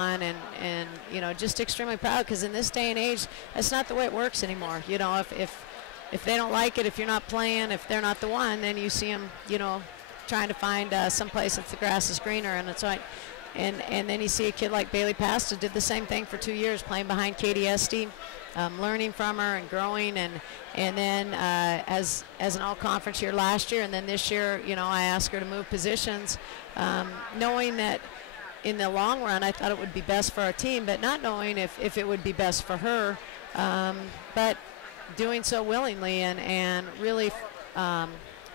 and you know, just extremely proud, because in this day and age, that's not the way it works anymore. You know, if they don't like it, if you're not playing, if they're not the one, then you see them, you know, trying to find some place that the grass is greener, and it's like, and then you see a kid like Bailey Pasta did the same thing for 2 years, playing behind Katie Esty, learning from her and growing, and then as an all-conference year last year, and then this year, you know, I asked her to move positions, knowing that in the long run I thought it would be best for our team, but not knowing if it would be best for her, but doing so willingly, and really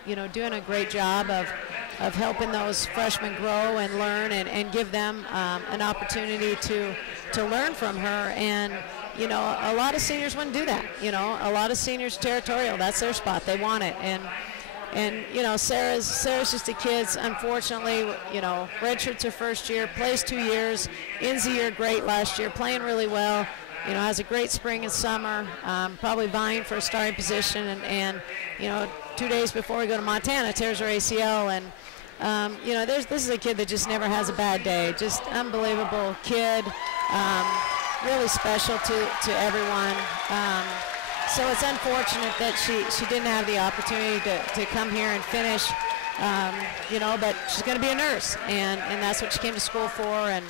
you know, doing a great job of helping those freshmen grow and learn, and give them an opportunity to learn from her. And you know, a lot of seniors wouldn't do that. You know, a lot of seniors territorial, that's their spot, they want it. And you know, Sarah's just a kid, unfortunately, you know, redshirts her first year, plays 2 years, ends the year great last year, playing really well, you know, has a great spring and summer, probably vying for a starting position, and you know, 2 days before we go to Montana, tears her ACL, and you know, this is a kid that just never has a bad day, just unbelievable kid, really special to everyone. So it's unfortunate that she didn't have the opportunity to come here and finish, you know, but she's going to be a nurse, and that's what she came to school for, and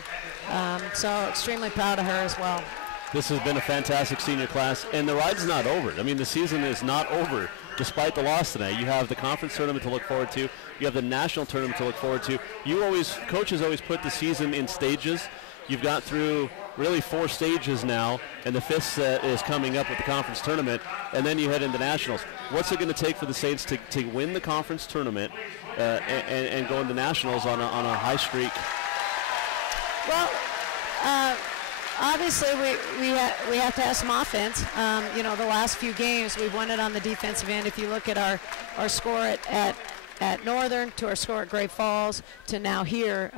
so extremely proud of her as well. This has been a fantastic senior class, and the ride's not over. I mean, the season is not over despite the loss tonight. You have the conference tournament to look forward to. You have the national tournament to look forward to. Coaches always put the season in stages. You've got through really 4 stages now, and the 5th set is coming up with the conference tournament, and then you head into nationals. What's it going to take for the Saints to win the conference tournament and go into nationals on a high streak? Well, obviously we have to have some offense. You know, the last few games we've won it on the defensive end. If you look at our score at Northern, to our score at Great Falls, to now here,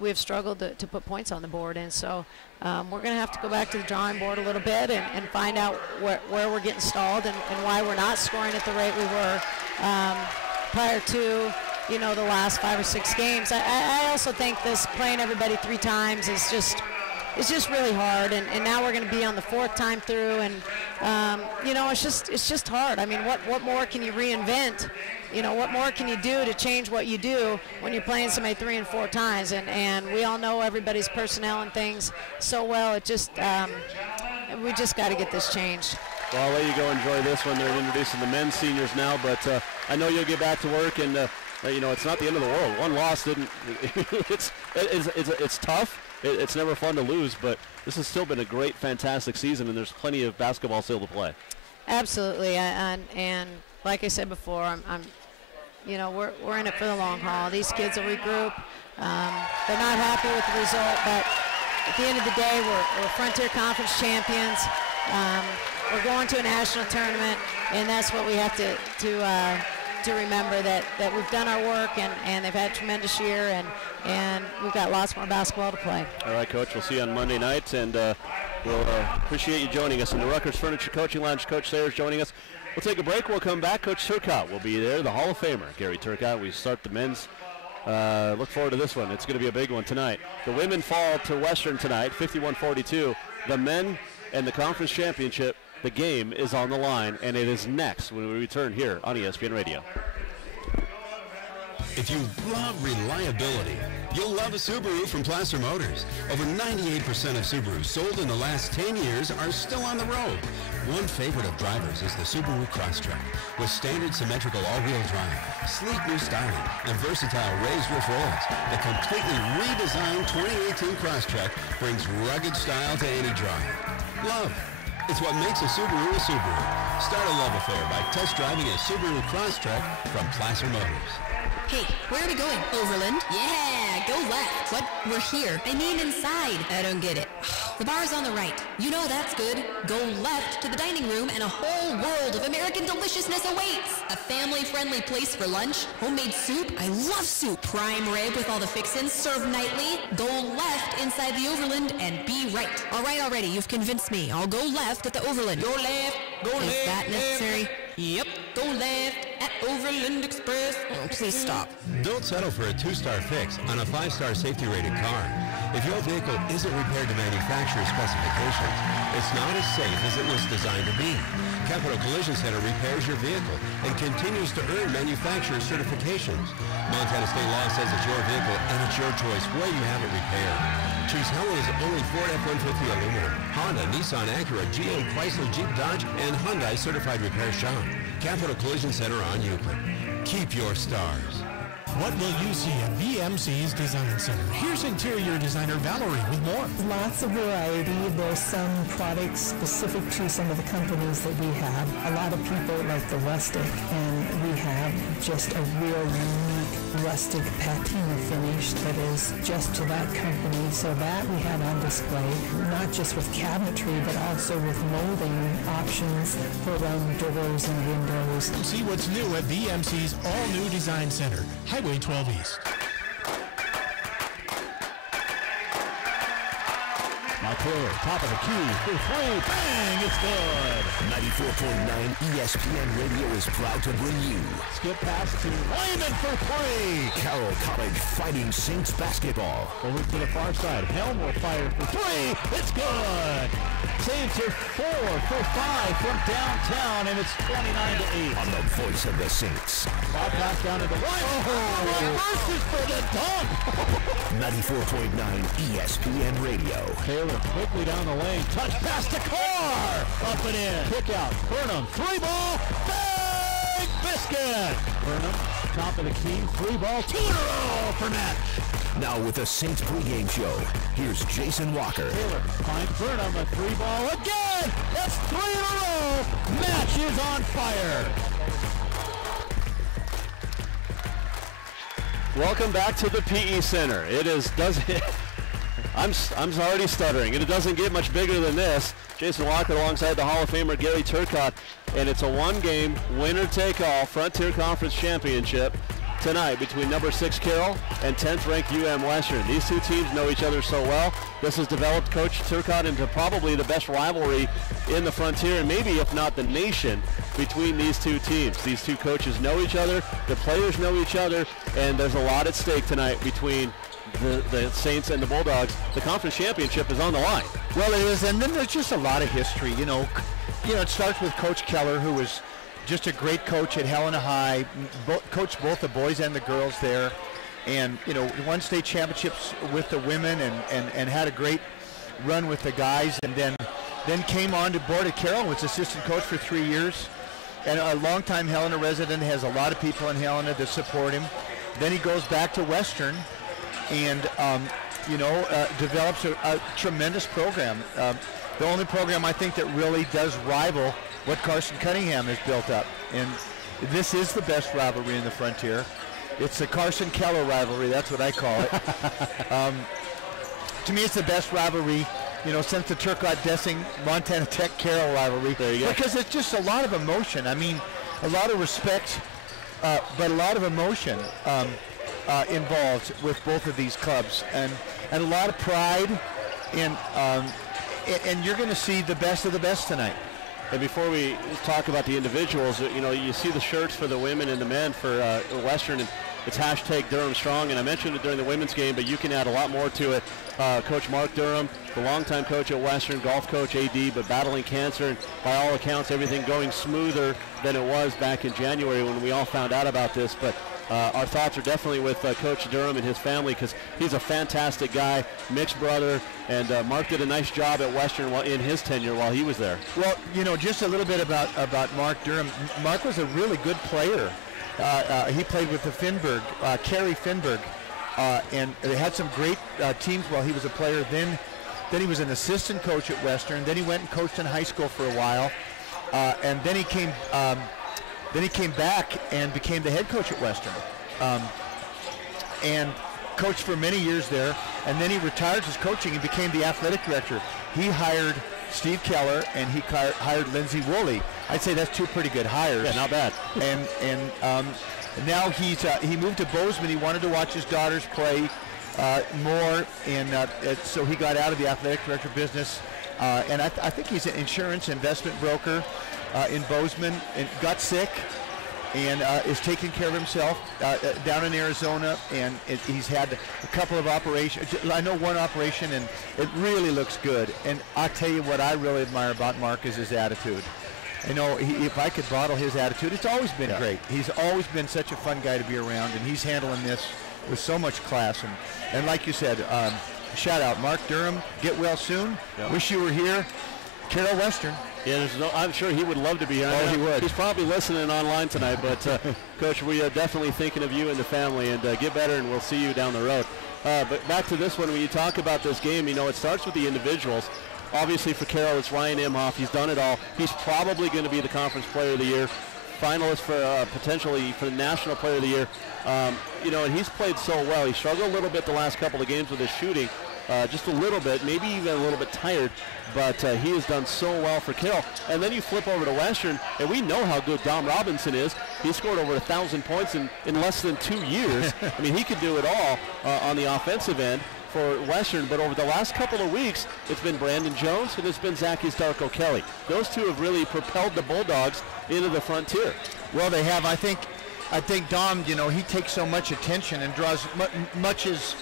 we have struggled to put points on the board, and so we're going to have to go back to the drawing board a little bit and find out where we're getting stalled, and why we're not scoring at the rate we were prior to, you know, the last 5 or 6 games. I also think this playing everybody 3 times is just really hard, and now we're going to be on the 4th time through, and you know, it's just hard. I mean, what more can you reinvent? You know, what more can you do to change what you do when you're playing somebody 3 and 4 times? And we all know everybody's personnel and things so well. It just we just got to get this changed. Well, I'll let you go enjoy this one. They're introducing the men's seniors now, but I know you'll get back to work, and you know, it's not the end of the world. One loss didn't. It's tough. It's never fun to lose, but this has still been a great, fantastic season, and there's plenty of basketball still to play. Absolutely, and like I said before, I'm you know, we're in it for the long haul. These kids will regroup. They're not happy with the result, but at the end of the day, we're Frontier Conference champions. We're going to a national tournament, and that's what we have to remember, that we've done our work, and they've had a tremendous year, and we've got lots more basketball to play. All right, Coach, we'll see you on Monday night, and we'll appreciate you joining us in the Rutgers Furniture Coaching Lounge. Coach Sayers joining us. We'll take a break. We'll come back. Coach Turcotte will be there, the Hall of Famer, Gary Turcotte. We start the men's. Look forward to this one. It's going to be a big one tonight. The women fall to Western tonight, 51-42. The men and the conference championship, the game is on the line, and it is next when we return here on ESPN Radio. If you love reliability, you'll love a Subaru from Placer Motors. Over 98% of Subarus sold in the last 10 years are still on the road. One favorite of drivers is the Subaru Crosstrek. With standard symmetrical all-wheel drive, sleek new styling, and versatile raised roof rolls, the completely redesigned 2018 Crosstrek brings rugged style to any drive. Love. It's what makes a Subaru a Subaru. Start a love affair by test driving a Subaru Crosstrek from Placer Motors. Hey, where are we going? Overland? Yeah, go left. What? We're here. I mean inside. I don't get it. The bar's on the right. You know that's good. Go left to the dining room and a whole world of American deliciousness awaits. A family-friendly place for lunch. Homemade soup. I love soup. Prime rib with all the fixins served nightly. Go left inside the Overland and be right. All right already. You've convinced me. I'll go left at the Overland. Go left. Go left. Is that necessary? Yep. Go left at Overland Express. Oh, please stop. Don't settle for a 2-star fix on a 5-star safety-rated car. If your vehicle isn't repaired to manufacturer specifications, it's not as safe as it was designed to be. Capital Collision Center repairs your vehicle and continues to earn manufacturer certifications. Montana state law says it's your vehicle and it's your choice where you have it repaired. Choose Helena's only Ford F-150 aluminum, Honda, Nissan, Acura, GM, Chrysler, Jeep, Dodge, and Hyundai certified repair shop. Capital Collision Center on Euclid. Keep your stars. What will you see at VMC's Design Center? Here's interior designer Valerie with more. Lots of variety. There's some products specific to some of the companies that we have. A lot of people like the rustic, and we have just a real unique rustic patina finish that is just to that company. So that we have on display, not just with cabinetry, but also with molding options for doors and windows. See what's new at VMC's all-new Design Center, Highway 12 East. Now Taylor, top of the key for three. Bang! It's good. 94.9 ESPN Radio is proud to bring you. Skip pass to Lyman for three. Carroll College Fighting Saints basketball. Over to the far side. Helm will fire for three. It's good. Saints are 4 for 5 from downtown, and it's 29-8. On the voice of the Saints. Ball pass down to the right. Reverses for the dunk. 94.9 ESPN Radio. Taylor quickly down the lane. Touch pass to Carr. Up and in. Kick out. Burnham. 3-ball. Big biscuit. Burnham, top of the key. 3-ball. 2 in a row for Matt. Now with the Saints pregame show, here's Jason Walker. Taylor finds Burnham. A 3-ball again. That's 3 in a row. Match is on fire. Welcome back to the PE Center. I'm already stuttering, and it doesn't get much bigger than this. Jason Walker alongside the Hall of Famer Gary Turcotte, and it's a one-game winner-take-all Frontier Conference Championship tonight between number 6 Carroll and 10th ranked UM Western. These two teams know each other so well. This has developed Coach Turcotte into probably the best rivalry in the Frontier, and maybe if not the nation, between these two teams. These two coaches know each other, the players know each other, and there's a lot at stake tonight between the Saints and the Bulldogs. The conference championship is on the line. Well, it is, and then there's just a lot of history. You know, it starts with Coach Keller, who was just a great coach at Helena High, coached both the boys and the girls there, and won state championships with the women, and had a great run with the guys, and then came on to board at Carroll, was assistant coach for 3 years, and a longtime Helena resident, has a lot of people in Helena that support him. Then he goes back to Western, and develops a tremendous program. The only program I think that really does rival what Carson Cunningham has built up, and this is the best rivalry in the Frontier. It's the Carson Keller rivalry. That's what I call it. To me, it's the best rivalry, since the Turcotte-Dessing Montana Tech Carroll rivalry. There you go. Because it's just a lot of emotion. I mean, a lot of respect, but a lot of emotion involved with both of these clubs, and a lot of pride, and you're going to see the best of the best tonight. And before we talk about the individuals, you see the shirts for the women and the men for Western, and it's hashtag Durham Strong, and I mentioned it during the women's game, but you can add a lot more to it. Coach Mark Durham, the longtime coach at Western, golf coach AD, but battling cancer, and by all accounts, everything going smoother than it was back in January when we all found out about this. But our thoughts are definitely with Coach Durham and his family, because he's a fantastic guy, mixed brother, and Mark did a nice job at Western in his tenure while he was there. Well, just a little bit about Mark Durham. Mark was a really good player. He played with the Kerry Finberg, and they had some great teams while he was a player. Then he was an assistant coach at Western. Then he went and coached in high school for a while, and then he came back and became the head coach at Western, and coached for many years there. And then he retired his coaching and became the athletic director. He hired Steve Keller, and he hired Lindsay Woolley. I'd say that's two pretty good hires. Yeah, not bad. And now he moved to Bozeman. He wanted to watch his daughters play more, and so he got out of the athletic director business. And I think he's an insurance investment broker in Bozeman, and got sick and is taking care of himself down in Arizona, and he's had a couple of operations. I know one operation, and it really looks good. And I'll tell you what I really admire about Mark is his attitude. You know, if I could bottle his attitude, it's always been great. He's always been such a fun guy to be around, and he's handling this with so much class. And like you said, shout out Mark Durham. Get well soon. Yep. Wish you were here. Carroll Western. Yeah, I'm sure he would love to be here. Oh, he would. He's probably listening online tonight, but Coach, we are definitely thinking of you and the family, and get better, and we'll see you down the road. But back to this one, when you talk about this game, you know, it starts with the individuals. Obviously for Carroll, it's Ryan Imhoff. He's done it all. He's probably going to be the Conference Player of the Year, finalist for potentially for the National Player of the Year. You know, and he's played so well. He struggled a little bit the last couple of games with his shooting, just a little bit, maybe even a little bit tired, but he has done so well for Carroll. And then you flip over to Western, and we know how good Dom Robinson is. He scored over 1,000 points in less than 2 years. I mean, he could do it all on the offensive end for Western, but over the last couple of weeks, it's been Brandon Jones and it's been Zacchaeus Darko Kelly. Those two have really propelled the Bulldogs into the frontier. Well, they have. I think Dom, you know, he takes so much attention and draws much as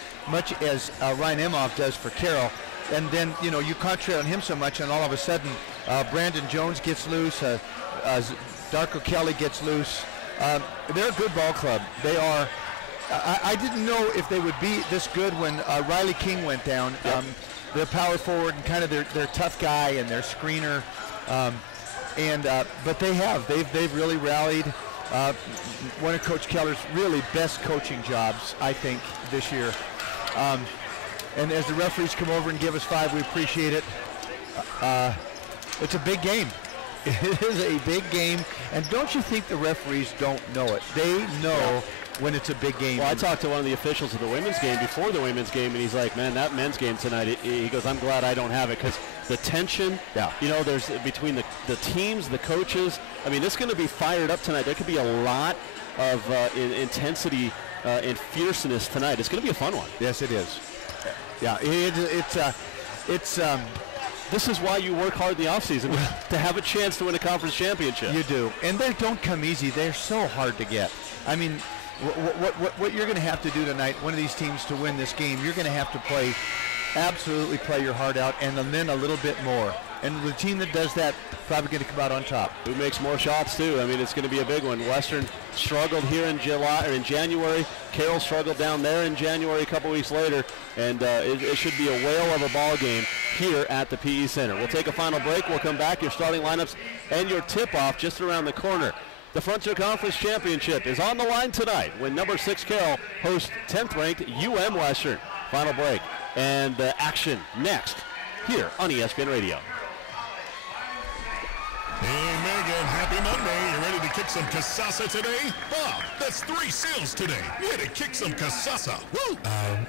Ryan Imhoff does for Carroll. And then, you know, you concentrate on him so much, and all of a sudden, Brandon Jones gets loose, Darko Kelly gets loose. They're a good ball club. They are. I didn't know if they would be this good when Riley King went down. Their power forward and kind of their tough guy and their screener. But they've really rallied. One of Coach Keller's really best coaching jobs, I think, this year. And as the referees come over and give us 5, we appreciate it. It's a big game. It is a big game. And don't you think the referees don't know it? They know when it's a big game. Well, I talked to one of the officials of the women's game before the women's game, and he's like, man, that men's game tonight, he goes, I'm glad I don't have it, because the tension, you know, there's between the teams, the coaches. I mean, it's going to be fired up tonight. There could be a lot of intensity and fierceness tonight. It's going to be a fun one. Yes, it is. Yeah, this is why you work hard in the offseason, to have a chance to win a conference championship. You do. And they don't come easy. They're so hard to get. I mean, what you're going to have to do tonight, one of these teams, to win this game, you're going to have to absolutely play your heart out, and then a little bit more. And the team that does that probably going to come out on top. Who makes more shots too? I mean, it's going to be a big one. Western struggled here in January. Carroll struggled down there in January a couple weeks later, and it should be a whale of a ball game here at the PE Center. We'll take a final break. We'll come back. Your starting lineups and your tip-off just around the corner. The Frontier Conference Championship is on the line tonight when number 6 Carroll hosts 10th-ranked UM Western. Final break and action next here on ESPN Radio. Hey, Megan, happy Monday. You ready to kick some Kasasa today? Bob, that's 3 sales today. Way to kick some Kasasa. Woo!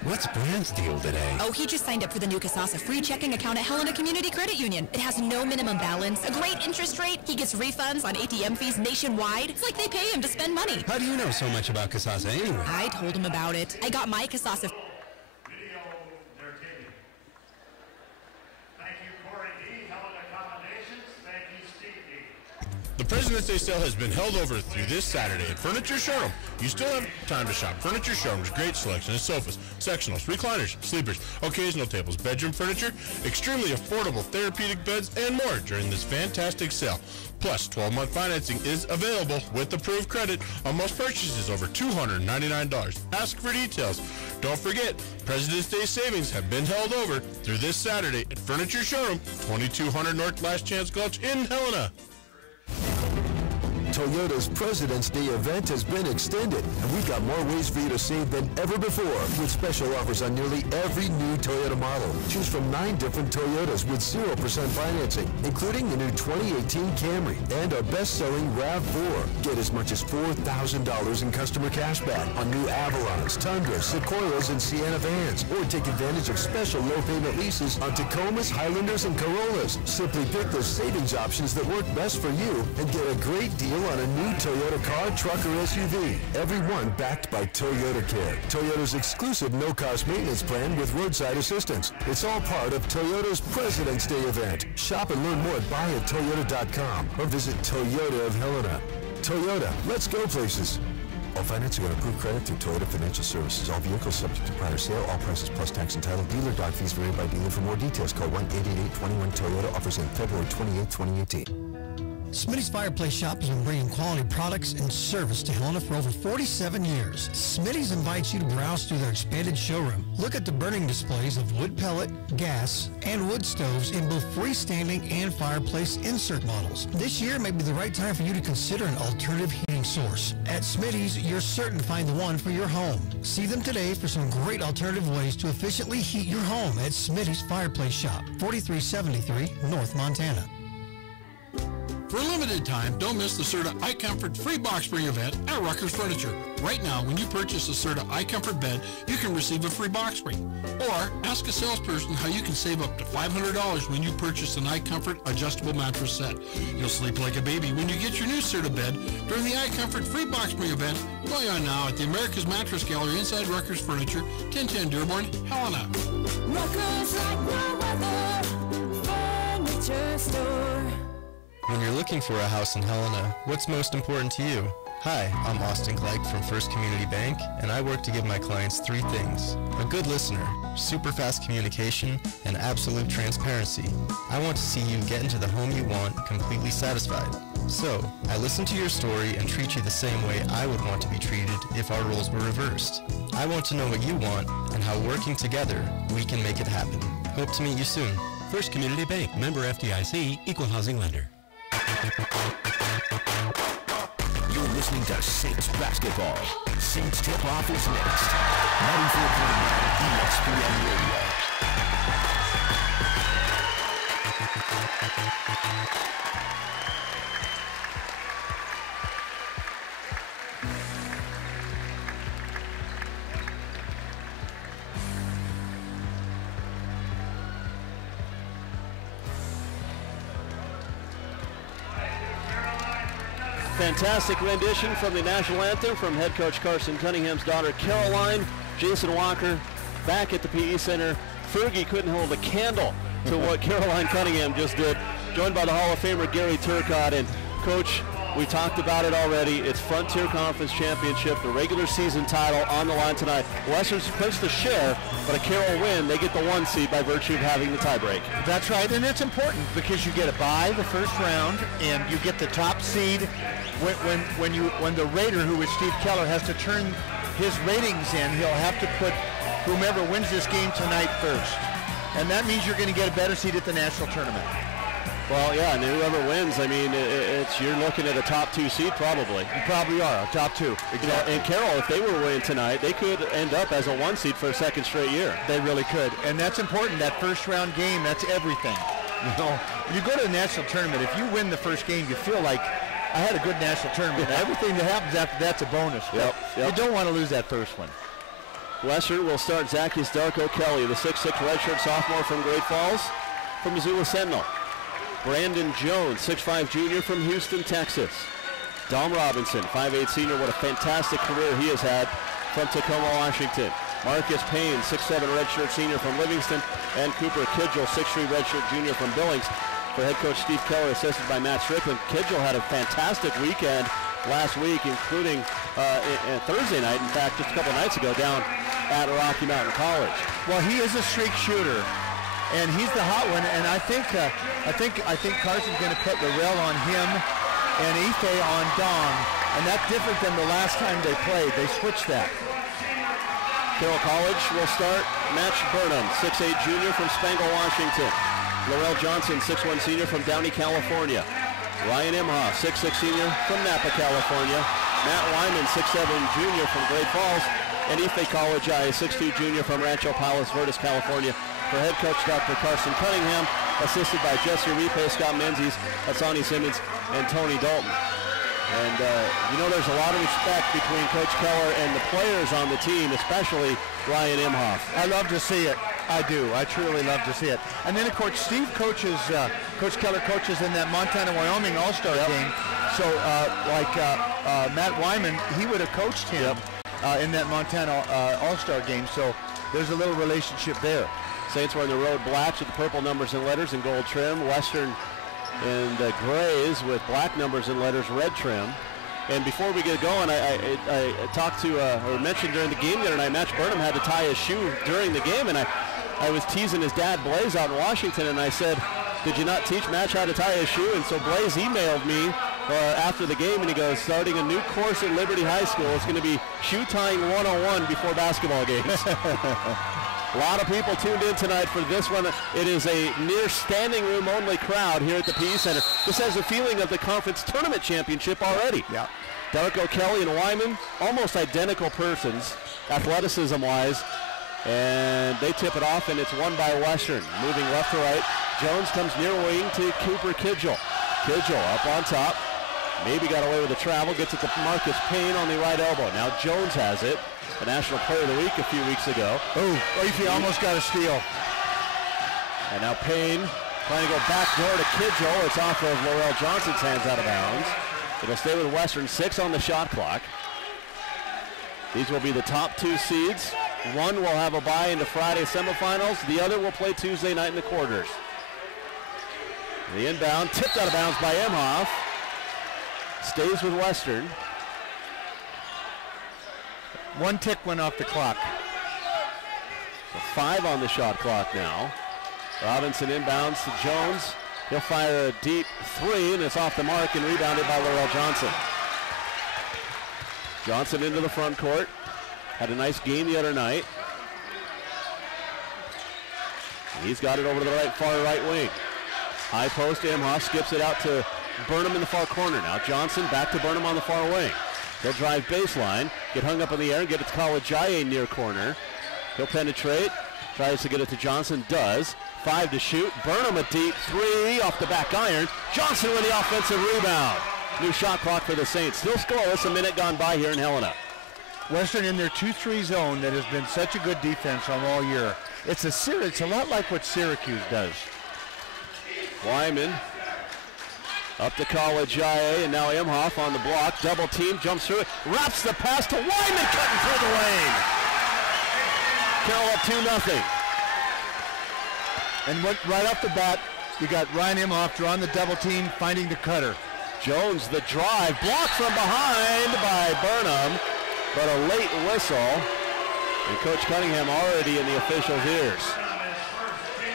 What's Brand's deal today? Oh, he just signed up for the new Kasasa free checking account at Helena Community Credit Union. It has no minimum balance, a great interest rate. He gets refunds on ATM fees nationwide. It's like they pay him to spend money. How do you know so much about Kasasa anyway? I told him about it. I got my Kasasa. The President's Day sale has been held over through this Saturday at Furniture Showroom. You still have time to shop. Furniture Showroom's great selection of sofas, sectionals, recliners, sleepers, occasional tables, bedroom furniture, extremely affordable therapeutic beds, and more during this fantastic sale. Plus, 12-month financing is available with approved credit on most purchases over $299. Ask for details. Don't forget, President's Day savings have been held over through this Saturday at Furniture Showroom, 2200 North Last Chance Gulch in Helena. Toyota's President's Day event has been extended, and we've got more ways for you to save than ever before with special offers on nearly every new Toyota model. Choose from 9 different Toyotas with 0% financing, including the new 2018 Camry and our best-selling RAV4. Get as much as $4,000 in customer cash back on new Avalons, Tundras, Sequoias, and Sienna vans, or take advantage of special low-payment leases on Tacomas, Highlanders, and Corollas. Simply pick the savings options that work best for you and get a great deal on a new Toyota car, truck, or SUV. Every one backed by Toyota Care, Toyota's exclusive no-cost maintenance plan with roadside assistance. It's all part of Toyota's President's Day event. Shop and learn more at buyattoyota.com or visit Toyota of Helena. Toyota, let's go places. All financing on approved credit through Toyota Financial Services. All vehicles subject to prior sale. All prices plus tax and title. Dealer doc fees vary by dealer. For more details, call 1-888-21-TOYOTA. Offers in February 28, 2018. Smitty's Fireplace Shop has been bringing quality products and service to Helena for over 47 years. Smitty's invites you to browse through their expanded showroom. Look at the burning displays of wood pellet, gas, and wood stoves in both freestanding and fireplace insert models. This year may be the right time for you to consider an alternative heating source. At Smitty's, you're certain to find the one for your home. See them today for some great alternative ways to efficiently heat your home at Smitty's Fireplace Shop, 4373 North Montana. For a limited time, don't miss the Serta iComfort free box spring event at Rucker's Furniture. Right now, when you purchase a Serta iComfort bed, you can receive a free box spring. Or ask a salesperson how you can save up to $500 when you purchase an iComfort adjustable mattress set. You'll sleep like a baby when you get your new Serta bed during the iComfort free box spring event going on now at the America's Mattress Gallery inside Rucker's Furniture, 1010 Dearborn, Helena. Rucker's like no other furniture store. When you're looking for a house in Helena, what's most important to you? Hi, I'm Austin Gleick from First Community Bank, and I work to give my clients 3 things. A good listener, super fast communication, and absolute transparency. I want to see you get into the home you want completely satisfied. So, I listen to your story and treat you the same way I would want to be treated if our roles were reversed. I want to know what you want and how working together we can make it happen. Hope to meet you soon. First Community Bank, member FDIC, equal housing lender. You're listening to Saints basketball. Saints tip-off is next. 94.9 ESPN Radio. Fantastic rendition from the national anthem from head coach Carson Cunningham's daughter Caroline. Jason Walker back at the PE Center. Fergie couldn't hold a candle to what Caroline Cunningham just did. Joined by the Hall of Famer Gary Turcotte. And Coach, we talked about it already. It's Frontier Conference Championship, the regular season title on the line tonight. Western's clinched the share, but a Carroll win, they get the 1 seed by virtue of having the tiebreak. That's right, and it's important because you get a bye the first round, and you get the top seed when the Raider, who is Steve Keller, has to turn his ratings in. He'll have to put whomever wins this game tonight first, and that means you're going to get a better seed at the national tournament. Well, yeah, and whoever wins, I mean, you're looking at a top 2 seed probably. You probably are, a top 2. Exactly. You know, and Carroll, if they were winning tonight, they could end up as a 1 seed for a second straight year. They really could, and that's important. That first round game, that's everything. You know, when you go to the national tournament, if you win the first game, you feel like I had a good national tournament. Yeah. Everything that happens after that's a bonus. Yep. You don't want to lose that first one. Western will start Zacchaeus Darko Kelly, the 6'6" redshirt sophomore from Great Falls, from Missoula Sentinel. Brandon Jones, 6'5" junior from Houston, Texas. Dom Robinson, 5'8" senior. What a fantastic career he has had from Tacoma, Washington. Marcus Payne, 6'7" redshirt senior from Livingston. And Cooper Kidgel, 6'3" redshirt junior from Billings. For head coach Steve Keller, assisted by Matt Strickland. Kidgel had a fantastic weekend last week, including Thursday night, in fact, just a couple nights ago, down at Rocky Mountain College. Well, he is a streak shooter, and he's the hot one. And I think Carson's going to put Lorel on him and Ife on Dom, and that's different than the last time they played. They switched that. Carroll College will start Match Burnham, 6'8" junior from Spangle, Washington. Laurel Johnson, 6'1" senior from Downey, California. Ryan Imhoff, 6'6" senior from Napa, California. Matt Wyman, 6'7" junior from Great Falls. And Ife College, 6'2" junior from Rancho Palos Verdes, California. For head coach Dr. Carson Cunningham, assisted by Jesse Ripe, Scott Menzies, Hassani Simmons, and Tony Dalton. And you know, there's a lot of respect between Coach Keller and the players on the team, especially Ryan Imhoff. I love to see it. I do. I truly love to see it. And then, of course, Coach Keller coaches in that Montana-Wyoming All-Star game. So, Matt Wyman, he would have coached him in that Montana All-Star game. So there's a little relationship there. Saints were in the road blacks with the purple numbers and letters and gold trim. Western in the grays with black numbers and letters, red trim. And before we get going, I talked to, or mentioned during the game the other night, Match Burnham had to tie his shoe during the game, and I was teasing his dad, Blaze, out in Washington, and I said, did you not teach Match how to tie his shoe? And so Blaze emailed me after the game, and he goes, starting a new course at Liberty High School. It's going to be shoe tying 101 before basketball games. A lot of people tuned in tonight for this one. It is a near standing room only crowd here at the PE Center. This has a feeling of the conference tournament championship already. Yeah. Darko, Kelly, and Wyman, almost identical persons, athleticism-wise. And they tip it off, and it's won by Western. Moving left to right. Jones comes near wing to Cooper Kidgel. Kidgel up on top. Maybe got away with the travel. Gets it to Marcus Payne on the right elbow. Now Jones has it. The National Player of the Week a few weeks ago. Oh, he almost got a steal. And now Payne trying to go back door to Kidgel. It's off of Laurel Johnson's hands, out of bounds. It'll stay with Western. 6 on the shot clock. These will be the top 2 seeds. One will have a bye into Friday semifinals. The other will play Tuesday night in the quarters. The inbound, tipped out of bounds by Emhoff. Stays with Western. 1 tick went off the clock. So 5 on the shot clock now. Robinson inbounds to Jones. He'll fire a deep 3, and it's off the mark and rebounded by Laurel Johnson. Johnson into the front court. Had a nice game the other night. He's got it over to the far right wing. High post, Emhoff skips it out to Burnham in the far corner. Now Johnson back to Burnham on the far wing. He'll drive baseline, get hung up in the air, and get it to Kalajaye near corner. He'll penetrate, tries to get it to Johnson, does. 5 to shoot. Burnham a deep 3 off the back iron. Johnson with the offensive rebound. New shot clock for the Saints. Still scoreless, a minute gone by here in Helena. Western in their 2-3 zone that has been such a good defense on all year. It's a lot like what Syracuse does. Wyman up to Kalajaye, and now Emhoff on the block. Double team, jumps through it, wraps the pass to Wyman, cutting through the lane. Carroll up 2-0. And right off the bat, you got Ryan Emhoff drawing the double team, finding the cutter. Jones, the drive, blocked from behind by Burnham, but a late whistle. And Coach Cunningham already in the officials' ears.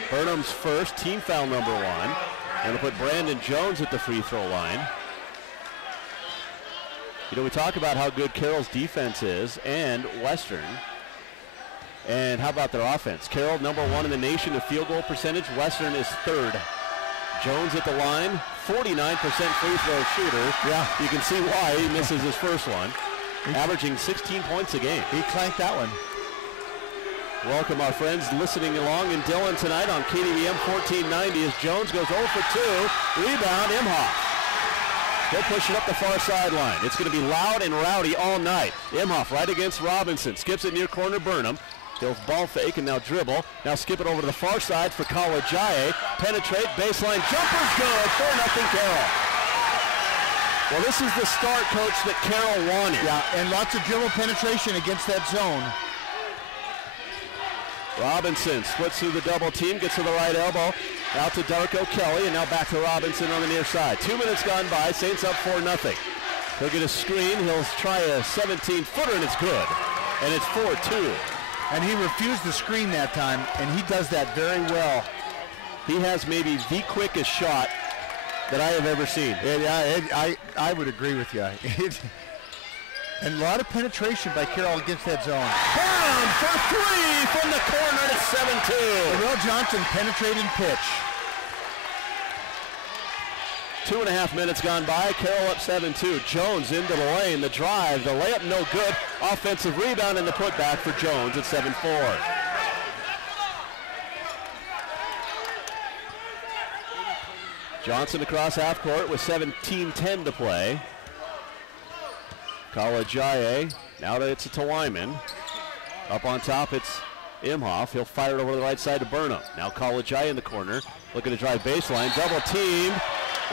Burnham's first, team foul number 1. And to put Brandon Jones at the free throw line. You know, we talk about how good Carroll's defense is, and Western. And how about their offense? Carroll, number 1 in the nation in field goal percentage. Western is 3rd. Jones at the line, 49% free throw shooter. Yeah. You can see why he misses his first one. Averaging 16 points a game. He clanked that one. Welcome our friends listening along in Dillon tonight on KDVM 1490 as Jones goes 0 for 2. Rebound, Emhoff. He'll push it up the far sideline. It's going to be loud and rowdy all night. Emhoff right against Robinson. Skips it near corner Burnham. He'll ball fake and now dribble. Now skip it over to the far side for Kalajaye. Penetrate, baseline, jumper's good. 4-0 Carroll. Well, this is the start, Coach, that Carroll wanted. Yeah, and lots of dribble penetration against that zone. Robinson splits through the double team, gets to the right elbow. Out to Darko Kelly, and now back to Robinson on the near side. 2 minutes gone by, Saints up 4-0. He'll get a screen, he'll try a 17-footer, and it's good. And it's 4-2. And he refused the screen that time, and he does that very well. He has maybe the quickest shot that I have ever seen. I would agree with you. And a lot of penetration by Carroll against that zone. Burnham for 3 from the corner to 7-2. Will Johnson penetrated pitch. 2.5 minutes gone by. Carroll up 7-2. Jones into the lane. The drive. The layup no good. Offensive rebound and the putback for Jones at 7-4. Johnson across half court with 17:10 to play. Kalajaye. Now that it's to Wyman. Up on top it's Emhoff. He'll fire it over the right side to Burnham. Now Kalajaye in the corner. Looking to drive baseline. Double team.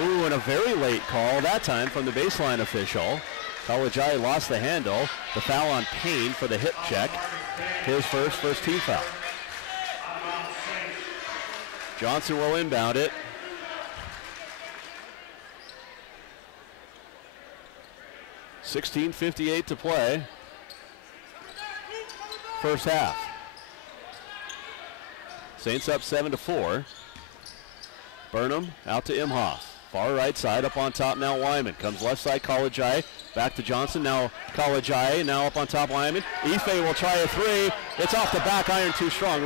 Ooh, and a very late call that time from the baseline official. Kalajaye lost the handle. The foul on Payne for the hip check. His first team foul. Johnson will inbound it. 16:58 to play. First half. Saints up 7-4. Burnham out to Imhoff. Far right side, up on top now Wyman. Comes left side, College Eye. Back to Johnson, now College Eye. Now up on top Wyman. Ife will try a three. It's off the back iron, too strong.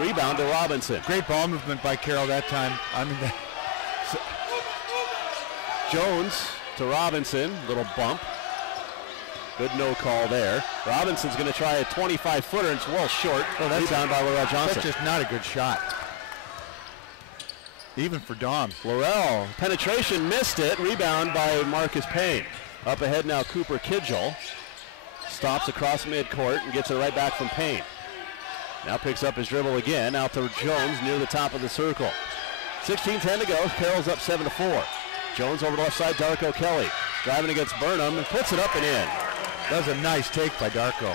Rebound to Robinson. Great ball movement by Carroll that time. I mean, Jones to Robinson. Little bump. Good no call there. Robinson's going to try a 25-footer, and it's well short. Oh, that's rebound by Laurel Johnson. That's just not a good shot. Even for Dom. Laurel, penetration, missed it. Rebound by Marcus Payne. Up ahead now, Cooper Kidgel. Stops across midcourt and gets it right back from Payne. Now picks up his dribble again, out to Jones near the top of the circle. 16:10 to go. Carroll's up 7-4. Jones over the left side, Darko Kelly. Driving against Burnham and puts it up and in. That was a nice take by Darko.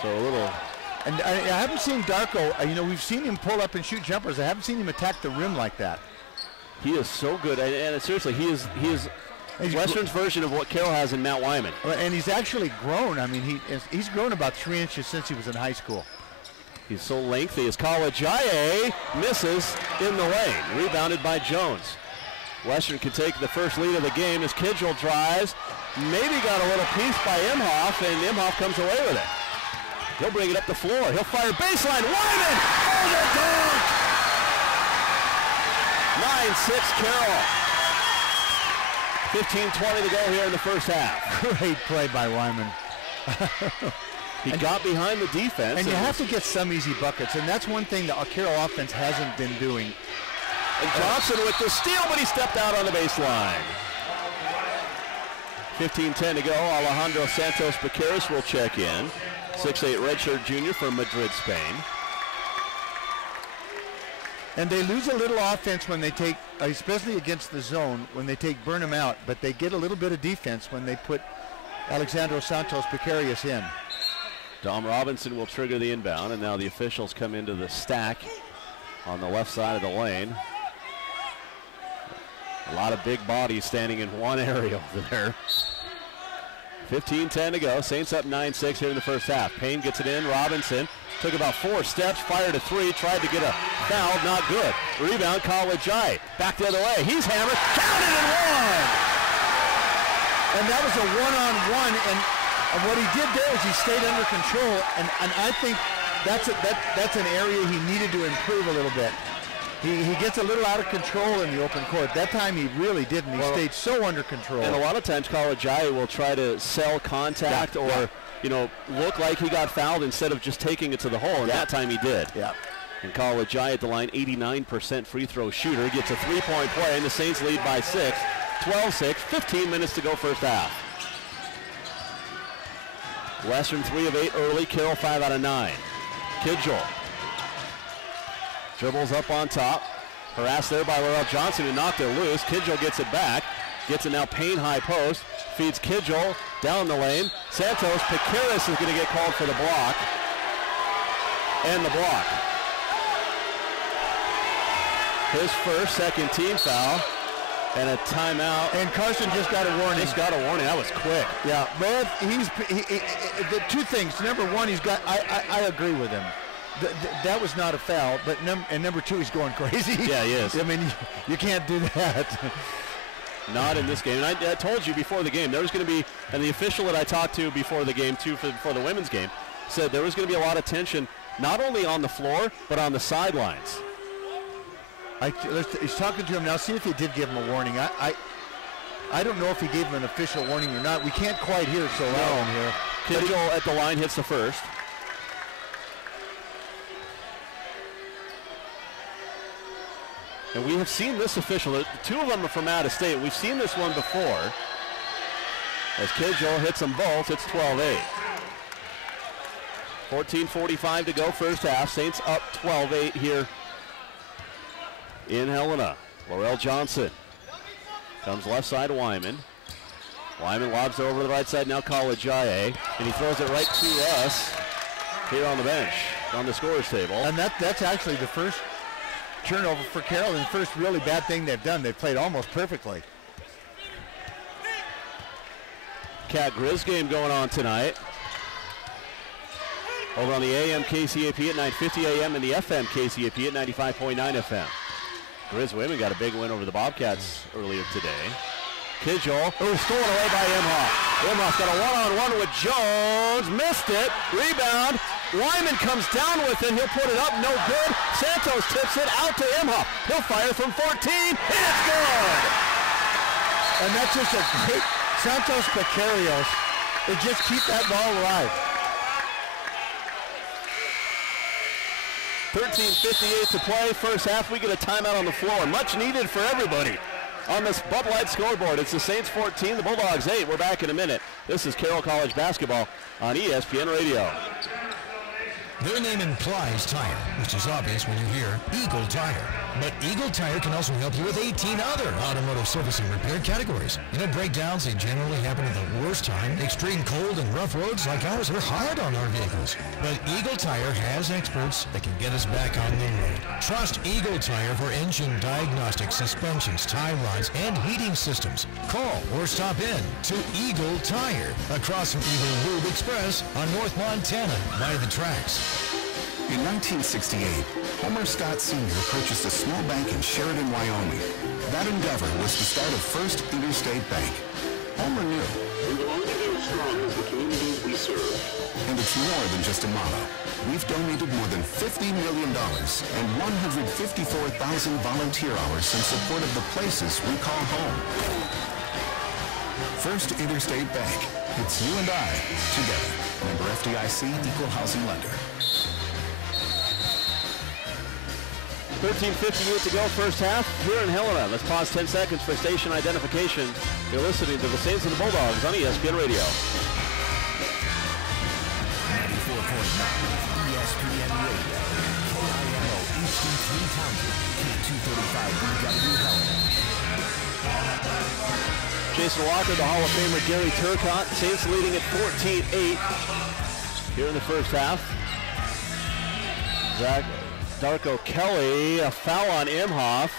So a little... And I haven't seen Darko, you know, we've seen him pull up and shoot jumpers. I haven't seen him attack the rim like that. He is so good, and seriously, he is Western's version of what Carroll has in Matt Wyman. And he's actually grown. I mean, he's grown about 3 inches since he was in high school. He's so lengthy. His College IA misses in the lane. Rebounded by Jones. Western can take the first lead of the game as Kidgel drives. Maybe got a little piece by Imhoff, and Imhoff comes away with it. He'll bring it up the floor. He'll fire baseline. Wyman! Oh, the dunk! 9-6 Carroll. 15:20 to go here in the first half. Great play by Wyman. He got behind the defense. And you have to get some easy buckets, and that's one thing the Carroll offense hasn't been doing. And Johnson with the steal, but he stepped out on the baseline. 15:10 to go. Alejandro Santos Becaris will check in. 6'8" redshirt junior from Madrid, Spain. And they lose a little offense when they take, especially against the zone, when they take Burnham out, but they get a little bit of defense when they put Alexandro Santos Becarius in. Dom Robinson will trigger the inbound, and now the officials come into the stack on the left side of the lane. A lot of big bodies standing in one area over there. 15:10 to go. Saints up 9-6 here in the first half. Payne gets it in. Robinson took about 4 steps, fired a 3, tried to get a foul, not good. Rebound, College Eye. Back the other way. He's hammered. Counted and one! And that was a one-on-one, and what he did there is he stayed under control, and I think that's an area he needed to improve a little bit. He gets a little out of control in the open court. That time he really didn't. He stayed so under control. And a lot of times College Eye will try to sell contact or look like he got fouled instead of just taking it to the hole, and that time he did. Yeah. And College Eye at the line, 89% free throw shooter, gets a 3-point play, and the Saints lead by 6. 12-6, 15 minutes to go first half. Western 3 of 8 early, Carroll 5 out of 9. Kidgel dribbles up on top. Harassed there by Laurel Johnson, who knocked it loose. Kidgel gets it back. Gets it now Payne high post. Feeds Kidgel down the lane. Santos Picaris is going to get called for the block. And the block. His first, second team foul. And a timeout. And Carson just got a warning. That was quick. Yeah, but the 2 things. Number 1, I agree with him. That was not a foul, but number 2, he's going crazy. Yeah, he is. I mean, you can't do that. Not in this game. And I told you before the game, there was going to be, and the official that I talked to before the game, too, for the women's game, said there was going to be a lot of tension, not only on the floor, but on the sidelines. He's talking to him now. See if he did give him a warning. I don't know if he gave him an official warning or not. We can't quite hear it so loud in here. Kidgel at the line hits the first. And we have seen this official. The 2 of them are from out of state. We've seen this one before. As Kidgel hits them both, it's 12-8. 14:45 to go first half. Saints up 12-8 here in Helena. Laurel Johnson comes left side, Wyman. Wyman lobs it over to the right side, now College IA, and he throws it right to us here on the bench, on the scorer's table. And that's actually the first turnover for Carroll, and the first really bad thing they've done. They've played almost perfectly. Bobcat Grizz game going on tonight. Over on the AM KCAP at 950 AM and the FM KCAP at 95.9 FM. Grizz women got a big win over the Bobcats earlier today. Kidjol, stolen away by Imhoff. Imhoff got a one-on-one with Jones, missed it, rebound. Wyman comes down with it, he'll put it up, no good. Santos tips it out to Imhoff. He'll fire from 14, and it's good! And that's just a great Santos Pecarios. They just keep that ball alive. 13:58 to play. First half, we get a timeout on the floor. Much needed for everybody. On this Bud Light scoreboard, it's the Saints 14, the Bulldogs 8. We're back in a minute. This is Carroll College basketball on ESPN Radio. Their name implies tire, which is obvious when you hear Eagle Tire. But Eagle Tire can also help you with 18 other automotive service and repair categories. Breakdowns, they generally happen at the worst time. Extreme cold and rough roads like ours are hard on our vehicles. But Eagle Tire has experts that can get us back on the road. Trust Eagle Tire for engine diagnostics, suspensions, tie rods, and heating systems. Call or stop in to Eagle Tire across from Eagle Lube Express on North Montana by the tracks. In 1968, Homer Scott Sr. purchased a small bank in Sheridan, Wyoming. That endeavor was the start of First Interstate Bank. Homer knew. We will only be as strong as the communities we serve. And it's more than just a motto. We've donated more than $50 million and 154,000 volunteer hours in support of the places we call home. First Interstate Bank. It's you and I, together. Member FDIC, Equal Housing Lender. 13:58 to go, first half here in Helena. Let's pause 10 seconds for station identification. You're listening to the Saints and the Bulldogs on ESPN Radio. 94.9 ESPN Radio. KIMO Eastern 3000, K235BW Helena. Jason Walker, the Hall of Famer Gary Turcotte. Saints leading at 14-8 here in the first half. Darko Kelly, a foul on Imhoff.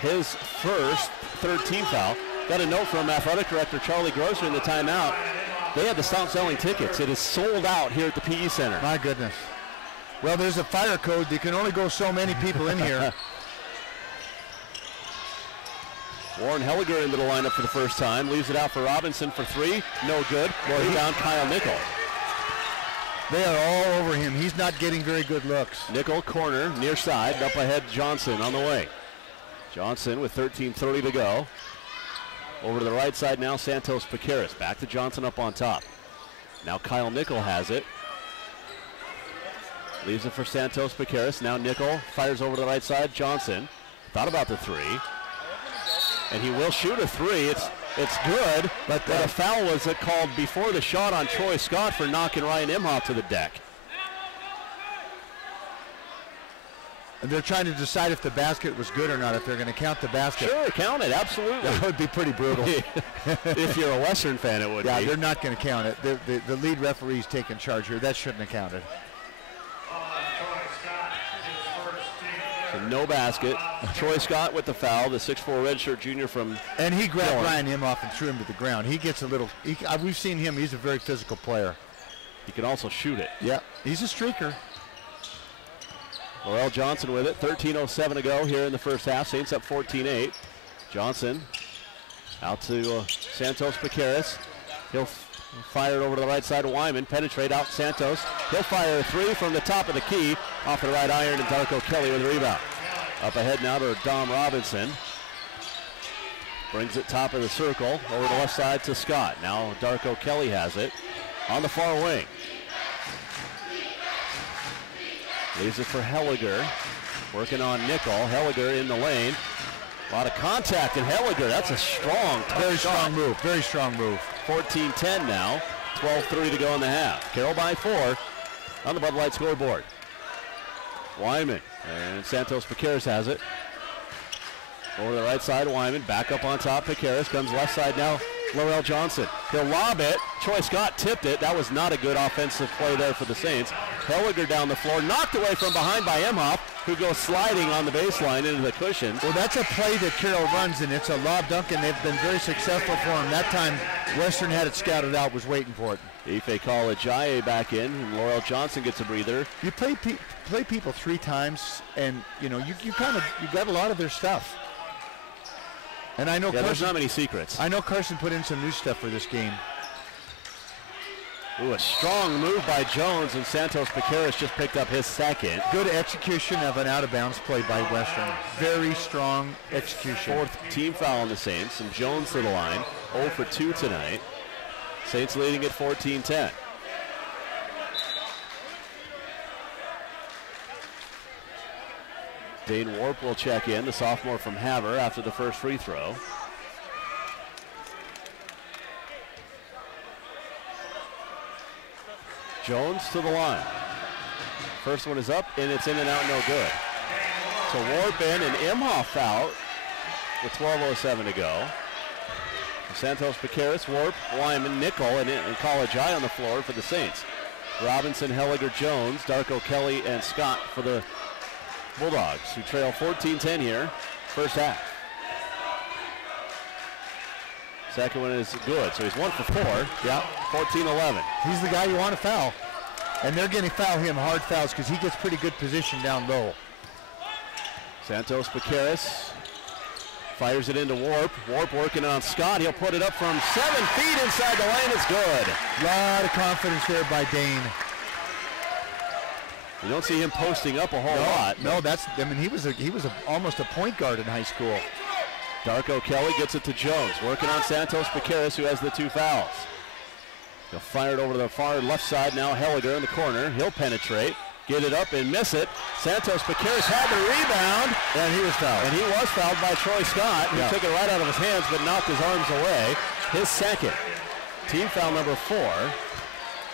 His first, third team foul. Got a note from athletic director Charlie Grosser in the timeout. They had to stop selling tickets. It is sold out here at the PE Center. My goodness. Well, there's a fire code. There can only go so many people in here. Warren Helliger into the lineup for the first time. Leaves it out for Robinson for three. No good. Rebound Kyle Nickel. They are all over him. He's not getting very good looks. Nickel corner, near side, up ahead Johnson on the wing. Johnson with 13:30 to go. Over to the right side now, Santos Pecarios. Back to Johnson up on top. Now Kyle Nickel has it. Leaves it for Santos Pecarios. Now Nickel fires over to the right side. Johnson thought about the three. And he will shoot a three. It's good, but a foul was called before the shot on Troy Scott for knocking Ryan Imhoff to the deck. And they're trying to decide if the basket was good or not, if they're going to count the basket. Sure, count it, absolutely. That would be pretty brutal. If you're a Western fan, it would be. Yeah, they're not going to count it. The lead referee's taking charge here. That shouldn't have counted. So no basket. Troy Scott with the foul, the 6'4" redshirt junior from And he grabbed Carroll. Ryan Imhoff and threw him to the ground. He gets a little, we've seen him, he's a very physical player. He can also shoot it. Yeah, he's a streaker. Laurel Johnson with it, 13:07 to go here in the first half. Saints up 14-8. Johnson out to Santos Pecarios. He'll fire it over to the right side of Wyman, penetrate out Santos. He'll fire a three from the top of the key, off the right iron, and Darko Kelly with the rebound. Up ahead now to Dom Robinson. Brings it top of the circle, over the left side to Scott. Now Darko Kelly has it on the far wing. Leaves it for Helliger, working on Nickel. Helliger in the lane. A lot of contact in Helliger. That's a strong, very strong move. Very strong move. 14-10 now. 12:30 to go in the half. Carroll by 4 on the Bud Light scoreboard. Wyman and Santos Pecarios has it. Over the right side, Wyman back up on top. Pecarios comes left side now. Laurel Johnson. He'll lob it. Troy Scott tipped it. That was not a good offensive play there for the Saints. Helliger down the floor, knocked away from behind by Emhoff, who goes sliding on the baseline into the cushions. Well, that's a play that Carroll runs, and it's a lob dunk, and they've been very successful for him. That time, Western had it scouted out, was waiting for it. Ife College IA back in, and Laurel Johnson gets a breather. You play people 3 times, and you got a lot of their stuff. And I know there's not many secrets. I know Carson put in some new stuff for this game. Ooh, a strong move by Jones, and Santos Piqueras just picked up his second. Good execution of an out-of-bounds play by Western. Very strong execution. 4th team foul on the Saints, and Jones to the line. 0 for 2 tonight. Saints leading at 14-10. Dane Warp will check in, the sophomore from Havre, after the first free throw. Jones to the line. First one is up, and it's in and out, no good. So Warp in, and Emhoff foul with 12:07 to go. Santos Piqueras, Warp, Wyman, Nickel, and College Eye on the floor for the Saints. Robinson, Helliger, Jones, Darko, Kelly, and Scott for the Bulldogs, who trail 14-10 here, first half. Second one is good, so he's 1 for 4. Yeah, 14-11. He's the guy you want to foul. And they're going to foul him hard fouls because he gets pretty good position down low. Santos Piqueras fires it into Warp. Warp working on Scott. He'll put it up from 7 feet inside the lane. It's good. A lot of confidence there by Dane. You don't see him posting up a whole lot. No, he was almost a point guard in high school. Darko Kelly gets it to Jones, working on Santos Piqueras, who has the 2 fouls. He'll fire it over to the far left side now. Helliger in the corner. He'll penetrate, get it up and miss it. Santos Piqueras had the rebound. And he was fouled. And he was fouled by Troy Scott, who took it right out of his hands but knocked his arms away. His second. Team foul number 4.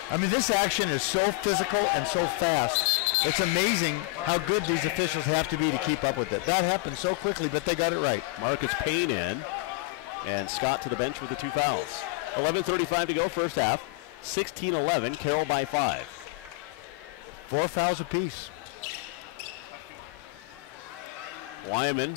I mean, this action is so physical and so fast. It's amazing how good these officials have to be to keep up with it. That happened so quickly, but they got it right. Marcus Payne in, and Scott to the bench with the 2 fouls. 11:35 to go, first half. 16-11, Carroll by 5. 4 fouls apiece. Wyman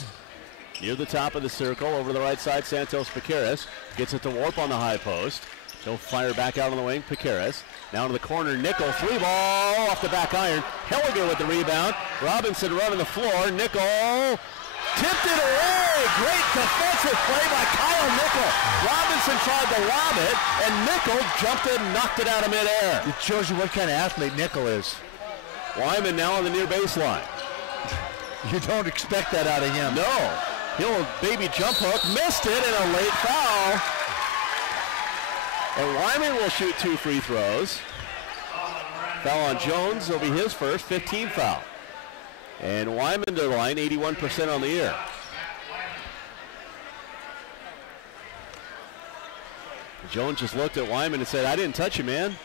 near the top of the circle, over the right side, Santos Piqueras gets it to Warp on the high post. He'll fire back out on the wing, Piqueras. Now to the corner, Nickel, 3 ball off the back iron. Helliger with the rebound. Robinson running the floor. Nickel tipped it away. Great defensive play by Kyle Nickel. Robinson tried to lob it, and Nickel jumped it and knocked it out of midair. It shows you what kind of athlete Nickel is. Wyman now on the near baseline. You don't expect that out of him. No. He'll baby jump hook, missed it, and a late foul. And Wyman will shoot 2 free throws. Foul on Jones will be his first, 15 foul. And Wyman to the line, 81% on the year. Jones just looked at Wyman and said, I didn't touch you, man.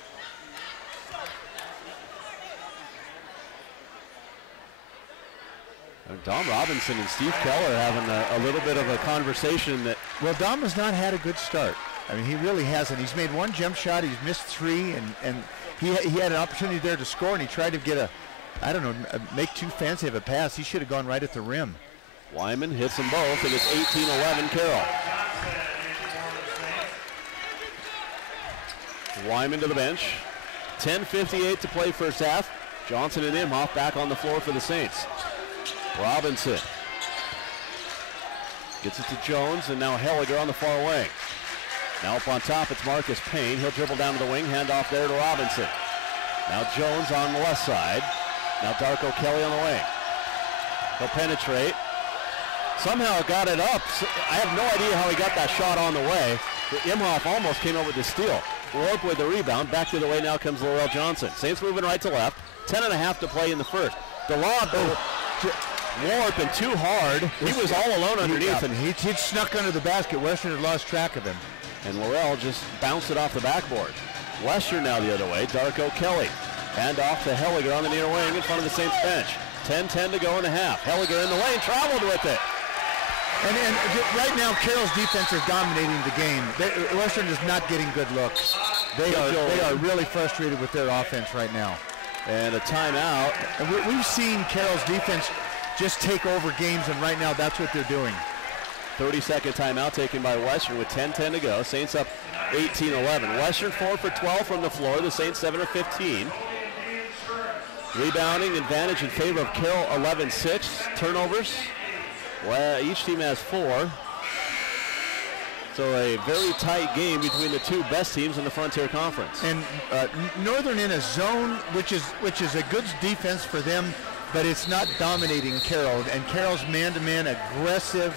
And Dom Robinson and Steve Keller having a little bit of a conversation that... Well, Dom has not had a good start. I mean, he really hasn't. He's made 1 jump shot. He's missed 3, and he had an opportunity there to score, and he tried to get make too fancy of a pass. He should have gone right at the rim. Wyman hits them both, and it's 18-11 Carroll. Wyman to the bench. 10:58 to play first half. Johnson and Imhoff back on the floor for the Saints. Robinson gets it to Jones, and now Helliger on the far wing. Now up on top, it's Marcus Payne. He'll dribble down to the wing, hand off there to Robinson. Now Jones on the left side. Now Darko Kelly on the wing. He'll penetrate. Somehow got it up. I have no idea how he got that shot on the way. Imhoff almost came up with the steal. Warp with the rebound. Back to the way now comes Laurel Johnson. Saints moving right to left. 10.5 to play in the first. The lob, Warp and too hard. He was all alone underneath. And he'd snuck under the basket. Western had lost track of him. And Laurel just bounced it off the backboard. Western now the other way. Darko Kelly. Hand off to Helliger on the near wing in front of the Saints bench. 10:10 to go in the half. Helliger in the lane, traveled with it. And right now, Carroll's defense is dominating the game. Western is not getting good looks. They are really frustrated with their offense right now. And a timeout. And we've seen Carroll's defense just take over games, and right now that's what they're doing. 30-second timeout taken by Western with 10:10 to go. Saints up 18-11. Western 4 for 12 from the floor. The Saints 7 of 15. Rebounding advantage in favor of Carroll, 11-6. Turnovers. Well, each team has 4. So a very tight game between the two best teams in the Frontier Conference. And Northern in a zone, which is a good defense for them, but it's not dominating Carroll. And Carroll's man-to-man aggressive,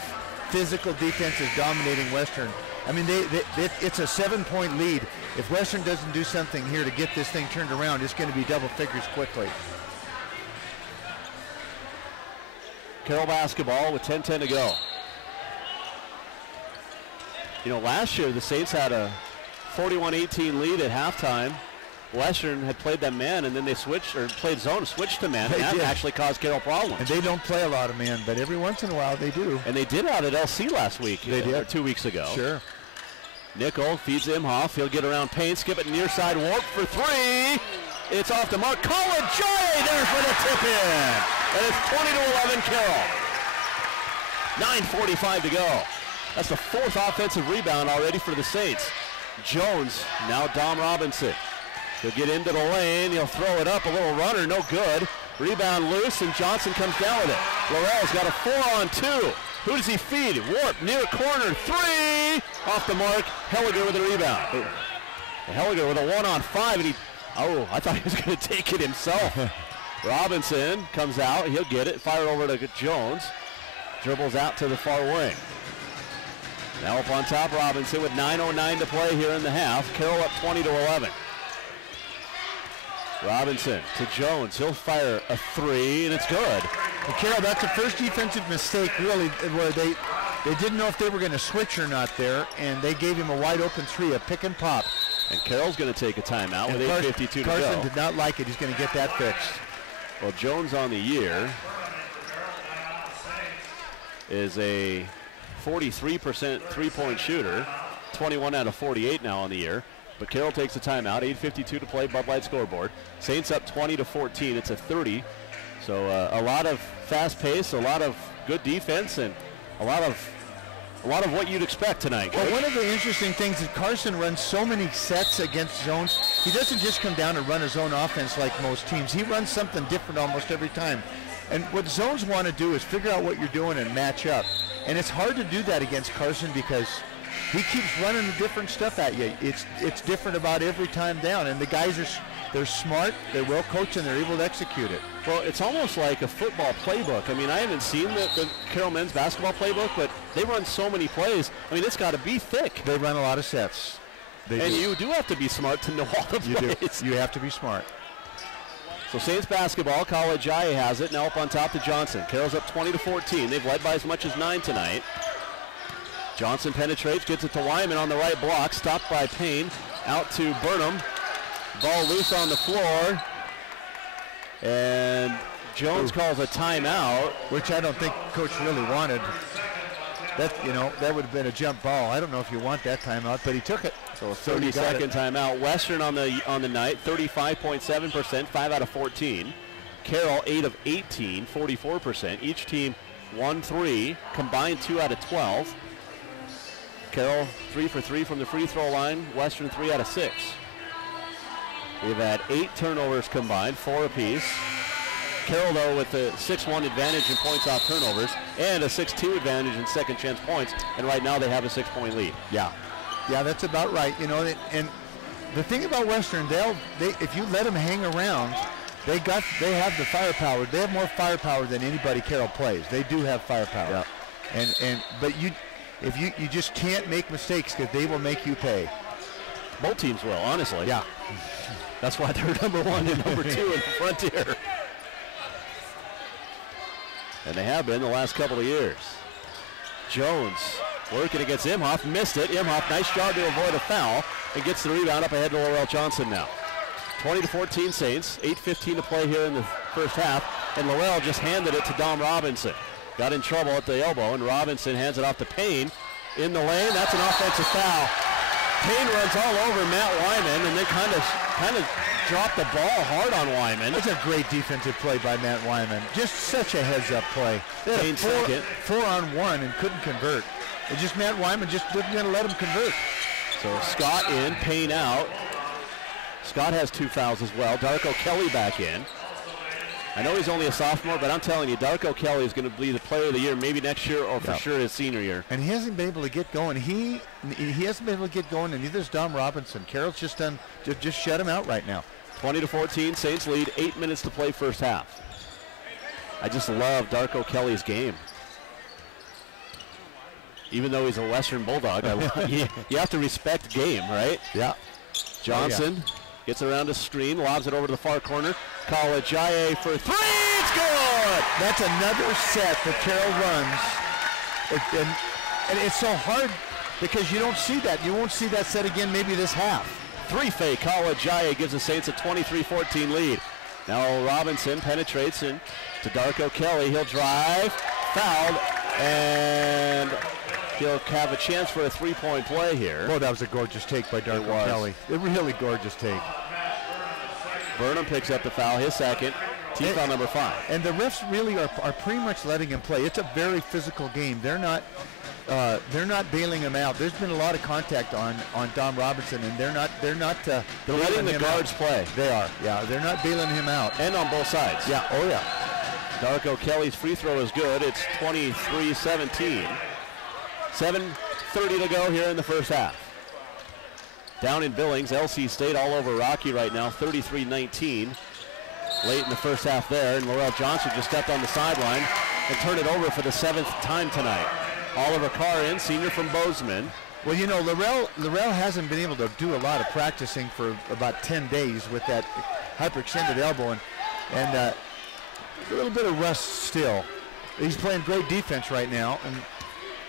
physical defense is dominating Western. I mean, it's a 7-point lead. If Western doesn't do something here to get this thing turned around, it's going to be double figures quickly. Carroll basketball with 10:10 to go. You know, last year the Saints had a 41-18 lead at halftime. Western had played that man, and then they switched, or played zone, switched to man, and that actually caused Carroll problems. And they don't play a lot of man, but every once in a while they do. And they did out at LC last week. They did. Or 2 weeks ago. Sure. Nickel feeds Imhoff. He'll get around Payne, skip it near side, warp for 3. It's off the mark. College J there for the tip-in. And it's 20-11 Carroll. 9:45 to go. That's the 4th offensive rebound already for the Saints. Jones, now Dom Robinson. He'll get into the lane. He'll throw it up. A little runner, no good. Rebound loose, and Johnson comes down with it. Laurel's got a 4-on-2. Who does he feed? Warp, near corner, 3! Off the mark, Helliger with the rebound. Helliger with a 1-on-5, and I thought he was going to take it himself. Robinson comes out. He'll get it. Fire over to Jones. Dribbles out to the far wing. Now up on top, Robinson with 9:09 to play here in the half. Carroll up 20-11. Robinson to Jones. He'll fire a 3, and it's good. Well, Carroll, that's the first defensive mistake, really, where they didn't know if they were going to switch or not there, and they gave him a wide-open 3, a pick and pop. And Carroll's going to take a timeout with 8:52 to go. Carson did not like it. He's going to get that fixed. Well, Jones on the year is a 43% three-point shooter, 21 out of 48 now on the year. But Carroll takes a timeout, 8:52 to play, Bud Light scoreboard. Saints up 20-14, it's a 30. So a lot of fast pace, a lot of good defense, and a lot of what you'd expect tonight. Well, one of the interesting things is Carson runs so many sets against zones. He doesn't just come down and run his own offense like most teams. He runs something different almost every time. And what zones want to do is figure out what you're doing and match up. And it's hard to do that against Carson because he keeps running different stuff at you. It's different about every time down. And the guys they're smart, they're well coached, and they're able to execute it. Well, it's almost like a football playbook. I mean, I haven't seen the Carroll men's basketball playbook, but they run so many plays. I mean, it's got to be thick. They run a lot of sets. And you do have to be smart to know all the plays. You have to be smart. So Saints basketball, College I has it. Now up on top to Johnson. Carroll's up 20-14. They've led by as much as 9 tonight. Johnson penetrates, gets it to Wyman on the right block. Stopped by Payne. Out to Burnham. Ball loose on the floor. And Jones calls a timeout. Which I don't think Coach really wanted. That would have been a jump ball. I don't know if you want that timeout, but he took it. So a 30-second timeout. Western on the night, 35.7%, 5 out of 14. Carroll, 8 of 18, 44%. Each team 1-3, combined 2 out of 12. Carroll 3 for 3 from the free throw line. Western 3 out of 6. We've had 8 turnovers combined, 4 apiece. Carroll, though, with the 6-1 advantage in points off turnovers and a 6-2 advantage in second chance points. And right now they have a 6-point lead. Yeah, that's about right. And the thing about Western, if you let them hang around, they have the firepower. They have more firepower than anybody Carroll plays. They do have firepower. Yeah. But if you just can't make mistakes because they will make you pay. Both teams will, honestly. Yeah. That's why they're number 1 and number 2 in the Frontier. And they have been the last couple of years. Jones working against Imhoff, missed it. Imhoff, nice job to avoid a foul, and gets the rebound up ahead to Laurel Johnson now. 20-14 Saints, 8:15 to play here in the first half, and Laurel just handed it to Dom Robinson. Got in trouble at the elbow, and Robinson hands it off to Payne. In the lane, that's an offensive foul. Payne runs all over Matt Wyman, and then kind of dropped the ball hard on Wyman. That's a great defensive play by Matt Wyman. Just such a heads-up play. They had a 4-on-1 and couldn't convert. It's just Matt Wyman just wasn't going to let him convert. So Scott in, Payne out. Scott has 2 fouls as well. Darko Kelly back in. I know he's only a sophomore, but I'm telling you, Darko Kelly is going to be the player of the year maybe next year or for sure his senior year. And he hasn't been able to get going. He hasn't been able to get going, and neither is Dom Robinson. Carroll's just shut him out right now. 20-14, Saints lead, 8 minutes to play first half. I just love Darko Kelly's game. Even though he's a Western Bulldog, you have to respect game, right? Yeah. Johnson gets around the screen, lobs it over to the far corner. Kalajaye for 3, it's good! That's another set that Carroll runs. And it's so hard because you don't see that. You won't see that set again maybe this half. 3-fake Kalajaye gives the Saints a 23-14 lead. Now Robinson penetrates in to Darko Kelly. He'll drive, fouled, and he'll have a chance for a 3-point play here. Oh, that was a gorgeous take by Darko Kelly. A really gorgeous take. Burnham picks up the foul, his second. Team foul number 5. And the refs really are pretty much letting him play. It's a very physical game. They're not bailing him out. There's been a lot of contact on Dom Robinson, and they're letting the guards play. They are, yeah. They're not bailing him out. And on both sides. Yeah, oh yeah. Darko Kelly's free throw is good. It's 23-17. 7:30 to go here in the first half. Down in Billings, LC State all over Rocky right now, 33-19. Late in the first half there, and Laurel Johnson just stepped on the sideline and turned it over for the 7th time tonight. Oliver Carr in, senior from Bozeman. Well, you know, Laurel hasn't been able to do a lot of practicing for about 10 days with that hyperextended elbow, and a little bit of rust still. He's playing great defense right now, and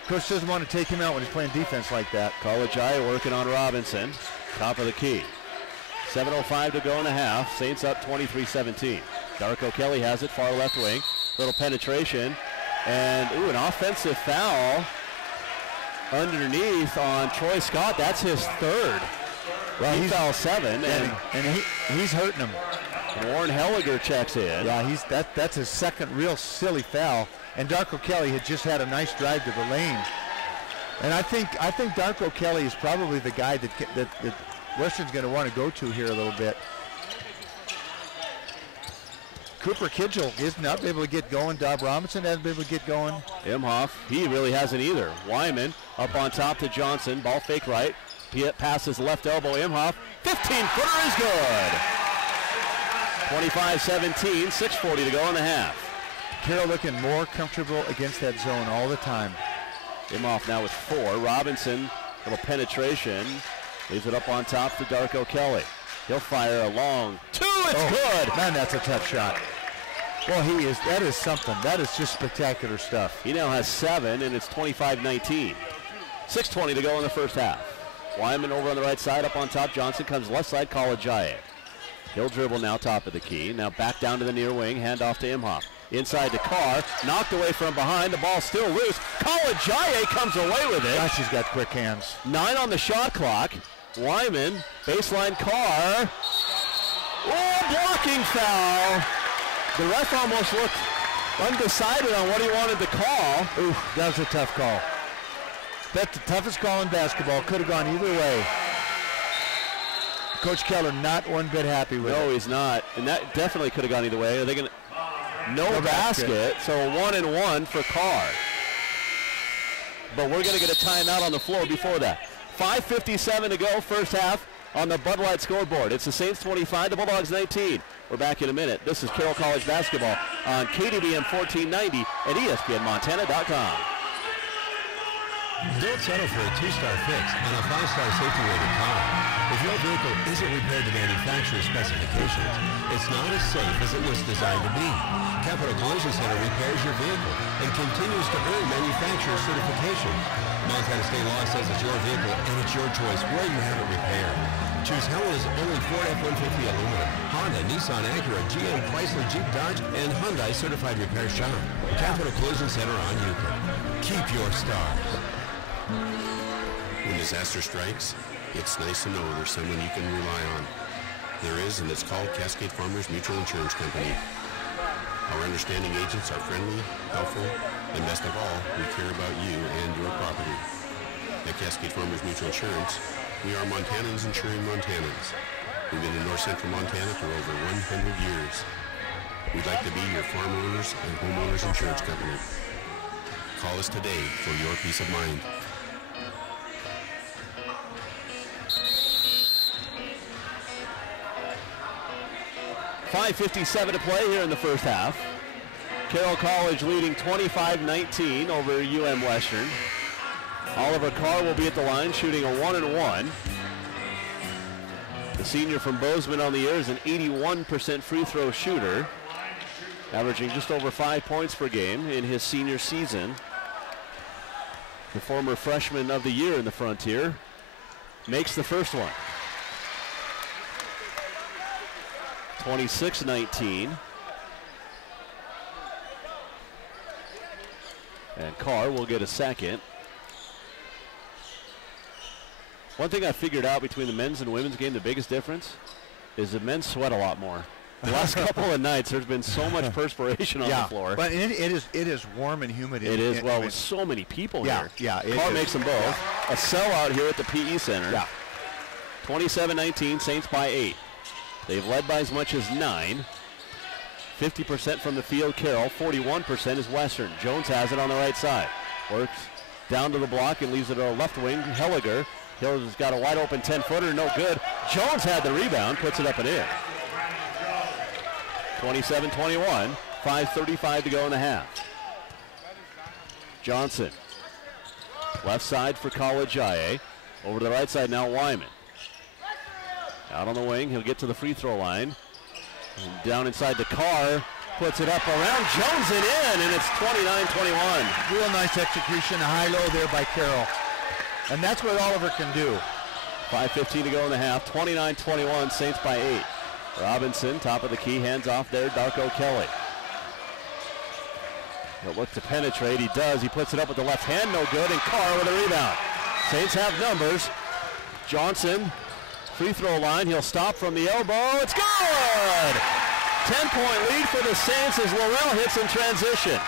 coach doesn't want to take him out when he's playing defense like that. Kalajaye working on Robinson, top of the key. 7:05 to go in a half. Saints up 23-17. Darko Kelly has it, far left wing. Little penetration. And, an offensive foul underneath on Troy Scott. That's his 3rd. Well, he's foul 7. And he's hurting him. Warren Helliger checks in. Yeah, that's his 2nd real silly foul. And Darko Kelly had just had a nice drive to the lane. And I think Darko Kelly is probably the guy that Western's going to want to go to here a little bit. Cooper Kidgel is not able to get going. Dob Robinson hasn't been able to get going. Imhoff, he really hasn't either. Wyman up on top to Johnson. Ball fake right. Passes left elbow. Imhoff. 15-footer is good. 25-17. 6:40 to go in the half. Carroll looking more comfortable against that zone all the time. Imhoff now with 4. Robinson, little penetration. Leaves it up on top to Darko Kelly. He'll fire a long 2. It's good. Man, that's a tough shot. Well, that is something. That is just spectacular stuff. He now has 7, and it's 25-19. 6:20 to go in the first half. Wyman over on the right side, up on top. Johnson comes left side, Kalajaye. He'll dribble now, top of the key. Now back down to the near wing, hand off to Imhoff. Inside to Carr, knocked away from behind. The ball still loose. Kalajaye comes away with it. Gosh, he's got quick hands. 9 on the shot clock. Wyman, baseline Carr. Oh, blocking foul. The ref almost looked undecided on what he wanted to call. Ooh, that was a tough call. That's the toughest call in basketball. Could have gone either way. Coach Keller not one bit happy with it. No, he's not. And that definitely could have gone either way. Are they going to? No basket, so 1-and-1 for Carr. But we're going to get a timeout on the floor before that. 5:57 to go, first half on the Bud Light scoreboard. It's the Saints 25, the Bulldogs 19. We're back in a minute. This is Carroll College basketball on KDBM 1490 at ESPNMontana.com. Don't settle for a 2-star fix on a 5-star safety rated car. If your vehicle isn't repaired to manufacturer specifications, it's not as safe as it was designed to be. Capital Collision Center repairs your vehicle and continues to earn manufacturer certification. Montana state law says it's your vehicle and it's your choice where you have it repaired. Choose Helena's only Ford F-150 aluminum, Honda, Nissan, Acura, GM, Chrysler, Jeep, Dodge, and Hyundai certified repair shop. Capital Collision Center on Euclid. Keep your stars. When disaster strikes, it's nice to know there's someone you can rely on. There is, and it's called Cascade Farmers Mutual Insurance Company. Our understanding agents are friendly, helpful, and best of all, we care about you and your property. At Cascade Farmers Mutual Insurance, we are Montanans insuring Montanans. We've been in north central Montana for over 100 years. We'd like to be your farm owners and homeowners insurance company. Call us today for your peace of mind. .5:57 to play here in the first half. Carroll College leading 25-19 over UM Western. Oliver Carr will be at the line shooting a 1-1. The senior from Bozeman on the year is an 81% free throw shooter, averaging just over 5 points per game in his senior season. The former freshman of the year in the Frontier makes the first one. 26-19. And Carr will get a second. One thing I figured out between the men's and women's game, the biggest difference is the men sweat a lot more. The last couple of nights, there's been so much perspiration on the floor. But it is warm and humid. It is, well, with so many people here. Yeah, Carr makes them both. Yeah. A sellout here at the PE Center. Yeah. 27-19, Saints by 8. They've led by as much as 9. 50% from the field, Carroll. 41% is Western. Jones has it on the right side. Works down to the block and leaves it to the left wing. Helliger. Hill's got a wide open 10-footer, no good. Jones had the rebound, puts it up and in. 27-21, 5:35 to go in the half. Johnson, left side for College IA. Over to the right side now, Wyman. Out on the wing, he'll get to the free throw line. And down inside the Carr, puts it up around Jones and in, and it's 29-21. Real nice execution, high-low there by Carroll. And that's what Oliver can do. 5:15 to go in the half, 29-21, Saints by 8. Robinson, top of the key, hands off there, Darko Kelly. He'll look to penetrate, he does, he puts it up with the left hand, no good, and Carr with a rebound. Saints have numbers. Johnson, free throw line, he'll stop from the elbow, it's good! 10-point lead for the Saints as Laurel hits in transition.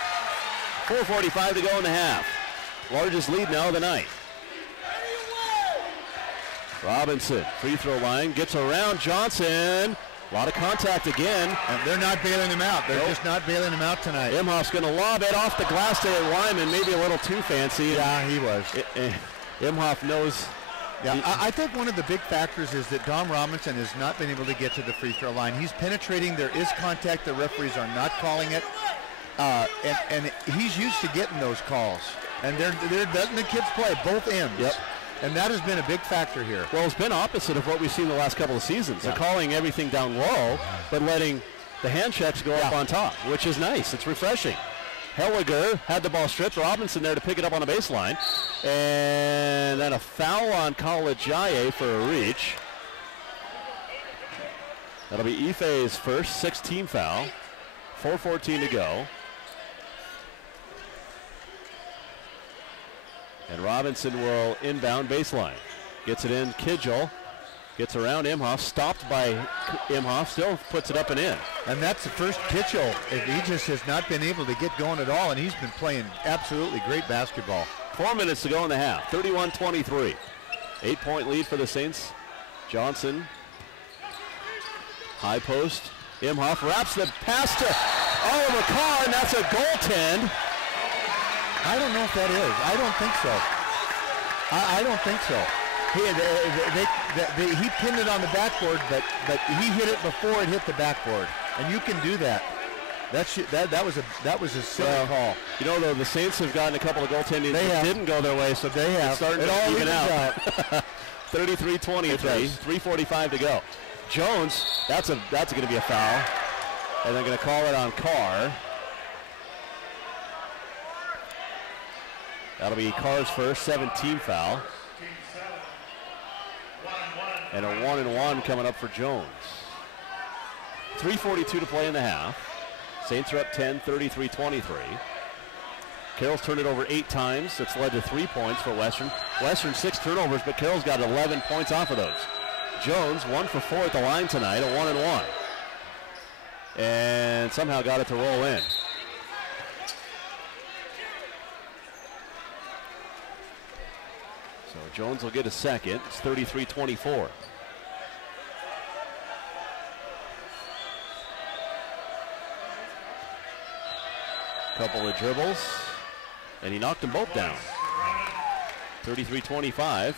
4:45 to go in the half. Largest lead now of the night. Robinson, free throw line, gets around Johnson. A lot of contact again. And they're not bailing him out. They're just not bailing him out tonight. Imhoff's going to lob it off the glass to Wyman, maybe a little too fancy. Yeah, he was. Imhoff knows. Yeah, I think one of the big factors is that Dom Robinson has not been able to get to the free throw line. He's penetrating. There is contact. The referees are not calling it. And he's used to getting those calls. And they're letting the kids play both ends. Yep. And that has been a big factor here. Well, it's been opposite of what we've seen the last couple of seasons. They're calling everything down low, but letting the hand checks go up on top, which is nice. It's refreshing. Helliger had the ball stripped. Robinson there to pick it up on the baseline. And then a foul on College IA for a reach. That'll be Ife's first, 6th foul. 4:14 to go. And Robinson will inbound baseline. Gets it in, Kidgel. Gets around Imhoff, stopped by Imhoff, still puts it up and in. And that's the first Kitchell. He just has not been able to get going at all, and he's been playing absolutely great basketball. 4 minutes to go in the half, 31-23. 8-point lead for the Saints. Johnson, high post. Imhoff wraps the pass to Oliver Carr, and that's a goaltend. I don't know if that is. I don't think so. I don't think so. He pinned it on the backboard, but he hit it before it hit the backboard, and you can do that. That was a silly call. You know, though, the Saints have gotten a couple of goaltending that didn't go their way, so they have. It's starting to even out. 33-23, 3:45 to go. Jones, that's going to be a foul, and they're going to call it on Carr. That'll be Carr's first, 17th foul. And a 1-and-1 coming up for Jones. 3:42 to play in the half. Saints are up 10, 33-23. Carroll's turned it over 8 times. That's led to 3 points for Western. Western 6 turnovers, but Carroll's got 11 points off of those. Jones, 1 for 4 at the line tonight, a 1-and-1. And somehow got it to roll in. So Jones will get a second. It's 33-24. Couple of dribbles, and he knocked them both down. 33-25.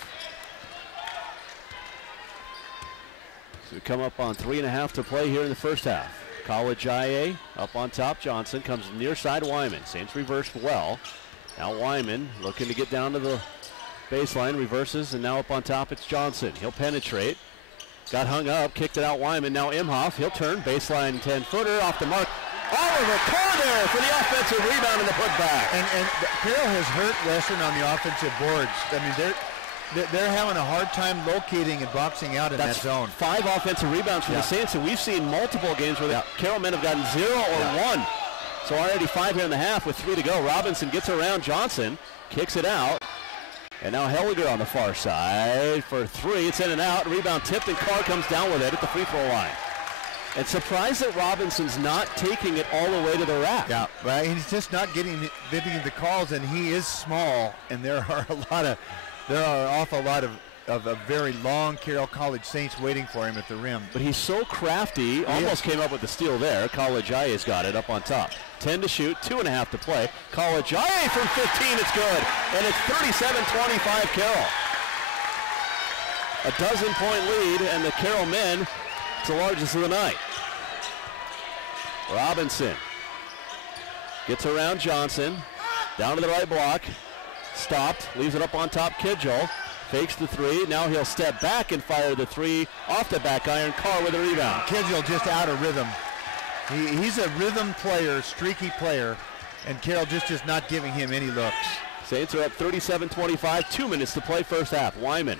So we come up on 3.5 to play here in the first half. College IA up on top. Johnson comes near side Wyman. Saints reversed well. Now Wyman looking to get down to the baseline, reverses, and now up on top it's Johnson. He'll penetrate. Got hung up, kicked it out Wyman. Now Imhoff, he'll turn, baseline 10-footer off the mark. Oliver Carr there for the offensive rebound and the putback. And Carroll has hurt Western on the offensive boards. I mean, they're having a hard time locating and boxing out in that zone. 5 offensive rebounds for the Saints, and we've seen multiple games where the Carroll men have gotten 0 or 1. So already 5 here in the half with 3 to go. Robinson gets around Johnson, kicks it out. And now Helliger on the far side for 3. It's in and out. Rebound tipped, and Carr comes down with it at the free throw line. And surprised that Robinson's not taking it all the way to the rack. Yeah, right. He's just not getting the calls, and he is small, and there are an awful lot of a very long Carroll College Saints waiting for him at the rim. But he's so crafty, almost came up with the steal there. College IA's got it up on top. 10 to shoot, 2.5 to play. College IA from 15, it's good. And it's 37-25 Carroll. A 12-point lead, and the Carroll men, it's the largest of the night. Robinson gets around Johnson, down to the right block, stopped, leaves it up on top. Kidgel fakes the 3. Now he'll step back and fire the 3 off the back iron. Carr with a rebound. Kidgel just out of rhythm. He's a rhythm player, streaky player, and Carroll just is not giving him any looks. Saints are up 37-25, 2 minutes to play first half. Wyman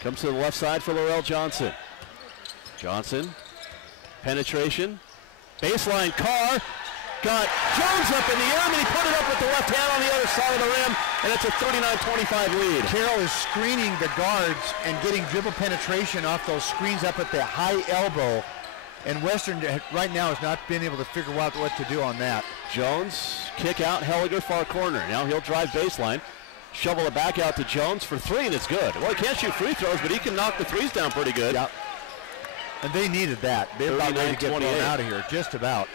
comes to the left side for Laurel Johnson. Johnson, penetration, baseline. Carr got Jones up in the air, and he put it up with the left hand on the other side of the rim, and it's a 39-25 lead. Carroll is screening the guards and getting dribble penetration off those screens up at the high elbow, and Western right now has not been able to figure out what to do on that. Jones, kick out, Helliger far corner. Now he'll drive baseline. Shovel it back out to Jones for 3, and it's good. Well, he can't shoot free throws, but he can knock the 3s down pretty good. Yep. And they needed that. They're about ready to get blown out of here, just about.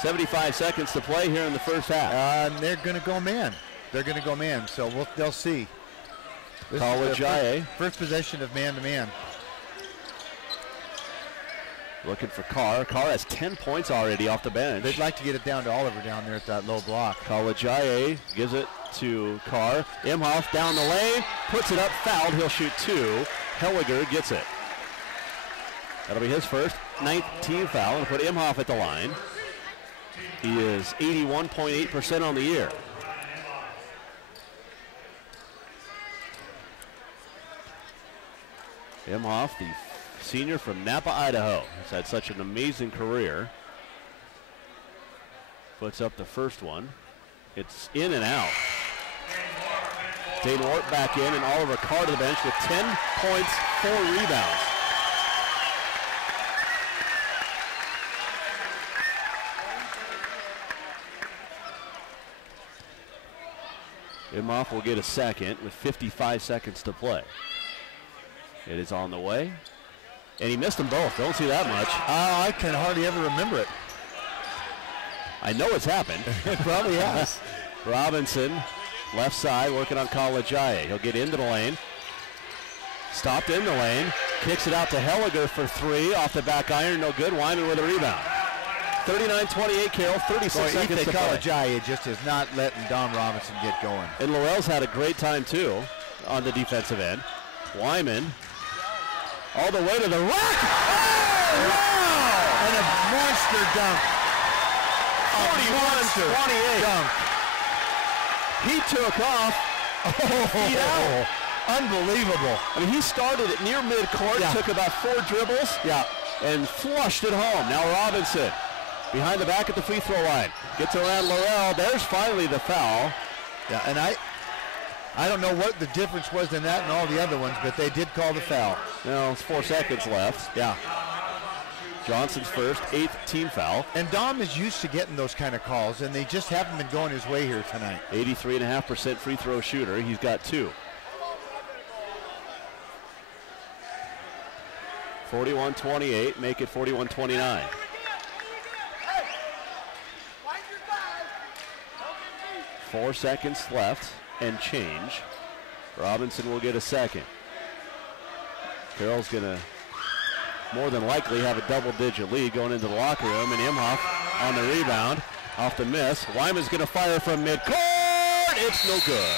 75 seconds to play here in the first half. And they're going to go man. They're going to go man, so they'll see. College IA. First possession of man-to-man. Looking for Carr. Carr has 10 points already off the bench. They'd like to get it down to Oliver down there at that low block. College IA gives it to Carr. Imhoff down the lane, puts it up, fouled. He'll shoot 2. Helliger gets it. That'll be his first 19th foul, and put Imhoff at the line. He is 81.8% on the year. Imhoff, the senior from Napa, Idaho. He's had such an amazing career. Puts up the first one. It's in and out. Dane Wart back in, and Oliver Carr to the bench with 10 points, 4 rebounds. Imhoff will get a second with 55 seconds to play. It is on the way. And he missed them both. Don't see that much. I can hardly ever remember it. I know it's happened. It probably has. Robinson, left side, working on College IA. He'll get into the lane. Stopped in the lane. Kicks it out to Helliger for 3. Off the back iron, no good. Wyman with a rebound. 39-28 Carroll, 36 seconds to play. College IA just is not letting Don Robinson get going. And Laurel's had a great time, too, on the defensive end. Wyman, all the way to the rack. Oh, wow! And a monster dunk. 41-28 dunk. He took off. Feet out. Unbelievable. I mean, he started at near midcourt, took about 4 dribbles, and flushed it home. Now Robinson, behind the back at the free throw line, gets around Laurel. There's finally the foul. Yeah, and I don't know what the difference was in that and all the other ones, but they did call the foul. Well, it's 4 seconds left. Yeah. Johnson's first, 8th team foul. And Dom is used to getting those kind of calls, and they just haven't been going his way here tonight. 83.5% free throw shooter. He's got 2. 41-28, make it 41-29. Four seconds left and change. Robinson will get a second. Carroll's going to more than likely have a double-digit lead going into the locker room, and Imhoff on the rebound. Off the miss. Wyman's going to fire from midcourt. It's no good.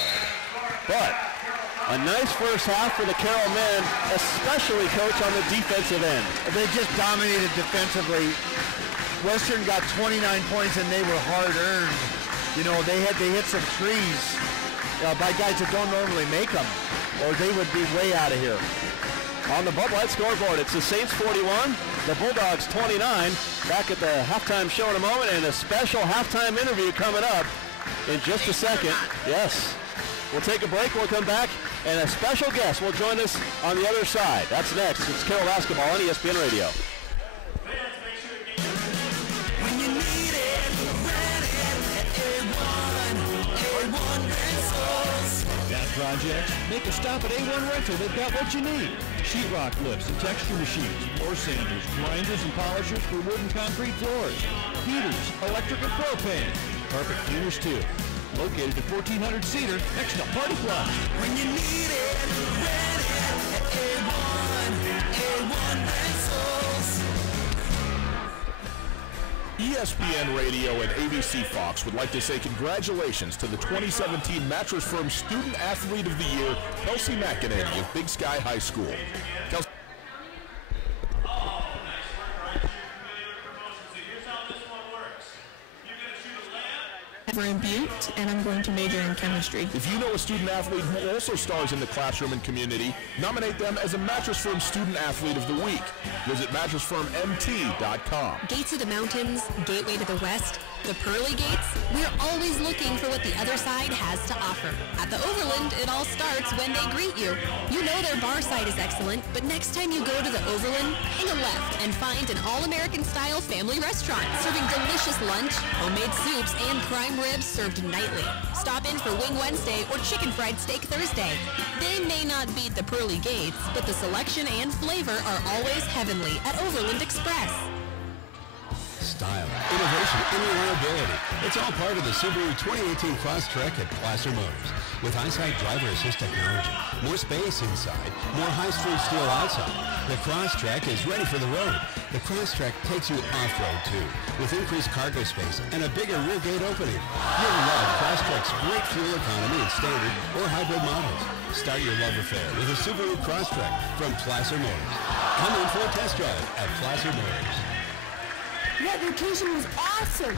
But a nice first half for the Carroll men, especially, Coach, on the defensive end. They just dominated defensively. Western got 29 points, and they were hard-earned. You know, they hit some threes by guys that don't normally make them, or they would be way out of here. On the Bud Light scoreboard, it's the Saints 41, the Bulldogs 29. Back at the halftime show in a moment, and a special halftime interview coming up in just a second. Yes. We'll take a break. We'll come back, and a special guest will join us on the other side. That's next. It's Carroll Basketball on ESPN Radio. Project? Make a stop at A1 Rental. They've got what you need. Sheetrock lifts and texture machines, floor sanders, grinders and polishers for wood and concrete floors, heaters, electric and propane, carpet cleaners too. Located at 1400 Cedar, next to Party Plus. When you need it, rent it at A1 Rentals. ESPN Radio and ABC Fox would like to say congratulations to the 2017 Mattress Firm Student Athlete of the Year, Kelsey McEnany of Big Sky High School. Kelsey. In Butte, and I'm going to major in chemistry. If you know a student athlete who also stars in the classroom and community, nominate them as a Mattress Firm Student Athlete of the Week. Visit mattressfirmmt.com. Gates of the Mountains, Gateway to the West, the Pearly Gates, we're always looking for what the other side has to offer. At the Overland, it all starts when they greet you. You know their bar side is excellent, but next time you go to the Overland, hang a left and find an all-American style family restaurant serving delicious lunch, homemade soups, and prime ribs served nightly. Stop in for Wing Wednesday or Chicken Fried Steak Thursday. They may not beat the Pearly Gates, but the selection and flavor are always heavenly at Overland Express. Style, innovation, and reliability. It's all part of the Subaru 2018 Crosstrek at Placer Motors. With EyeSight driver assist technology, more space inside, more high-strength steel outside, the Crosstrek is ready for the road. The Crosstrek takes you off-road too, with increased cargo space and a bigger rear gate opening. You'll love Crosstrek's great fuel economy in standard or hybrid models. Start your love affair with a Subaru Crosstrek from Placer Motors. Come in for a test drive at Placer Motors. That vacation was awesome.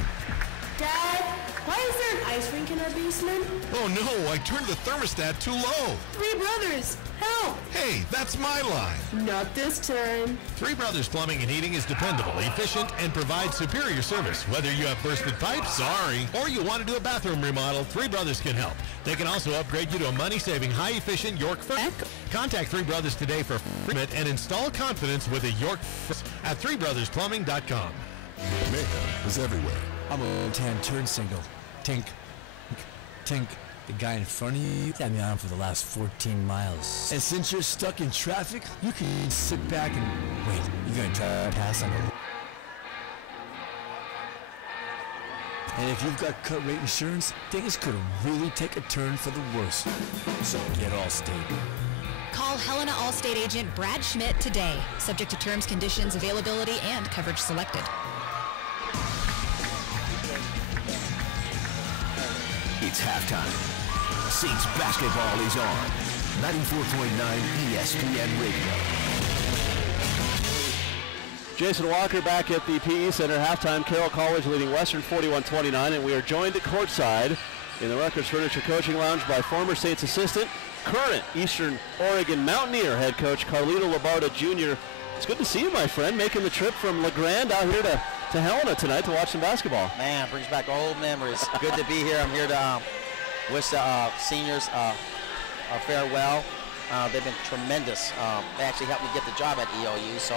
Dad, why is there an ice rink in our basement? Oh no, I turned the thermostat too low. Three Brothers, help! Hey, that's my line. Not this time. Three Brothers Plumbing and Heating is dependable, efficient, and provides superior service. Whether you have bursted pipes, or you want to do a bathroom remodel, Three Brothers can help. They can also upgrade you to a money-saving, high-efficient York furnace. Contact Three Brothers today for free and install confidence with a York furnace at threebrothersPlumbing.com. Mayhem is everywhere. I'm a tan turn single. Tink. Tink. The guy in front of you had me on for the last 14 miles. And since you're stuck in traffic, you can sit back and wait. You're gonna try to pass on it. And if you've got cut rate insurance, things could really take a turn for the worse. So get Allstate. Call Helena Allstate agent Brad Schmidt today. Subject to terms, conditions, availability, and coverage selected. It's halftime. Saints basketball is on. 94.9 ESPN Radio. Jason Walker back at the PE Center. Halftime, Carroll College leading Western 41-29, and we are joined at courtside in the Rutgers Furniture Coaching Lounge by former Saints assistant, current Eastern Oregon Mountaineer head coach Carlito Labarda Jr. It's good to see you, my friend, making the trip from LeGrand out here to Helena tonight to watch some basketball. Man, brings back old memories. Good to be here. I'm here to wish the seniors fare well. They've been tremendous. They actually helped me get the job at EOU, so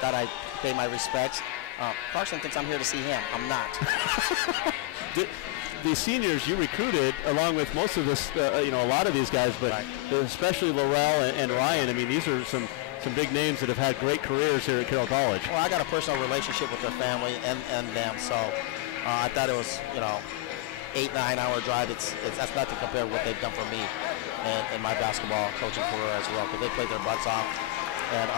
thought I'd pay my respects. Carson thinks I'm here to see him. I'm not. The seniors you recruited, along with most of this, a lot of these guys, but especially Laurel and Ryan. I mean, these are some big names that have had great careers here at Carroll College. Well, I got a personal relationship with their family and them, so I thought it was, 8-9 hour drive. That's nothing compared to what they've done for me in my basketball coaching career as well, because they played their butts off, and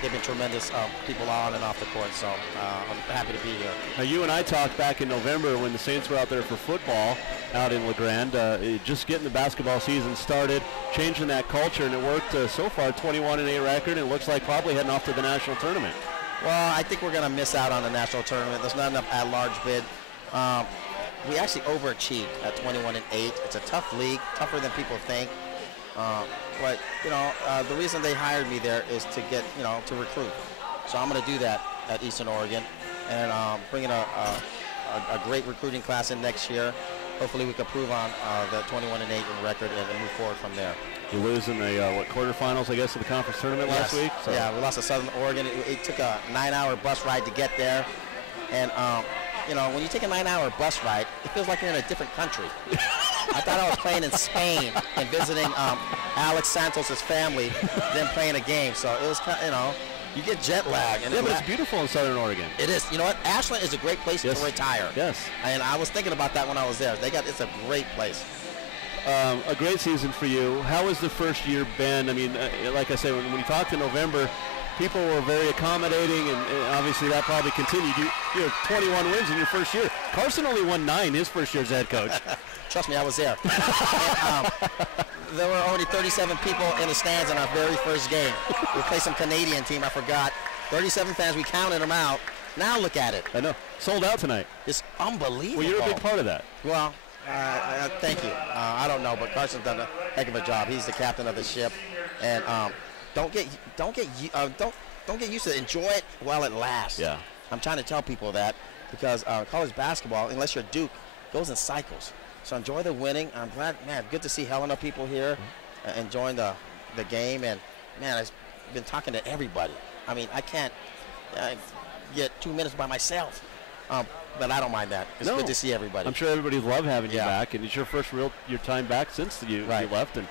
they've been tremendous people on and off the court, so I'm happy to be here. Now, you and I talked back in November when the Saints were out there for football out in La Grande, just getting the basketball season started, changing that culture, and it worked so far, 21-8 record, and it looks like probably heading off to the national tournament. Well, I think we're going to miss out on the national tournament. There's not enough at-large bid. We actually overachieved at 21-8. It's a tough league, tougher than people think. But the reason they hired me there is to get, to recruit. So I'm going to do that at Eastern Oregon, and bring in a great recruiting class in next year. Hopefully we can improve on the 21-8 record and move forward from there. You lose in the quarterfinals, I guess, of the conference tournament last week. So. Yeah, we lost to Southern Oregon. It took a 9-hour bus ride to get there, and when you take a 9-hour bus ride, it feels like you're in a different country. I thought I was playing in Spain and visiting Alex Santos' family, then playing a game. So it was kind of, you get jet lag. And yeah, but it's beautiful in Southern Oregon. It is. You know what? Ashland is a great place to retire. Yes. And I was thinking about that when I was there. It's a great place. A great season for you. How has the first year been? I mean, like I said, when we talked in November, people were very accommodating, and obviously that probably continued. You have 21 wins in your first year. Carson only won 9 his first year as head coach. Trust me, I was there. And, there were only 37 people in the stands in our very first game. We played some Canadian team, I forgot. 37 fans, we counted them out. Now look at it. I know. Sold out tonight. It's unbelievable. Well, you're a big part of that. Well, thank you. I don't know, but Carson's done a heck of a job. He's the captain of the ship, and don't get used to it. Enjoy it while it lasts. Yeah. I'm trying to tell people that, because college basketball, unless you're Duke, goes in cycles. So enjoy the winning. I'm glad, man. Good to see Helena people here enjoying the game, and man, I've been talking to everybody. I mean, I can't get 2 minutes by myself. But I don't mind that. It's good to see everybody. I'm sure everybody loved having you back, and it's your first your time back since you left. And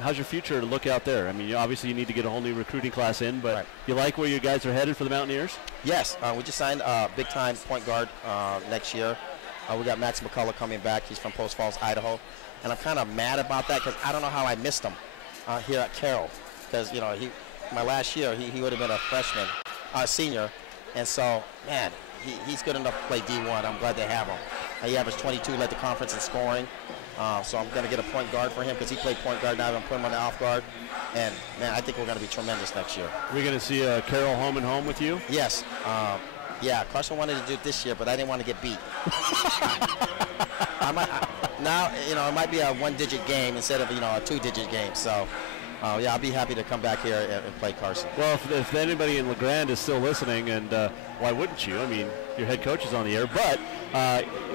how's your future to look out there? I mean, obviously you need to get a whole new recruiting class in, but you like where you guys are headed for the Mountaineers? Yes. We just signed a big-time point guard next year. We got Max McCullough coming back. He's from Post Falls, Idaho. And I'm kind of mad about that, because I don't know how I missed him here at Carroll. Because, my last year, he would have been a freshman, senior. And so, man, he's good enough to play D1. I'm glad they have him. He averaged 22, led the conference in scoring. So I'm going to get a point guard for him, because he played point guard. Now I'm going to put him on the off guard. And, man, I think we're going to be tremendous next year. We're going to see Carroll home and home with you? Yes. Yeah, Carson wanted to do it this year, but I didn't want to get beat. Now, it might be a one-digit game instead of, a 2-digit game. So, yeah, I'll be happy to come back here and play Carson. Well, if anybody in La Grande is still listening, and why wouldn't you? I mean, your head coach is on the air. But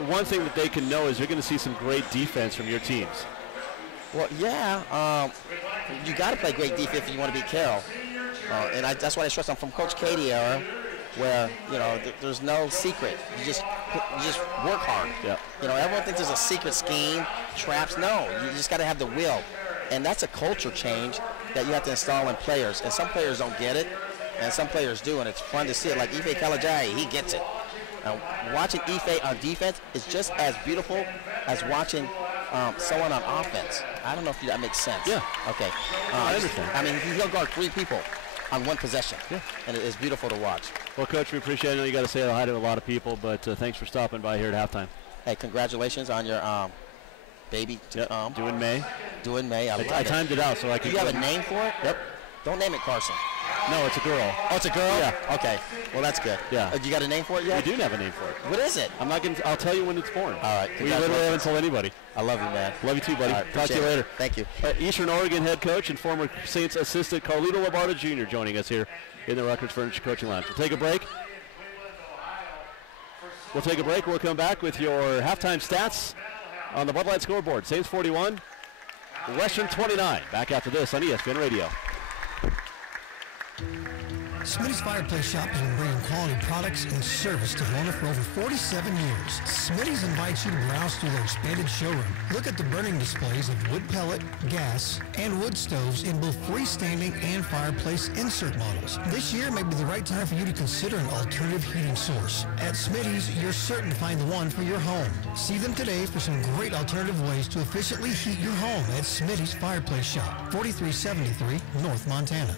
one thing that they can know is you're going to see some great defense from your teams. Well, yeah. You got to play great defense if you want to beat Carroll. And that's why I stress I'm from Coach Cady era, where there's no secret. You just work hard. Yeah. Everyone thinks there's a secret scheme, traps. No, you just got to have the will, and that's a culture change that you have to install in players. And some players don't get it, and some players do, and it's fun to see it. Like Ife Kalajai, he gets it. Now, watching Ife on defense is just as beautiful as watching someone on offense. I don't know if that makes sense. Yeah. Okay. I understand. I mean, he'll guard 3 people on one possession. Yeah. And it is beautiful to watch. Well, Coach, we appreciate it. I know you got to say hi to a lot of people, but thanks for stopping by here at halftime. Hey, congratulations on your baby to come. Due in May. Due in May. I timed it out so I could. Do you have a name for it? Yep. Don't name it Carson. No, it's a girl. Oh, it's a girl? Yeah. Okay. Well, that's good. Yeah. You got a name for it yet? We do have a name for it. What is it? I'm not going to. I'll tell you when it's born. All right. We literally haven't told anybody. I love you, man. Love you too, buddy. Right, talk to you later. Thank you. Eastern Oregon head coach and former Saints assistant Carlito Labarda Jr. joining us here in the Rutgers Furniture Coaching Lounge. We'll take a break. We'll come back with your halftime stats on the Bud Light scoreboard. Saints 41, Western 29. Back after this on ESPN Radio. Smitty's Fireplace Shop has been bringing quality products and service to Helena for over 47 years. Smitty's invites you to browse through their expanded showroom. Look at the burning displays of wood pellet, gas, and wood stoves in both freestanding and fireplace insert models. This year may be the right time for you to consider an alternative heating source. At Smitty's, you're certain to find the one for your home. See them today for some great alternative ways to efficiently heat your home at Smitty's Fireplace Shop, 4373 North Montana.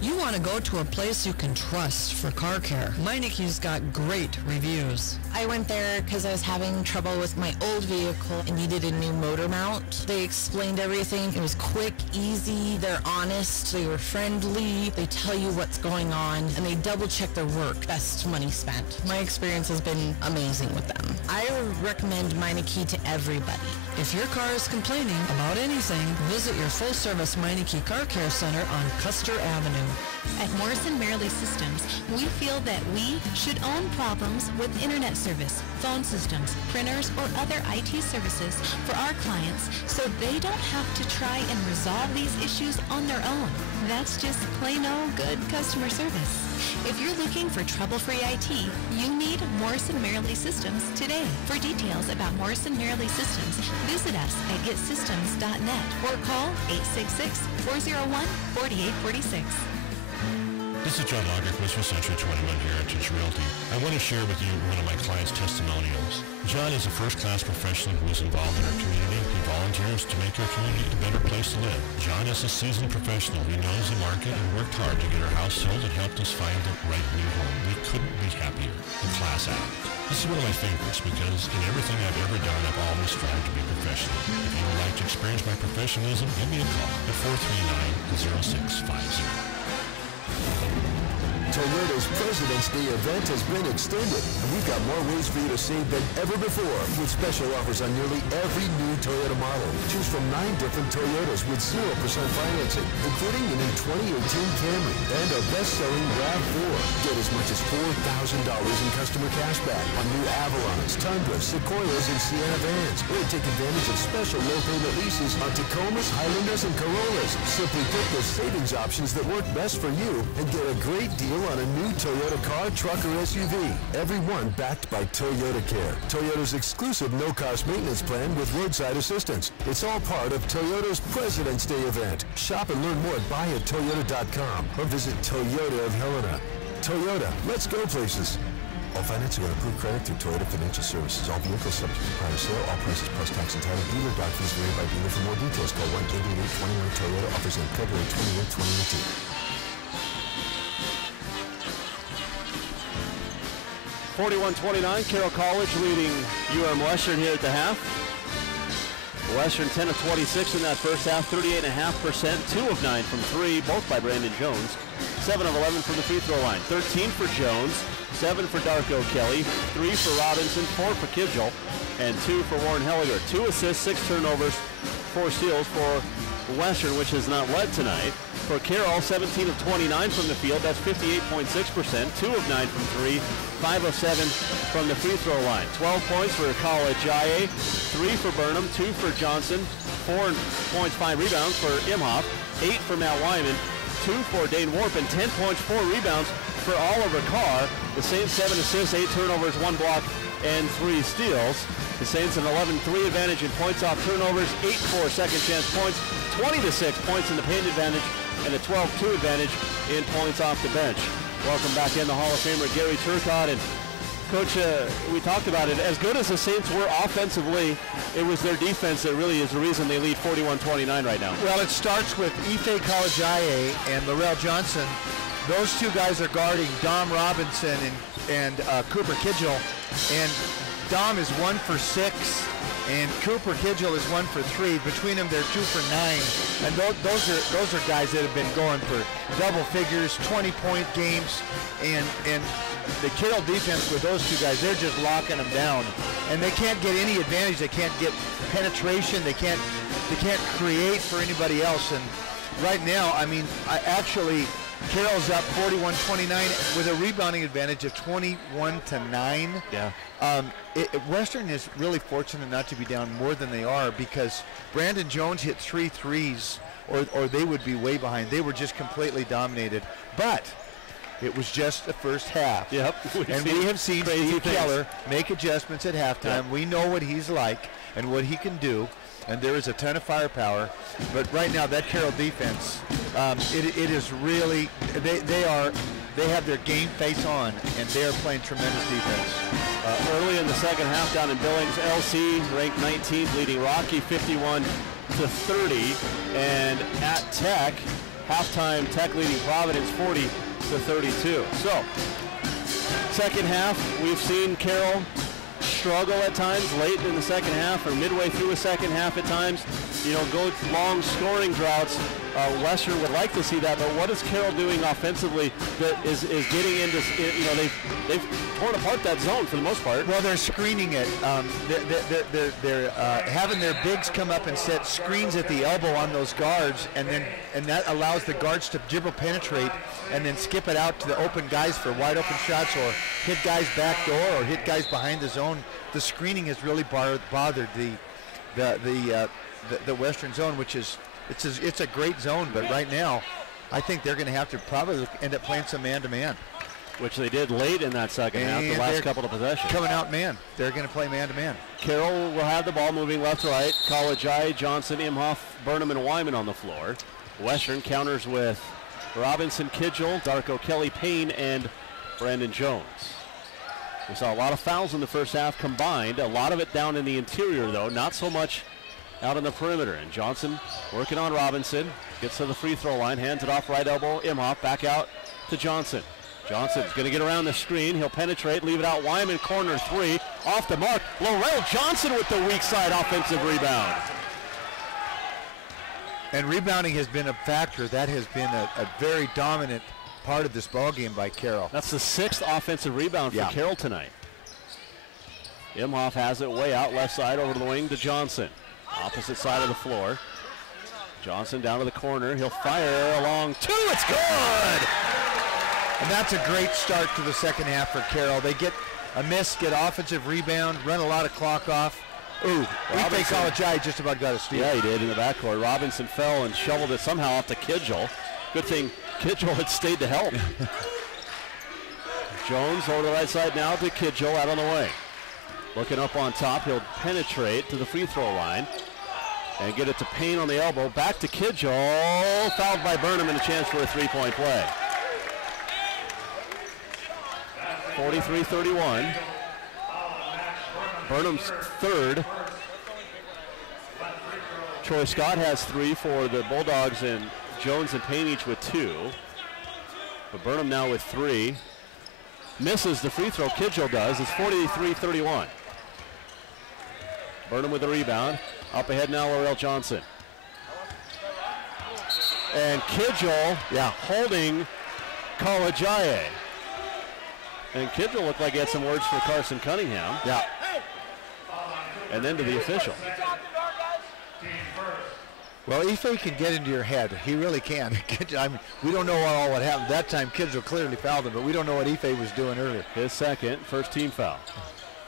You want to go to a place you can trust for car care. Meineke's got great reviews. I went there because I was having trouble with my old vehicle and needed a new motor mount. They explained everything. It was quick, easy, they're honest, they were friendly, they tell you what's going on, and they double check their work. Best money spent. My experience has been amazing with them. I recommend Meineke to everybody. If your car is complaining about anything, visit your full-service Meineke Car Care Center on Custer Avenue. At Morrison Merrily Systems, we feel that we should own problems with internet service, phone systems, printers, or other IT services for our clients so they don't have to try and resolve these issues on their own. That's just plain old good customer service. If you're looking for trouble-free IT, you need Morrison Merrily Systems today. For details about Morrison Merrily Systems, visit us at getsystems.net or call 866-401-4846. This is John Lagerquist with Century 21 Heritage Realty. I want to share with you one of my clients' testimonials. John is a first-class professional who is involved in our community. He volunteers to make our community a better place to live. John is a seasoned professional. He knows the market and worked hard to get our house sold and helped us find the right new home. We couldn't be happier. The class act. This is one of my favorites because in everything I've ever done, I've always strived to be professional. If you would like to experience my professionalism, give me a call at 439-0650. Toyota's President's Day event has been extended, and we've got more ways for you to save than ever before with special offers on nearly every new Toyota model. Choose from 9 different Toyotas with 0% financing, including the new 2018 Camry and our best-selling RAV4. Get as much as $4,000 in customer cash back on new Avalons, Tundras, Sequoias, and Sienna vans, or take advantage of special low-payment leases on Tacomas, Highlanders, and Corollas. Simply pick the savings options that work best for you and get a great deal on a new Toyota car, truck, or SUV. Every one backed by Toyota Care, Toyota's exclusive no-cost maintenance plan with roadside assistance. It's all part of Toyota's President's Day event. Shop and learn more at buyattoyota.com or visit Toyota of Helena. Toyota, let's go places. All financing on approved credit through Toyota Financial Services. All vehicles subject to prior sale. All prices plus tax and title. Dealer doc fees vary by dealer. For more details, call 1-888-21 Toyota. Offers in February 28, 2018. 41-29, Carroll College leading Western here at the half. Western 10 of 26 in that first half, 38.5%, 2 of 9 from 3, both by Brandon Jones. 7 of 11 from the free throw line, 13 for Jones, 7 for Darko Kelly, 3 for Robinson, 4 for Kidgel, and 2 for Warren Helliger. 2 assists, 6 turnovers, 4 steals for Western, which has not led tonight. For Carroll, 17 of 29 from the field. That's 58.6%. 2 of 9 from 3. 5 of 7 from the free throw line. 12 points for College IA. 3 for Burnham. 2 for Johnson. 4 points, 5 rebounds for Imhoff. 8 for Matt Wyman. 2 for Dane Warp. And 10 points, 4 rebounds for Oliver Carr. The Saints 7 assists, 8 turnovers, 1 block, and 3 steals. The Saints an 11-3 advantage in points off turnovers, 8-4 second chance points, 20-6 points in the paint advantage, and a 12-2 advantage in points off the bench. Welcome back in the Hall of Famer Gary Turcotte. And Coach, we talked about it. As good as the Saints were offensively, it was their defense that really is the reason they lead 41-29 right now. Well, it starts with Ife College IA and Laurel Johnson. Those two guys are guarding Dom Robinson and Cooper Kidgel. And Dom is 1 for 6, and Cooper Kidgel is 1 for 3. Between them, they're 2 for 9. And those are guys that have been going for double figures, 20-point games. And the Kidgel defense with those two guys, they're just locking them down. And they can't get any advantage. They can't get penetration. They can't create for anybody else. And right now, I mean, Carroll's up 41-29 with a rebounding advantage of 21-9. Yeah. Western is really fortunate not to be down more than they are, because Brandon Jones hit 3 threes, or they would be way behind. They were just completely dominated. But it was just the first half. Yep. And we have seen Steve Keller make adjustments at halftime. Yep. We know what he's like and what he can do. And there is a ton of firepower, but right now that Carroll defense, it is really, they have their game face on, and they are playing tremendous defense. Early in the second half down in Billings, LC ranked 19th, leading Rocky 51-30, and at Tech, halftime Tech leading Providence 40-32. So, second half, we've seen Carroll struggle at times late in the second half or midway through the second half at times. Go long scoring droughts. Western would like to see that, but what is Carroll doing offensively that is getting into, they've torn apart that zone for the most part. Well, they're screening it. They're having their bigs come up and set screens at the elbow on those guards, and that allows the guards to dribble penetrate and then skip it out to the open guys for wide open shots, or hit guys back door, or hit guys behind the zone. The screening has really bothered the Western zone, which is it's a great zone, but right now I think they're going to have to probably end up playing some man-to-man, which they did late in that second half, the last couple of possessions. Coming out man, they're going to play man-to-man. Carroll will have the ball moving left to right. College Eye, Johnson, Imhoff, Burnham, and Wyman on the floor. Western counters with Robinson, Kidgel, Darko, Kelly, Payne, and Brandon Jones. We saw a lot of fouls in the first half combined, a lot of it down in the interior though, not so much out on the perimeter. And Johnson working on Robinson, gets to the free throw line, hands it off right elbow, Imhoff back out to Johnson. Johnson's going to get around the screen, he'll penetrate, leave it out, Wyman corner three, off the mark. Laurel Johnson with the weak side offensive rebound. And rebounding has been a factor. That has been a very dominant part of this ball game by Carroll. That's the 6th offensive rebound for Carroll tonight. Imhoff has it way out left side over the wing to Johnson. Opposite side of the floor. Johnson down to the corner. He'll fire along two. It's good! And that's a great start to the second half for Carroll. They get a miss, get offensive rebound, run a lot of clock off. Ooh, Ife College Eye just about got a steal. Yeah, he did in the backcourt. Robinson fell and shoveled it somehow off to Kidgel. Good thing Kidgel had stayed to help. Jones over the right side now to Kidgel out on the wing. Looking up on top, he'll penetrate to the free throw line and get it to Payne on the elbow. Back to Kidgel, fouled by Burnham, and a chance for a three-point play. 43-31. Burnham's third. Troy Scott has 3 for the Bulldogs, and Jones and Payne each with 2. But Burnham now with 3. Misses the free throw, Kidgel does. It's 43-31. Burnham with the rebound. Up ahead now, Laurel Johnson. And Kidgel, holding College-Aye. And Kidgel looked like he had some words for Carson Cunningham. Yeah. And then to the official. Well, Ife can get into your head. He really can. I mean, we don't know all what happened. That time, Kidgel clearly fouled him, but we don't know what Ife was doing earlier. His second, first team foul.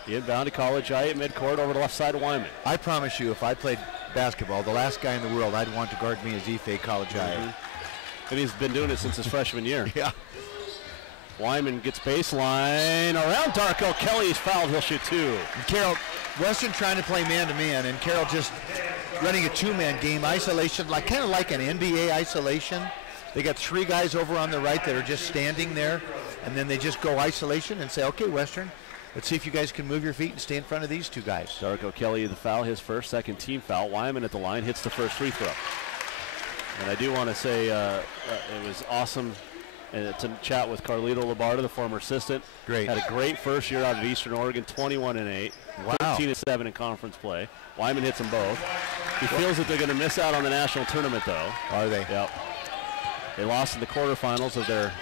He inbound to College-Aye at midcourt over the left side of Wyman. I promise you, if I played basketball, the last guy in the world I'd want to guard me is Ife College-Aye. And he's been doing it since his freshman year. Yeah. Wyman gets baseline around Darko. Kelly's fouled. He'll shoot 2. And Carroll, Western trying to play man-to-man, and Carroll just running a 2-man game, isolation, kind of like an NBA isolation. They got 3 guys over on the right that are just standing there, and then they just go isolation and say, okay, Western, let's see if you guys can move your feet and stay in front of these 2 guys. Darko Kelly, the foul, his first, second team foul. Wyman at the line, hits the first free throw. And I do want to say it was awesome to chat with Carlito Labarda, the former assistant. Great. Had a great first year out of Eastern Oregon, 21-8. Wow. 13-7 in conference play. Wyman hits them both. He feels that they're going to miss out on the national tournament, though. Are they? Yep. They lost in the quarterfinals of their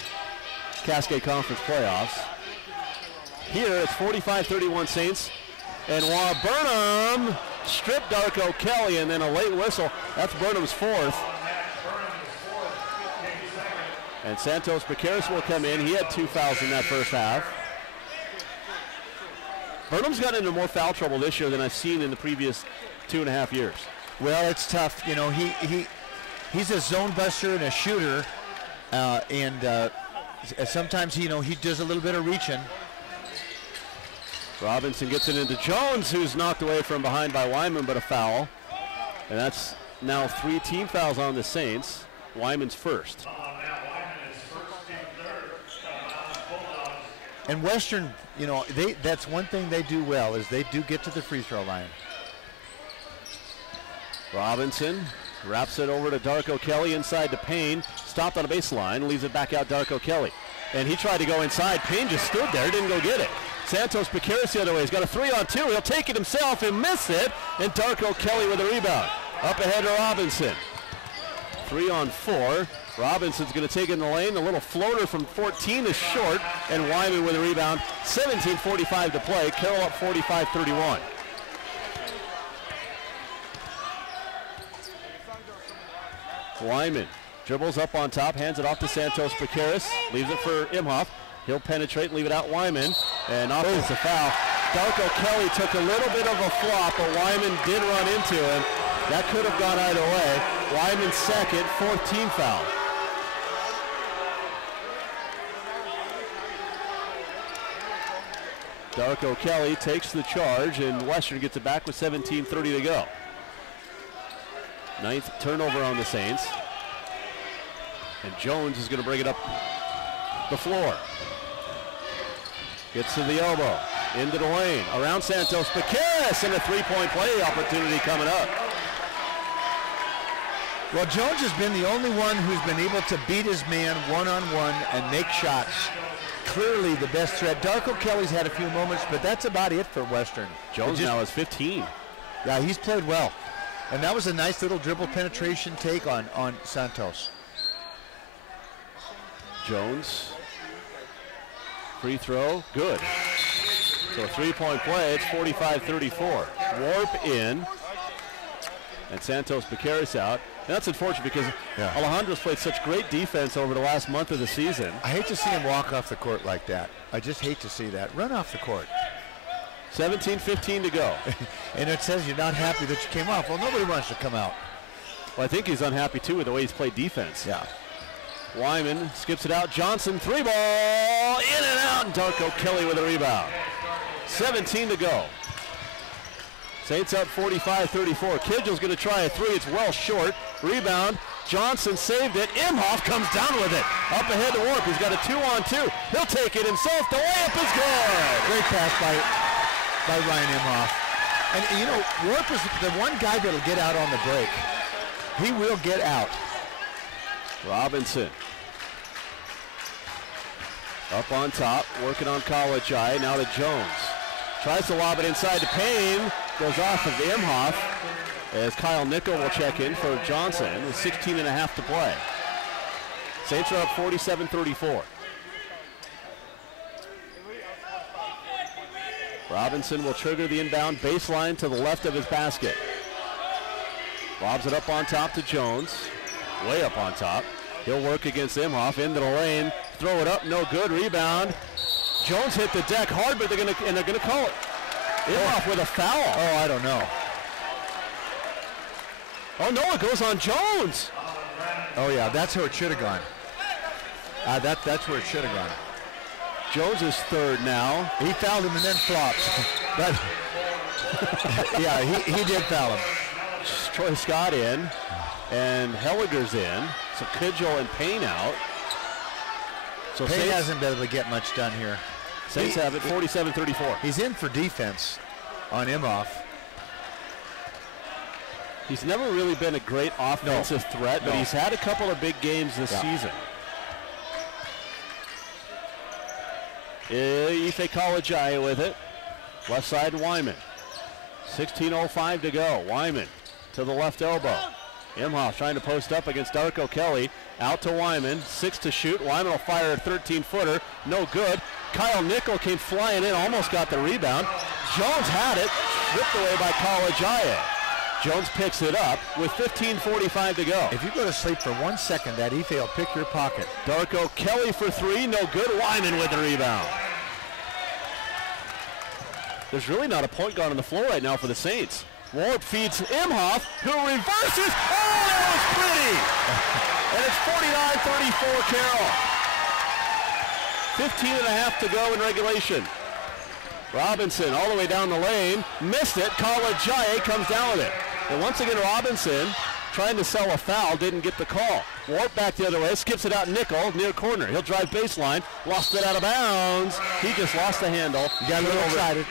Cascade Conference playoffs. Here, it's 45-31 Saints. And while Burnham stripped Darko Kelly, and then a late whistle, that's Burnham's 4th. And Santos Piqueras will come in. He had 2 fouls in that first half. Burnham's got into more foul trouble this year than I've seen in the previous 2.5 years. Well, it's tough. You know, he's a zone buster and a shooter, and sometimes he does a little bit of reaching. Robinson gets it into Jones, who's knocked away from behind by Wyman, but a foul. And that's now 3 team fouls on the Saints. Wyman's first. And Western, that's one thing they do well, is they do get to the free throw line. Robinson wraps it over to Darko Kelly inside to Payne. Stopped on a baseline, leaves it back out Darko Kelly. And he tried to go inside. Payne just stood there, didn't go get it. Santos Piqueras the other way. He's got a 3-on-2. He'll take it himself and miss it. And Darko Kelly with a rebound. Up ahead to Robinson. 3-on-4. Robinson's going to take it in the lane. The little floater from 14 is short. And Wyman with a rebound. 17:45 to play. Carroll up 45-31. Wyman dribbles up on top, hands it off to Santos Piqueras, leaves it for Imhoff. He'll penetrate and leave it out Wyman, and offensive foul. Darko Kelly took a little bit of a flop, but Wyman did run into him. That could have gone either way. Wyman's second, 4th team foul. Darko Kelly takes the charge, and Western gets it back with 17:30 to go. 9th turnover on the Saints. And Jones is going to bring it up the floor. Gets to the elbow, into the lane, around Santos Piqueras, and a 3-point play opportunity coming up. Well, Jones has been the only one who's been able to beat his man one-on-one and make shots. Clearly the best threat. Darko Kelly's had a few moments, but that's about it for Western. Jones now has 15. Yeah, he's played well. And that was a nice little dribble penetration take on Santos. Jones, free throw, good. So a 3-point play, it's 45-34. Warp in, and Santos Piqueras out. And that's unfortunate because Alejandro's played such great defense over the last month of the season. I hate to see him walk off the court like that. I just hate to see that. Run off the court. 17:15 to go. And it says you're not happy that you came off. Well, nobody wants to come out. Well, I think he's unhappy, too, with the way he's played defense. Yeah. Wyman skips it out. Johnson, 3-ball, in and out. And Darko Kelly with a rebound. 17 to go. Saints up 45-34. Kidgell's going to try a 3. It's well short. Rebound. Johnson saved it. Imhoff comes down with it. Up ahead to Warp. He's got a 2-on-2. He'll take it himself. The layup is good. Great pass by Ryan Imhoff. And, Warp is the one guy that'll get out on the break. He will get out. Robinson. Up on top, working on College Eye. Now to Jones. Tries to lob it inside to Payne. Goes off of Imhoff as Kyle Nickel will check in for Johnson with 16.5 to play. Saints are up 47-34. Robinson will trigger the inbound baseline to the left of his basket. Lobs it up on top to Jones. Way up on top. He'll work against Imhoff into the lane. Throw it up, no good. Rebound. Jones hit the deck hard, but they're gonna call it. Imhoff with a foul. Oh, I don't know. Oh no, it goes on Jones. Oh yeah, that's where it should have gone. That's where it should have gone. Jones is third now. He fouled him and then flopped. But yeah, he did foul him. Troy Scott in, and Helliger's in. So Kidgell and Payne out. So Payne hasn't been able to get much done here. Saints have it 47-34. He's in for defense on Imhoff. He's never really been a great offensive threat, but he's had a couple of big games this season. Ife College Eye with it. Left side Wyman. 16:05 to go. Wyman to the left elbow. Imhoff trying to post up against Darko Kelly. Out to Wyman. 6 to shoot. Wyman will fire a 13-footer. No good. Kyle Nickel came flying in. Almost got the rebound. Jones had it. Ripped away by College Eye. Jones picks it up with 15:45 to go. If you go to sleep for 1 second, that Ife will pick your pocket. Darko Kelly for three, no good. Wyman with the rebound. There's really not a point guard on the floor right now for the Saints. Ward feeds Imhoff, who reverses. Oh, that was pretty! And it's 49-34 Carroll. 15 and a half to go in regulation. Robinson all the way down the lane, missed it. Kalajaye comes down with it. And once again, Robinson trying to sell a foul, didn't get the call. Ward back the other way, skips it out nickel, near corner. He'll drive baseline, lost it out of bounds. He just lost the handle. He got a little excited.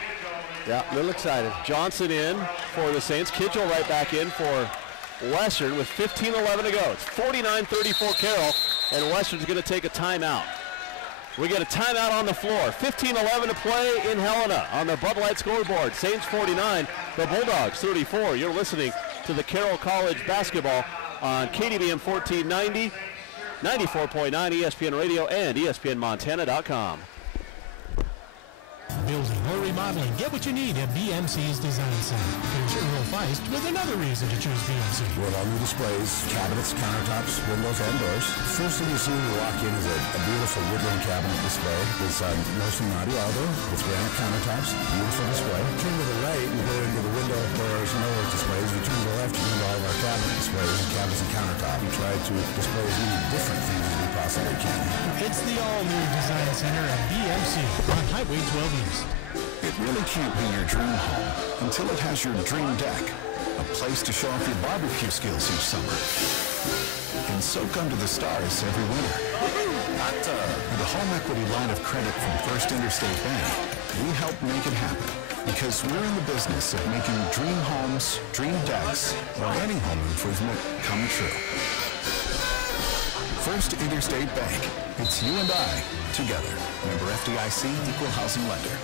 Yeah, a little excited. Johnson in for the Saints. Kidgel right back in for Western with 15:11 to go. It's 49-34 Carroll, and Western's going to take a timeout. We get a timeout on the floor. 15:11 to play in Helena on the Bud Light scoreboard. Saints 49, the Bulldogs 34. You're listening to the Carroll College basketball on KDBM 1490, 94.9 ESPN Radio, and ESPNMontana.com. Building or remodeling, get what you need at BMC's Design Center. Here's Earl Feist with another reason to choose BMC. With all new displays, cabinets, countertops, windows, and doors. First thing you see when you walk in is a beautiful woodland cabinet display. It's no Sonati Aldo with granite countertops, beautiful display. Turn to the right, you go into the window doors and door displays. You turn to the left, you go into all of our cabinet displays and cabinets and countertops. We try to display as many different things as we possibly can. It's the all-new Design Center at BMC on Highway 12 East. It really can't be your dream home until it has your dream deck, a place to show off your barbecue skills each summer, and soak under the stars every winter. With a home equity line of credit from First Interstate Bank, we help make it happen because we're in the business of making dream homes, dream decks, or any home improvement come true. First Interstate Bank. It's you and I together. Member FDIC, Equal Housing Lender.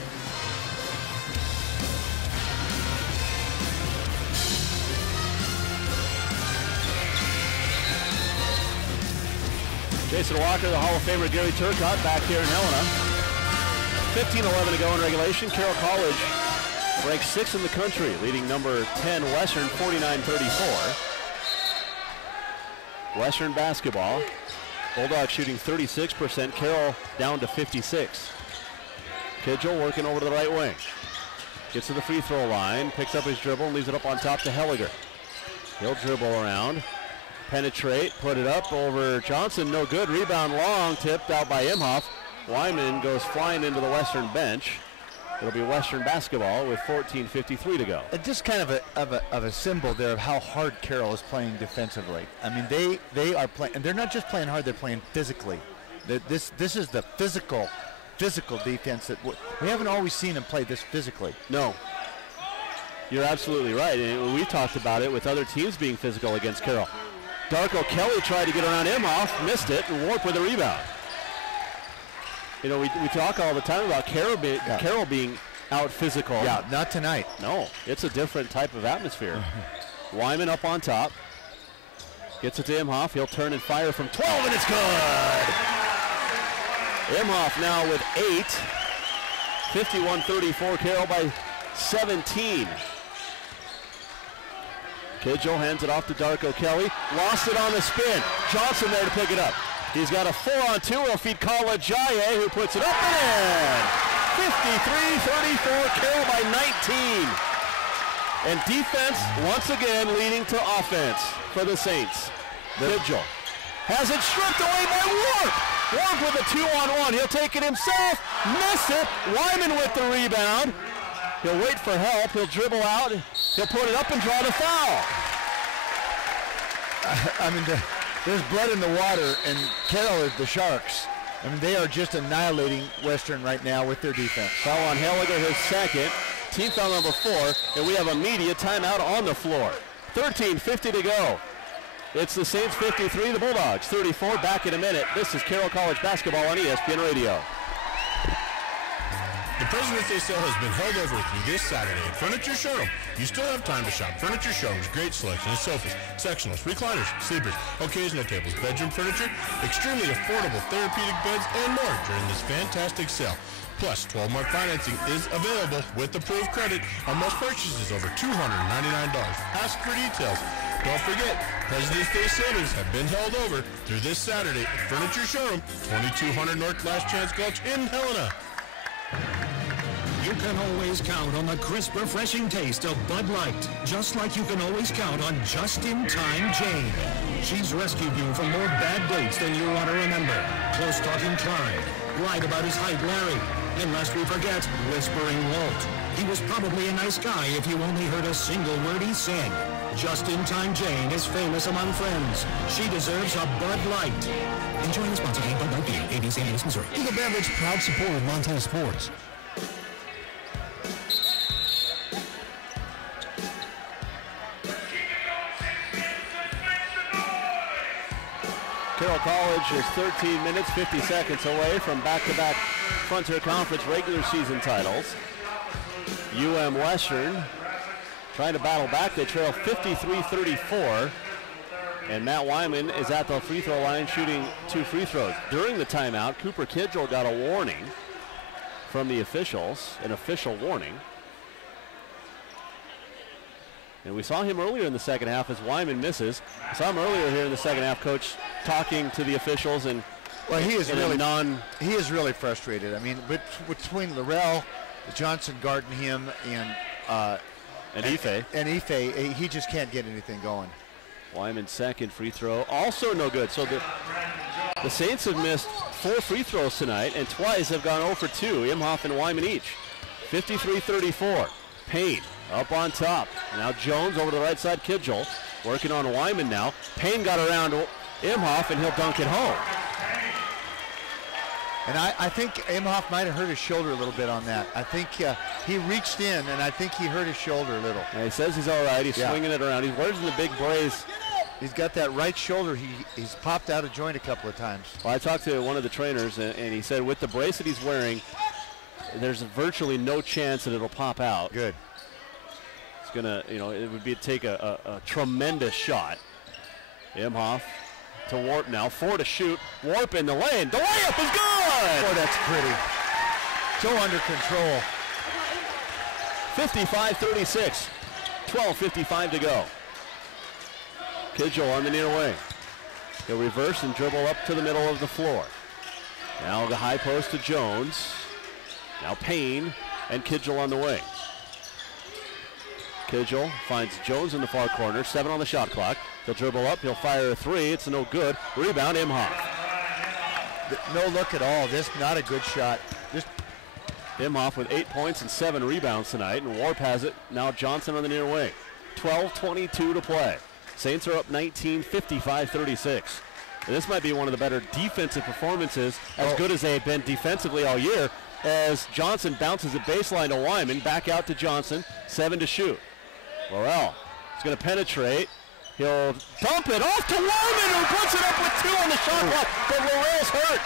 Jason Walker, the Hall of Famer Gary Turcotte back here in Helena. 15:11 to go in regulation. Carroll College ranks 6th in the country, leading number 10 Western 49-34. Western basketball. Bulldogs shooting 36%. Carroll down to 56. Kidgel working over to the right wing. Gets to the free throw line, picks up his dribble, and leaves it up on top to Helliger. He'll dribble around. Penetrate, put it up over Johnson, no good. Rebound long, tipped out by Imhoff. Wyman goes flying into the Western bench. It'll be Western basketball with 14:53 to go. Just kind of a symbol there of how hard Carroll is playing defensively. I mean, they are playing, and they're not just playing hard; they're playing physically. This is the physical defense that we haven't always seen them play this physically. No. You're absolutely right. And we talked about it with other teams being physical against Carroll. Darko Kelly tried to get around Imhoff, missed it, and Warp with a rebound. You know, we talk all the time about Carroll being out physical. Yeah, not tonight. No, it's a different type of atmosphere. Wyman up on top. Gets it to Imhoff. He'll turn and fire from 12, and it's good! Imhoff now with 8. 51-34, Carroll by 17. Kidgel hands it off to Darko Kelly. Lost it on the spin. Johnson there to pick it up. He's got a 4-on-2. He'll feed Kalajaye, who puts it up and in. 53-34, Carroll by 19. And defense, once again, leading to offense for the Saints. Kidgel has it stripped away by Warp. Warp with a 2-on-1. He'll take it himself. Miss it. Wyman with the rebound. He'll wait for help. He'll dribble out. He'll put it up and draw the foul. I mean, there's blood in the water, and Carroll is the Sharks. I mean, they are just annihilating Western right now with their defense. Foul on Helliger, his second. Team foul number 4, and we have a media timeout on the floor. 13:50 to go. It's the Saints 53, the Bulldogs 34. Back in a minute. This is Carroll College basketball on ESPN Radio. The President's Day sale has been held over through this Saturday at Furniture Showroom. You still have time to shop. Furniture Showroom's great selection of sofas, sectionals, recliners, sleepers, occasional tables, bedroom furniture, extremely affordable therapeutic beds, and more during this fantastic sale. Plus, 12-month financing is available with approved credit on most purchases over $299. Ask for details. Don't forget, President's Day savings have been held over through this Saturday at Furniture Showroom, 2200 North Last Chance Gulch in Helena. You can always count on the crisp, refreshing taste of Bud Light, just like you can always count on Just-in-Time Jane. She's rescued you from more bad dates than you want to remember. Close-talking Clyde, lied about his height Larry, and lest we forget, Whispering Walt. He was probably a nice guy if you only heard a single word he said. Just-in-Time Jane is famous among friends. She deserves a Bud Light. Enjoy the sponsor game Bud Light Beer, ABC News, Missouri. Eagle Beverage, proud supporter of Montana sports. Carroll College is 13 minutes, 50 seconds away from back-to-back Frontier Conference regular season titles. Western trying to battle back. They trail 53-34. And Matt Wyman is at the free throw line shooting 2 free throws. During the timeout, Cooper Kidgel got a warning from the officials, an official warning. And we saw him earlier in the second half as Wyman misses. I saw him earlier here in the second half, Coach, talking to the officials and he is really frustrated. I mean, between Laurel, Johnson guarding him, and Ife, he just can't get anything going. Wyman's second free throw, also no good. So the Saints have missed 4 free throws tonight, and twice have gone 0 for 2. Imhoff and Wyman each. 53-34. Payne up on top. Now Jones over to the right side. Kidgel working on Wyman now. Payne got around Imhoff, and he'll dunk it home. And I think Imhoff might have hurt his shoulder a little bit on that. I think he reached in, and I think he hurt his shoulder a little. Yeah, he says he's all right. He's swinging it around. He's wearing the big brace. He's got that right shoulder. He's popped out of joint a couple of times. Well, I talked to one of the trainers, and he said with the brace that he's wearing, there's virtually no chance that it'll pop out. Good. It's gonna, it would take a tremendous shot. Imhoff to Warp now. 4 to shoot. Warp in the lane. The layup is good! Boy, that's pretty. So under control. 55-36. 12:55 to go. Kidgel on the near wing. He'll reverse and dribble up to the middle of the floor. Now the high post to Jones. Now Payne and Kidgel on the wing. Kidgel finds Jones in the far corner. 7 on the shot clock. He'll dribble up. He'll fire a 3. It's no good. Rebound, Imhoff. No look at all. This not a good shot. Imhoff with 8 points and 7 rebounds tonight, and Warp has it. Now Johnson on the near wing. 12:22 to play. Saints are up 19, 55-36. And this might be one of the better defensive performances, as good as they've been defensively all year, as Johnson bounces a baseline to Wyman. Back out to Johnson. 7 to shoot. Laurel is going to penetrate. He'll dump it off to Wyman, who puts it up with 2 on the shot clock, but Laurel's hurt.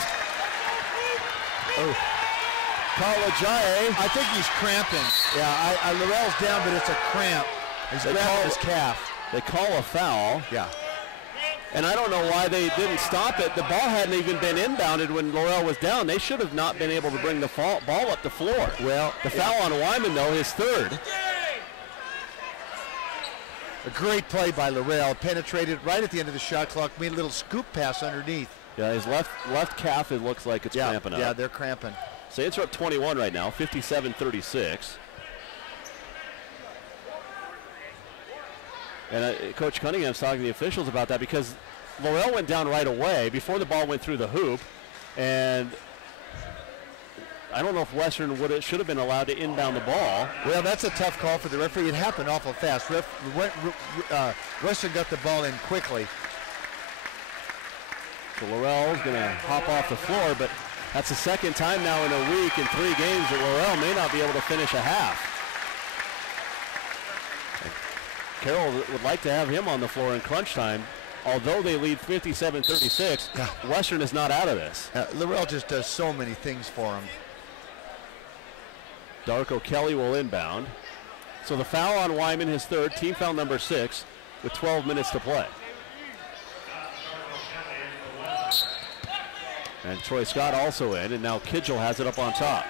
Kalajaye. I think he's cramping. Yeah, Laurel's down, but it's a cramp. He's grabbing his calf. They call a foul. Yeah. And I don't know why they didn't stop it. The ball hadn't even been inbounded when Laurel was down. They should have not been able to bring the ball up the floor. Well, the foul on Wyman, though, his 3rd. A great play by Laurel. Penetrated right at the end of the shot clock. Made a little scoop pass underneath. Yeah, his left calf, it looks like it's cramping up. Yeah, they're cramping. Saints are up 21 right now, 57-36. And Coach Cunningham's talking to the officials about that because Laurel went down right away before the ball went through the hoop. And I don't know if Western should have been allowed to inbound the ball. Well, that's a tough call for the referee. It happened awful fast. Western got the ball in quickly. So Laurel's going to hop off the floor, but that's the second time now in a week in 3 games that Laurel may not be able to finish a half. Carroll would like to have him on the floor in crunch time. Although they lead 57-36, Western is not out of this. Laurel just does so many things for him. Darko Kelly will inbound. So the foul on Wyman, his 3rd, team foul number 6, with 12 minutes to play. And Troy Scott also in, and now Kidgel has it up on top.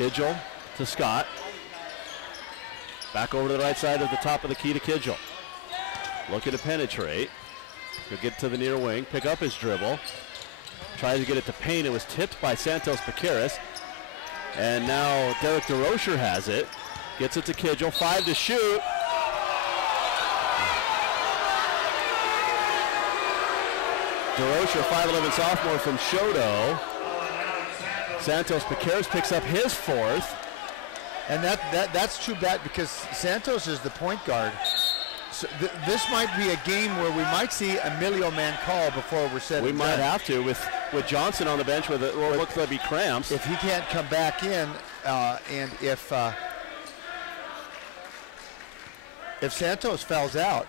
Kidgel to Scott. Back over to the right side of the top of the key to Kidgel. Looking to penetrate. He'll get to the near wing, pick up his dribble. Tries to get it to Payne. It was tipped by Santos Piqueras. And now Derek DeRocher has it. Gets it to Kidgel. 5 to shoot. DeRocher, 5'11" sophomore from Shodo. Santos Piqueras picks up his 4th. And that's too bad because Santos is the point guard. So this might be a game where we might see Emilio Mancall before we're set. We might have to with Johnson on the bench with it looks like be cramps. If he can't come back in, and if Santos fouls out,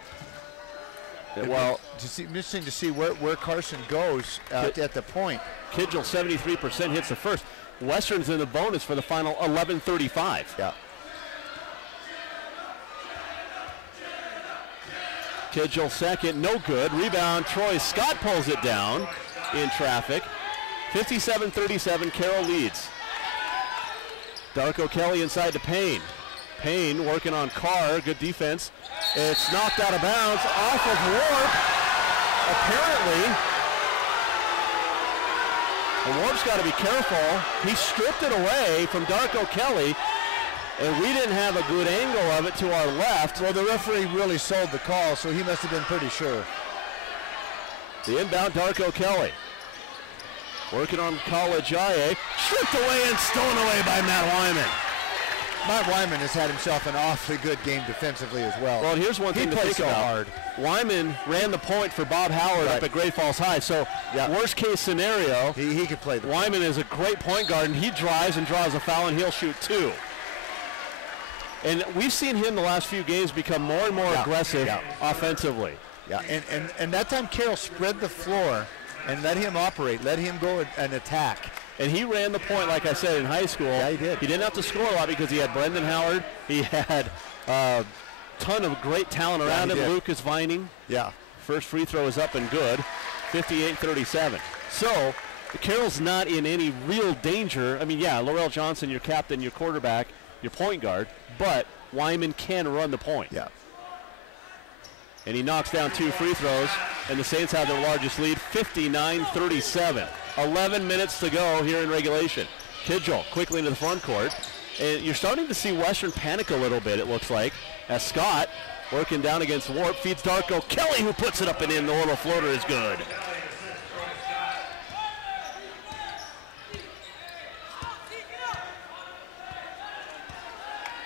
well, interesting to see where Carson goes at the point. Kidgel 73% hits the first. Western's in the bonus for the final 11:35. Yeah. Kidgel second, no good. Rebound, Troy Scott pulls it down in traffic. 57-37, Carroll leads. Darko Kelly inside to Payne. Payne working on Carr, good defense. It's knocked out of bounds off of Warp, apparently. And Warp's got to be careful. He stripped it away from Darko Kelly, and we didn't have a good angle of it to our left. Well, the referee really sold the call, so he must have been pretty sure. The inbound, Darko Kelly. Working on College IA. Stripped away and stolen away by Matt Wyman. Matt Wyman has had himself an awfully good game defensively as well. Well, here's one thing to think about. Hard. Wyman ran the point for Bob Howard up at Great Falls High. So, worst case scenario, he could play the Wyman is a great point guard, and he drives and draws a foul, and he'll shoot 2. And we've seen him the last few games become more and more aggressive offensively. Yeah, and that time Carroll spread the floor and let him operate, let him go and attack. And he ran the point, like I said, in high school. Yeah, he did. He didn't have to score a lot because he had Brendan Howard. He had a ton of great talent around him. Lucas Vining. Yeah. First free throw is up and good. 58-37. So, the Carroll's not in any real danger. I mean, yeah, Laurel Johnson, your captain, your quarterback, your point guard, but Wyman can run the point. Yeah. And he knocks down 2 free throws, and the Saints have their largest lead, 59-37. 11 minutes to go here in regulation. Kidgel quickly into the front court. And you're starting to see Western panic a little bit, it looks like, as Scott, working down against Warp, feeds Darko Kelly, who puts it up and in. The little floater is good.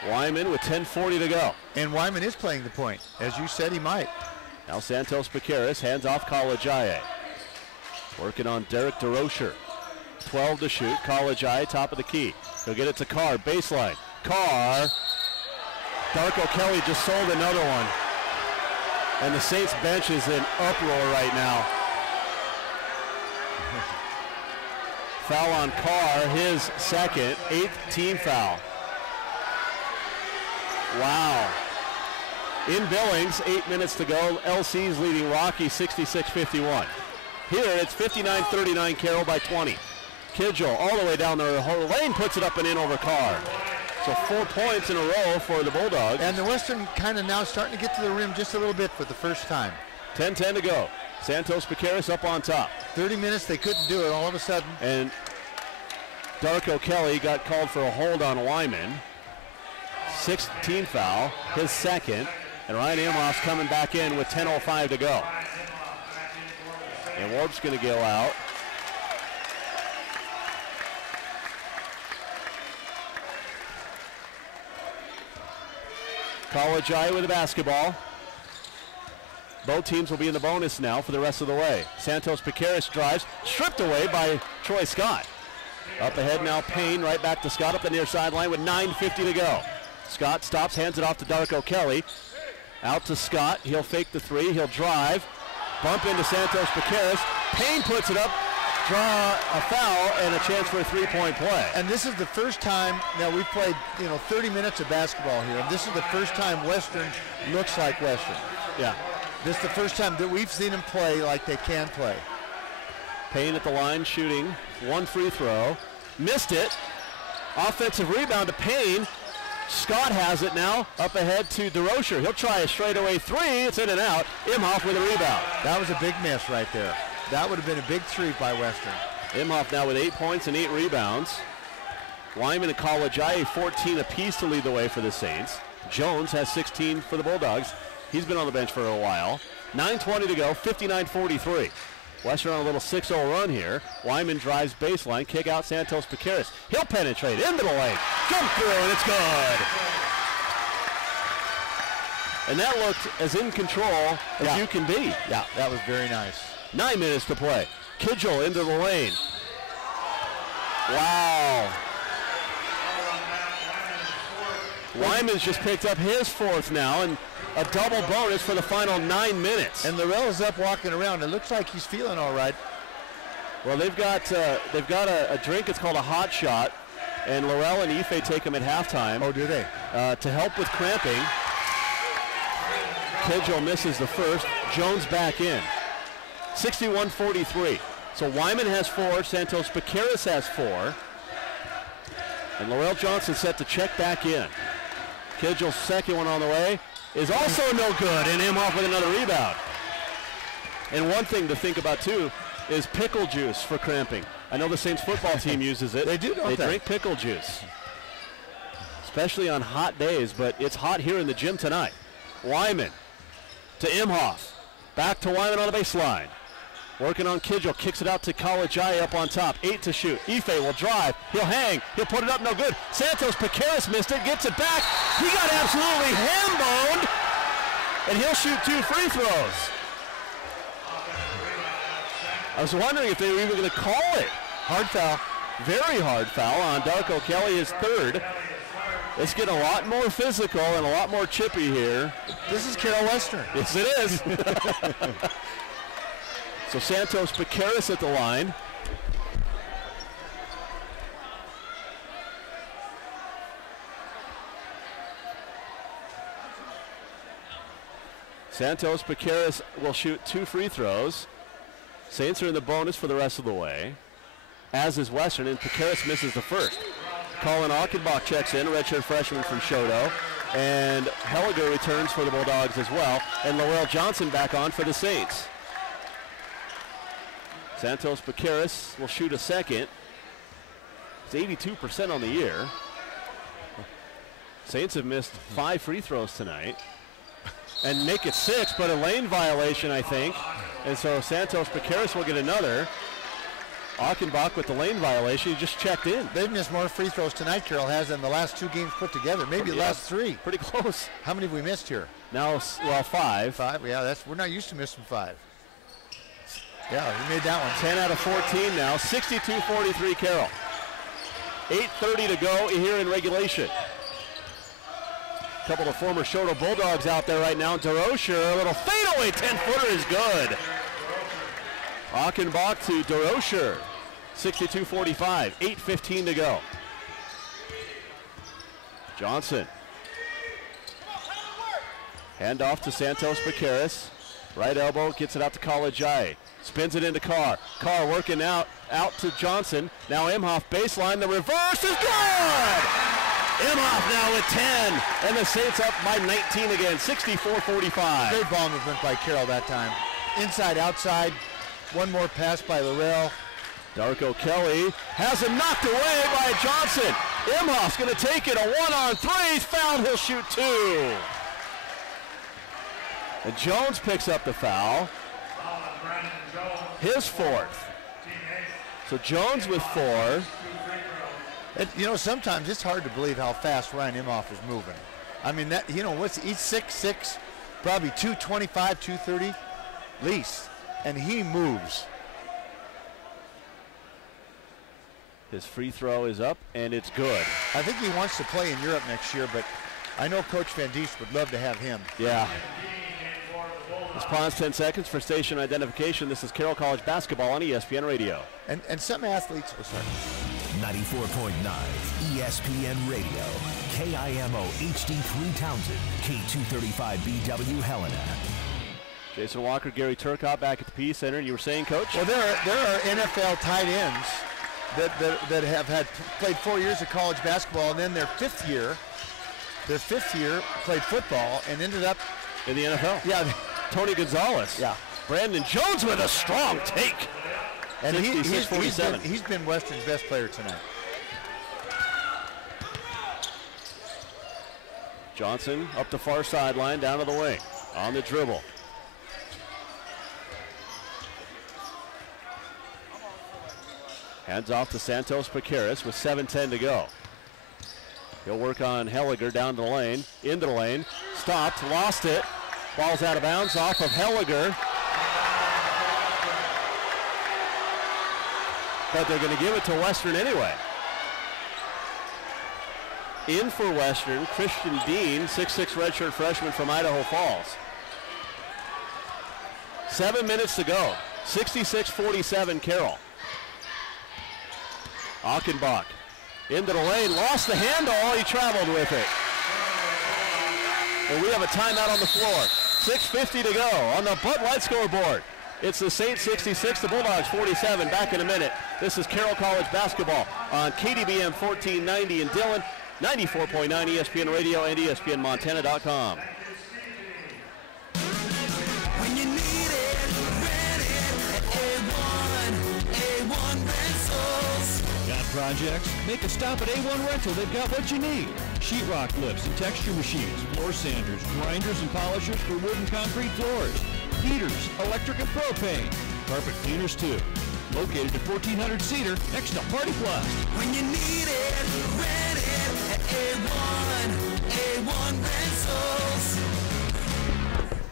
Wyman with 10:40 to go. And Wyman is playing the point. As you said, he might. Now Santos Piqueras hands off College IA. Working on Derek DeRocher. 12 to shoot. College IA, top of the key. He'll get it to Carr. Baseline. Carr. Darko Kelly just sold another one. And the Saints bench is in uproar right now. Foul on Carr, his second. 8th team foul. Wow. In Billings, 8 minutes to go. LC's leading Rocky 66-51. Here it's 59-39, Carroll by 20. Kidgel all the way down the lane, puts it up and in over Carr. So 4 points in a row for the Bulldogs. And the Western kind of now starting to get to the rim just a little bit for the first time. 10-10 to go. Santos Piqueras up on top. 30 minutes, they couldn't do it all of a sudden. And Darko Kelly got called for a hold on Wyman. 6th team foul, his second. And Ryan Amroff's coming back in with 10:05 to go. And Warp's going to go out. College I with the basketball. Both teams will be in the bonus now for the rest of the way. Santos Piqueras drives, stripped away by Troy Scott. Up ahead now, Payne, right back to Scott up the near sideline with 9:50 to go. Scott stops, hands it off to Darko Kelly. Out to Scott, he'll fake the 3, he'll drive. Bump into Santos Piqueras. Payne puts it up, draw a foul, and a chance for a 3-point play. And this is the first time, now we've played 30 minutes of basketball here, and this is the first time Western looks like Western. Yeah. This is the first time that we've seen them play like they can play. Payne at the line shooting 1 free throw. Missed it. Offensive rebound to Payne. Scott has it now, up ahead to DeRocher. He'll try a straightaway three. It's in and out. Imhoff with a rebound. That was a big miss right there. That would have been a big three by Western. Imhoff now with 8 points and 8 rebounds. Wyman and College 14 apiece to lead the way for the Saints. Jones has 16 for the Bulldogs. He's been on the bench for a while. 9:20 to go, 59-43. Western on a little 6-0 run here. Wyman drives baseline, kick out Santos Piqueras. He'll penetrate into the lane. Jump through, and it's good. And that looked as in control as you can be. Yeah, that was very nice. 9 minutes to play. Kidgel into the lane. Wow. Wyman's just picked up his 4th now, and a double bonus for the final 9 minutes. And Laurel's up walking around. It looks like he's feeling all right. Well, they've got a drink. It's called a hot shot, and Laurel and Ife take them at halftime. Oh, do they? To help with cramping. Kidgel misses the first. Jones back in. 61-43. So Wyman has 4. Santos Piqueras has 4. And Laurel Johnson set to check back in. Kidgel's second one on the way is also no good, and Imhoff with another rebound. And one thing to think about, too, is pickle juice for cramping. I know the Saints football team uses it. They do, don't they? They drink pickle juice, especially on hot days, but it's hot here in the gym tonight. Wyman to Imhoff. Back to Wyman on the baseline. Working on Kidgel, kicks it out to College up on top. 8 to shoot. Ife will drive. He'll hang. He'll put it up. No good. Santos Piqueras missed it. Gets it back. He got absolutely ham-boned. And he'll shoot 2 free throws. I was wondering if they were even going to call it. Hard foul. Very hard foul on Darko Kelly, his 3rd. It's getting a lot more physical and a lot more chippy here. This is Carroll Western. Yes, it is. So Santos Piqueras at the line. Santos Piqueras will shoot 2 free throws. Saints are in the bonus for the rest of the way, as is Western, and Piqueras misses the first. Colin Achenbach checks in, redshirt freshman from Shoto, and Helliger returns for the Bulldogs as well, and Laurel Johnson back on for the Saints. Santos Piqueras will shoot a second. It's 82% on the year. Saints have missed 5 free throws tonight and make it 6, but a lane violation, I think. And so Santos Piqueras will get another. Achenbach with the lane violation. He just checked in. They've missed more free throws tonight, Carroll has, than the last 2 games put together. Maybe the last 3. Pretty close. How many have we missed here? Now, well, 5. 5, yeah, we're not used to missing 5. Yeah, we made that one. 10 out of 14 now. 62-43 Carroll. 8:30 to go here in regulation. A couple of former Shoto Bulldogs out there right now. DeRocher, a little fadeaway 10-footer is good. Achenbach to DeRocher. 62-45. 8:15 to go. Johnson. Handoff to Santos Piqueras. Right elbow, gets it out to College. Spins it into Carr. Carr working out to Johnson. Now Imhoff baseline. The reverse is good! Imhoff now with 10. And the Saints up by 19 again. 64-45. Great ball movement by Carroll that time. Inside, outside. One more pass by Laurel. Darko Kelly has it knocked away by Johnson. Imhoff's going to take it. A 1-on-3. He's fouled. He'll shoot 2. And Jones picks up the foul. His 4th. So Jones with 4. Sometimes it's hard to believe how fast Ryan Imhoff is moving. I mean, he's 6'6", probably 225, 230 least, and he moves. His free throw is up, and it's good. I think he wants to play in Europe next year, but I know Coach Van Diest would love to have him. Yeah. Let's pause 10 seconds for station identification. This is Carroll College basketball on ESPN Radio. And some athletes, 94.9 ESPN Radio, KIMO HD3 Townsend, K235BW Helena. Jason Walker, Gary Turcotte back at the Peace Center. You were saying, Coach? Well, there are NFL tight ends that have played 4 years of college basketball, and then their fifth year played football and ended up in the NFL. Yeah. Tony Gonzalez. Yeah. Brandon Jones with a strong take. And he's been Western's best player tonight. Johnson up the far sideline, down to the wing, on the dribble. Hands off to Santos Paqueras with 7:10 to go. He'll work on Helliger down the lane, into the lane, stopped, lost it. Ball's out of bounds off of Helliger. But they're going to give it to Western anyway. In for Western, Christian Dean, 6'6" redshirt freshman from Idaho Falls. 7 minutes to go. 66-47 Carroll. Achenbach into the lane, lost the handle, he traveled with it. And we have a timeout on the floor. 6:50 to go on the Bud Light scoreboard. It's the Saints 66, the Bulldogs 47. Back in a minute. This is Carroll College basketball on KDBM 1490 in Dillon, 94.9 ESPN Radio and ESPNMontana.com. When you need it, rent it at A1 Rentals. Got projects? Make a stop at A1 Rental. They've got what you need. Sheetrock lifts and texture machines, floor sanders, grinders and polishers for wood and concrete floors, heaters, electric and propane, carpet cleaners too. Located at 1400 Cedar next to Party Plus. When you need it, rent it at A1 Rentals.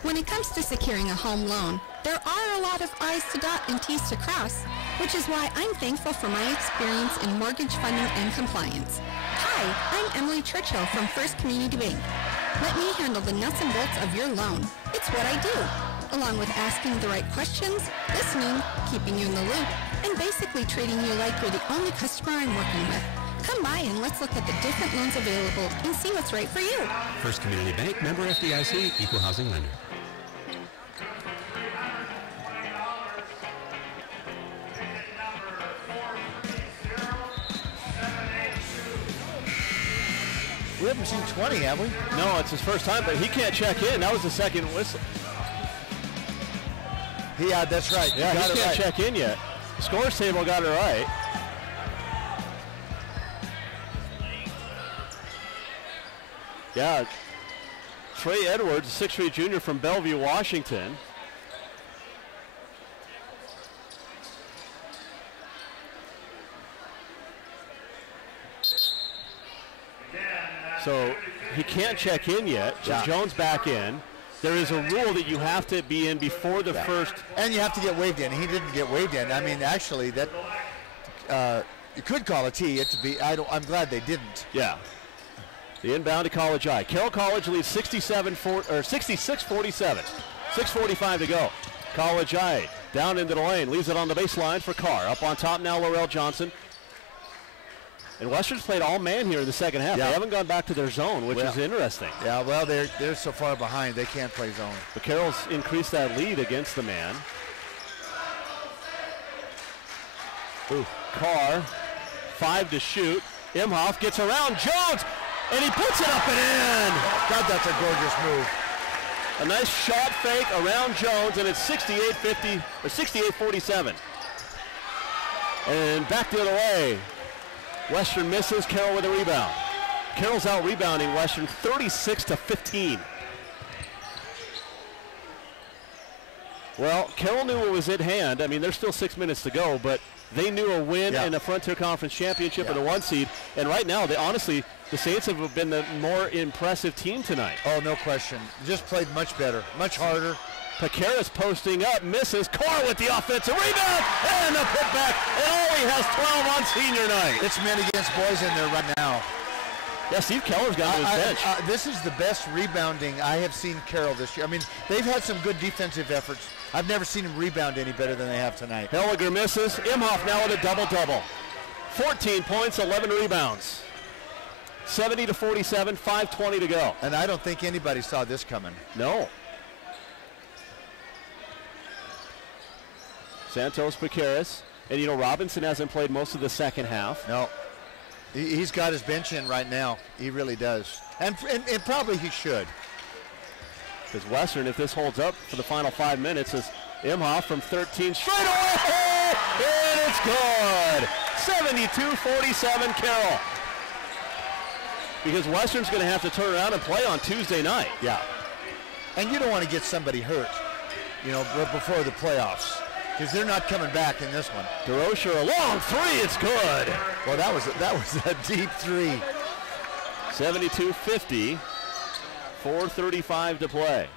When it comes to securing a home loan, there are a lot of I's to dot and T's to cross, which is why I'm thankful for my experience in mortgage funding and compliance. Hi, I'm Emily Churchill from First Community Bank. Let me handle the nuts and bolts of your loan. It's what I do, along with asking the right questions, listening, keeping you in the loop, and basically treating you like you're the only customer I'm working with. Come by and let's look at the different loans available and see what's right for you. First Community Bank, member FDIC, equal housing lender. We haven't seen 20, have we? No, it's his first time, but he can't check in. That was the second whistle. Yeah, that's right. Yeah, he can't check in yet. Scores table got it right. Yeah, Trey Edwards, 6'3" junior from Bellevue, Washington. So he can't check in yet. So Jones back in. There is a rule that you have to be in before the first. And you have to get waved in. He didn't get waved in. I mean, actually, that you could call a T. I'm glad they didn't. Yeah. The inbound to College I. Carroll College leads 66-47. 6:45 to go. College I down into the lane. Leaves it on the baseline for Carr. Up on top now, Laurel Johnson. And Western's played all man here in the second half. Yeah. They haven't gone back to their zone, which is interesting. Yeah, well, they're so far behind, they can't play zone. But Carroll's increased that lead against the man. Ooh, Carr, 5 to shoot. Imhoff gets around Jones, and he puts it up and in. God, that's a gorgeous move. A nice shot fake around Jones, and it's 68-47. And back the other way. Western misses, Carroll with a rebound. Carroll's out rebounding Western 36-15. Well, Carroll knew what was at hand. I mean, there's still 6 minutes to go, but they knew a win in the Frontier Conference Championship and a 1 seed. And right now, honestly, the Saints have been the more impressive team tonight. Oh, no question. Just played much better, much harder. Paqueras posting up, misses. Carr with the offensive rebound and a putback. And only has 12 on senior night. It's men against boys in there right now. Yeah, Steve Keller's got his bench. This is the best rebounding I have seen Carroll this year. I mean, they've had some good defensive efforts. I've never seen him rebound any better than they have tonight. Helliger misses. Imhoff now with a double-double. 14 points, 11 rebounds. 70-47, 5:20 to go. And I don't think anybody saw this coming. No. Santos Paqueras And, you know, Robinson hasn't played most of the second half. No. He's got his bench in right now. He really does. And probably he should. Because Western, if this holds up for the final 5 minutes, is Imhoff from 13 straight away. And it's good. 72-47 Carroll. Because Western's going to have to turn around and play on Tuesday night. Yeah. And you don't want to get somebody hurt, you know, before the playoffs. Because they're not coming back in this one. DeRocher, a long three, it's good. Well, that was a deep three. 72-50, 4:35 to play.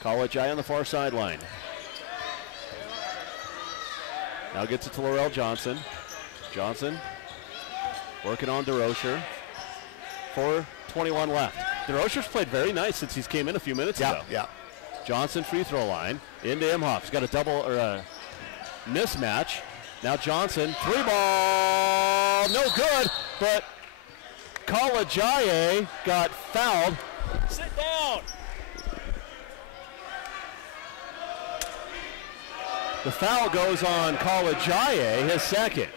College Eye on the far sideline. Now gets it to Laurel Johnson. Johnson working on DeRocher. 4:21 left. DeRocher's played very nice since he's came in a few minutes ago. Yeah. Johnson free throw line into Imhoff. He's got a double or a mismatch. Now Johnson, three ball, no good, but Kalajaye got fouled. Sit down. The foul goes on Kalajaye, his second.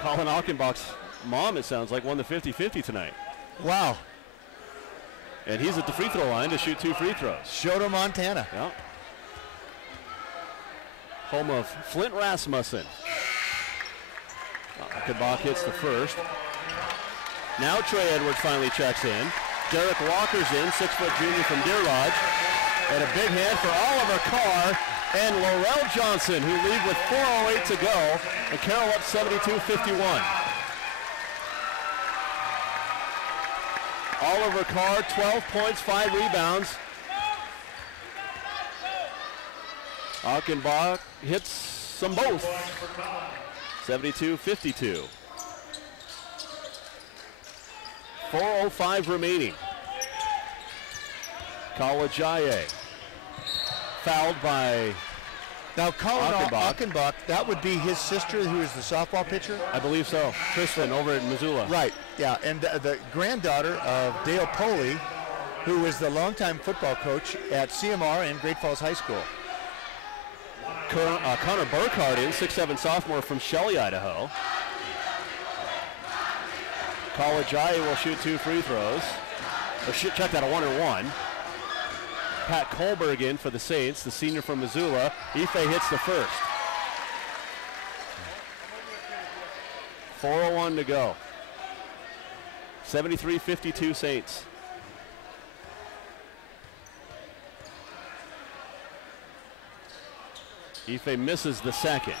Colin Achenbach's mom, it sounds like, won the 50-50 tonight. Wow. And he's at the free throw line to shoot 2 free throws. Shoto, Montana. Yeah. Home of Flint Rasmussen. Achenbach hits the first. Now Trey Edwards finally checks in. Derek Walker's in, 6-foot junior from Deer Lodge. And a big hand for Oliver Carr and Laurel Johnson, who lead with 4:08 to go. And Carroll up 72-51. Oliver Carr, 12 points, 5 rebounds. Achenbach hits them both. 72-52. 4:05 remaining. Kalajaye fouled by now Colin Achenbach, that would be his sister who is the softball pitcher? I believe so. Tristan over at Missoula. Right, yeah, and the granddaughter of Dale Poley, who was the longtime football coach at CMR and Great Falls High School. Connor Burkhardt in, 6'7" sophomore from Shelley, Idaho. Kalajaye will shoot 2 free throws. Or check that, a 1 and 1. Pat Kohlberg in for the Saints, the senior from Missoula. Ife hits the first. 4:01 to go. 73-52 Saints. Ife misses the second.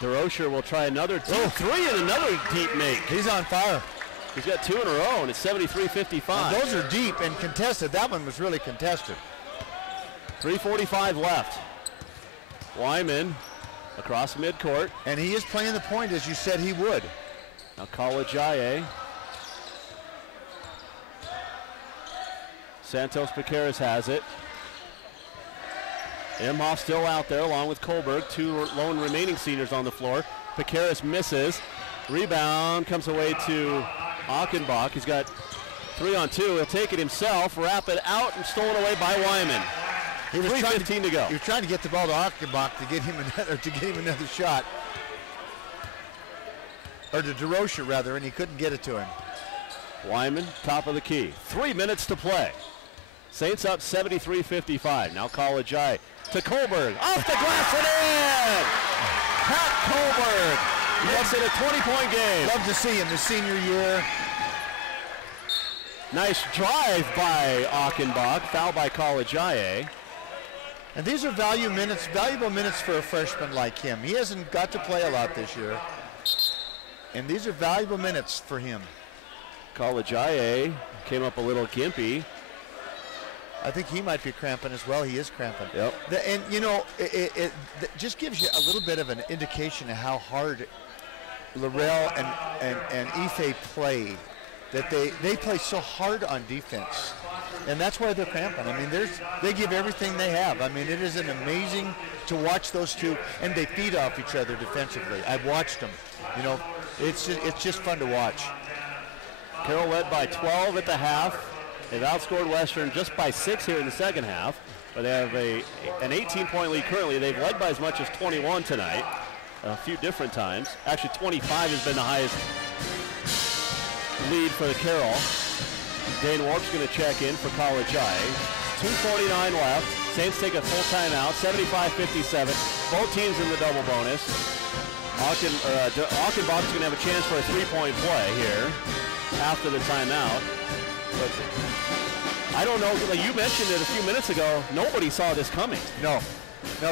DeRocher will try another deep three and another deep make. He's on fire. He's got 2 in a row, and it's 73-55. And those are deep and contested. That one was really contested. 3:45 left. Wyman across midcourt. And he is playing the point as you said he would. Now Kalajaye. Santos Piqueras has it. Imhoff still out there along with Kohlberg. 2 lone remaining seniors on the floor. Piqueras misses. Rebound comes away to Achenbach. He's got 3 on 2. He'll take it himself, wrap it out, and stolen away by Wyman. He was 3:15 to go. He was trying to get the ball to Achenbach to get him another shot. Or to DeRocher rather, and he couldn't get it to him. Wyman, top of the key. 3 minutes to play. Saints up 73-55. Now Kalajaye to Kohlberg. Off the glass and in! Pat Kohlberg makes it a 20-point game. Love to see him, his senior year. Nice drive by Achenbach. Foul by Kalajaye. And these are valuable minutes for a freshman like him. He hasn't got to play a lot this year. And these are valuable minutes for him. Kalajaye came up a little gimpy. I think he might be cramping as well. He is cramping. Yep. And you know, it just gives you a little bit of an indication of how hard Laurel and Ife play. That they play so hard on defense, and that's why they're cramping. I mean, they give everything they have. I mean, it is an amazing to watch those two, and they feed off each other defensively. I've watched them. You know, It's just fun to watch. Carroll led by 12 at the half. They've outscored Western just by 6 here in the second half, but they have an 18-point lead currently. They've led by as much as 21 tonight, a few different times. Actually, 25 has been the highest lead for the Carroll. Dane Warp's going to check in for College High. 2:49 left. Saints take a full timeout, 75-57. Both teams in the double bonus. Achenbach's going to have a chance for a three-point play here after the timeout. But I don't know, like you mentioned it a few minutes ago, nobody saw this coming. No,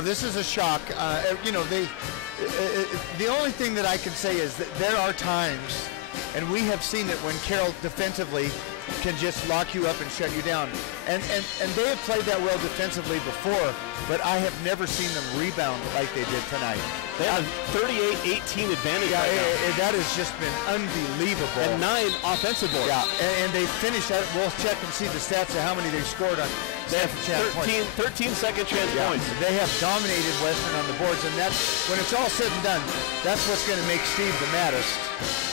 this is a shock. The only thing that I can say is that there are times, and we have seen it when Carroll defensively can just lock you up and shut you down. And they have played that well defensively before, but I have never seen them rebound like they did tonight. They have a 38-18 advantage right now. That has just been unbelievable. And 9 offensive boards. Yeah, and they finished that. We'll check and see the stats of how many they scored on. They have 13 second chance points. They have dominated Western on the boards, and that's, when it's all said and done, that's what's going to make Steve the maddest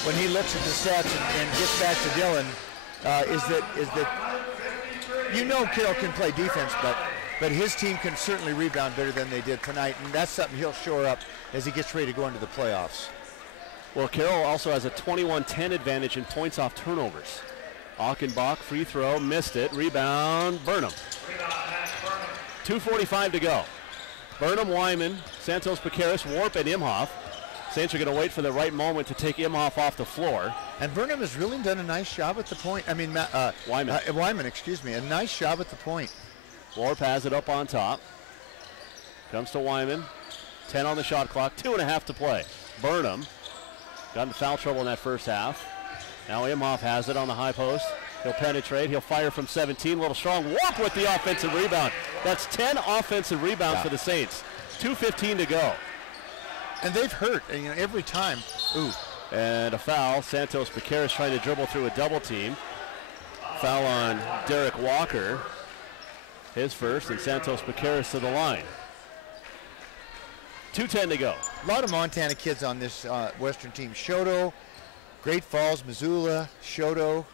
when he looks at the stats and gets back to Dylan, is that Carroll can play defense, but his team can certainly rebound better than they did tonight, and that's something he'll shore up as he gets ready to go into the playoffs. Well, Carroll also has a 21-10 advantage in points off turnovers. Achenbach, free throw, missed it. Rebound, Burnham. 2:45 to go. Burnham, Wyman, Santos Picaris, Warp, and Imhoff. Saints are going to wait for the right moment to take Imhoff off the floor. And Burnham has really done a nice job at the point. Wyman. Wyman, excuse me. A nice job at the point. Warp has it up on top. Comes to Wyman. 10 on the shot clock. 2.5 to play. Burnham got into foul trouble in that first half. Now Imhoff has it on the high post. He'll penetrate. He'll fire from 17. A little strong. Warp with the offensive rebound. That's 10 offensive rebounds for the Saints. 2:15 to go. And they've hurt every time. Ooh. And a foul. Santos Picaris trying to dribble through a double team. Foul on Derek Walker. His first, and Santos Picaris to the line. 2:10 to go. A lot of Montana kids on this Western team. Shoto, Great Falls, Missoula, Shoto,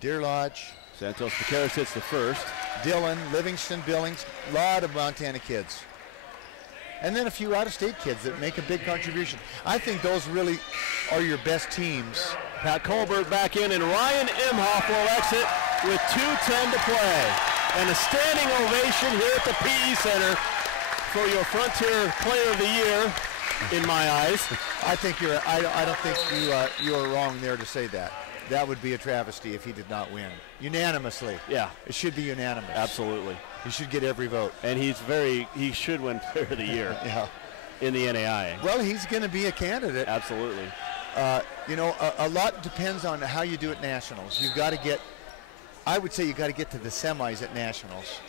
Deer Lodge. Santos Picaris hits the first. Dillon, Livingston, Billings, a lot of Montana kids. And then a few out-of-state kids that make a big contribution. I think those really are your best teams. Pat Kohlberg back in, and Ryan Imhoff will exit with 2:10 to play. And a standing ovation here at the PE Center for your Frontier Player of the Year, in my eyes. I think I don't think you are wrong there to say that. That would be a travesty if he did not win. Unanimously. Yeah. It should be unanimous. Absolutely. He should get every vote. And he should win Player of the Year in the NAIA. Well, he's going to be a candidate. Absolutely. A lot depends on how you do at Nationals. You've got to get, I would say you've got to get to the semis at Nationals.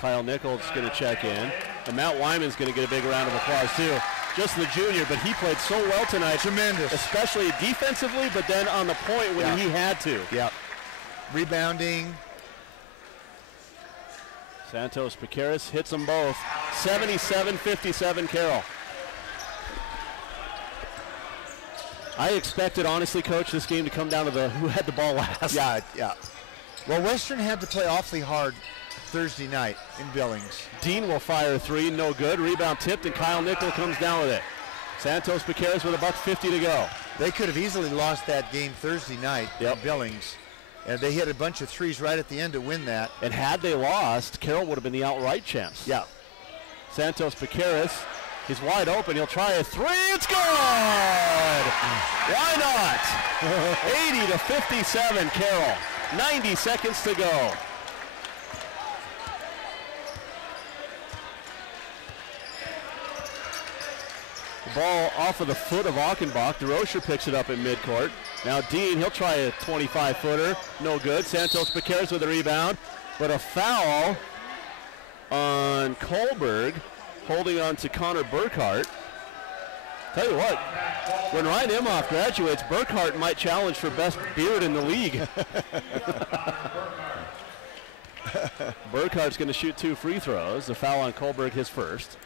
Kyle Nichols is going to check in. And Matt Wyman's going to get a big round of applause, too. Just the junior, but he played so well tonight. Tremendous. Especially defensively, but then on the point when he had to. Yep. Rebounding. Santos Picaris hits them both. 77-57 Carroll. I expected, honestly, Coach, this game to come down to who had the ball last. Yeah. Well, Western had to play awfully hard Thursday night in Billings. Dean will fire a three, no good. Rebound tipped, and Kyle Nichol comes down with it. Santos Picaris with $1.50 to go. They could have easily lost that game Thursday night in Billings. And they hit a bunch of threes right at the end to win that. And had they lost, Carroll would have been the outright champs. Yeah. Santos Picaris, he's wide open. He'll try a three. It's good! Why not? 80-57 Carroll. 90 seconds to go. The ball off of the foot of Achenbach. DeRocher picks it up in midcourt. Now Dean, he'll try a 25-footer. No good. Santos Picaris with a rebound. But a foul on Kohlberg, holding on to Connor Burkhart. Tell you what, when Ryan Imhoff graduates, Burkhart might challenge for best beard in the league. Burkhart's going to shoot 2 free throws. The foul on Kohlberg, his first.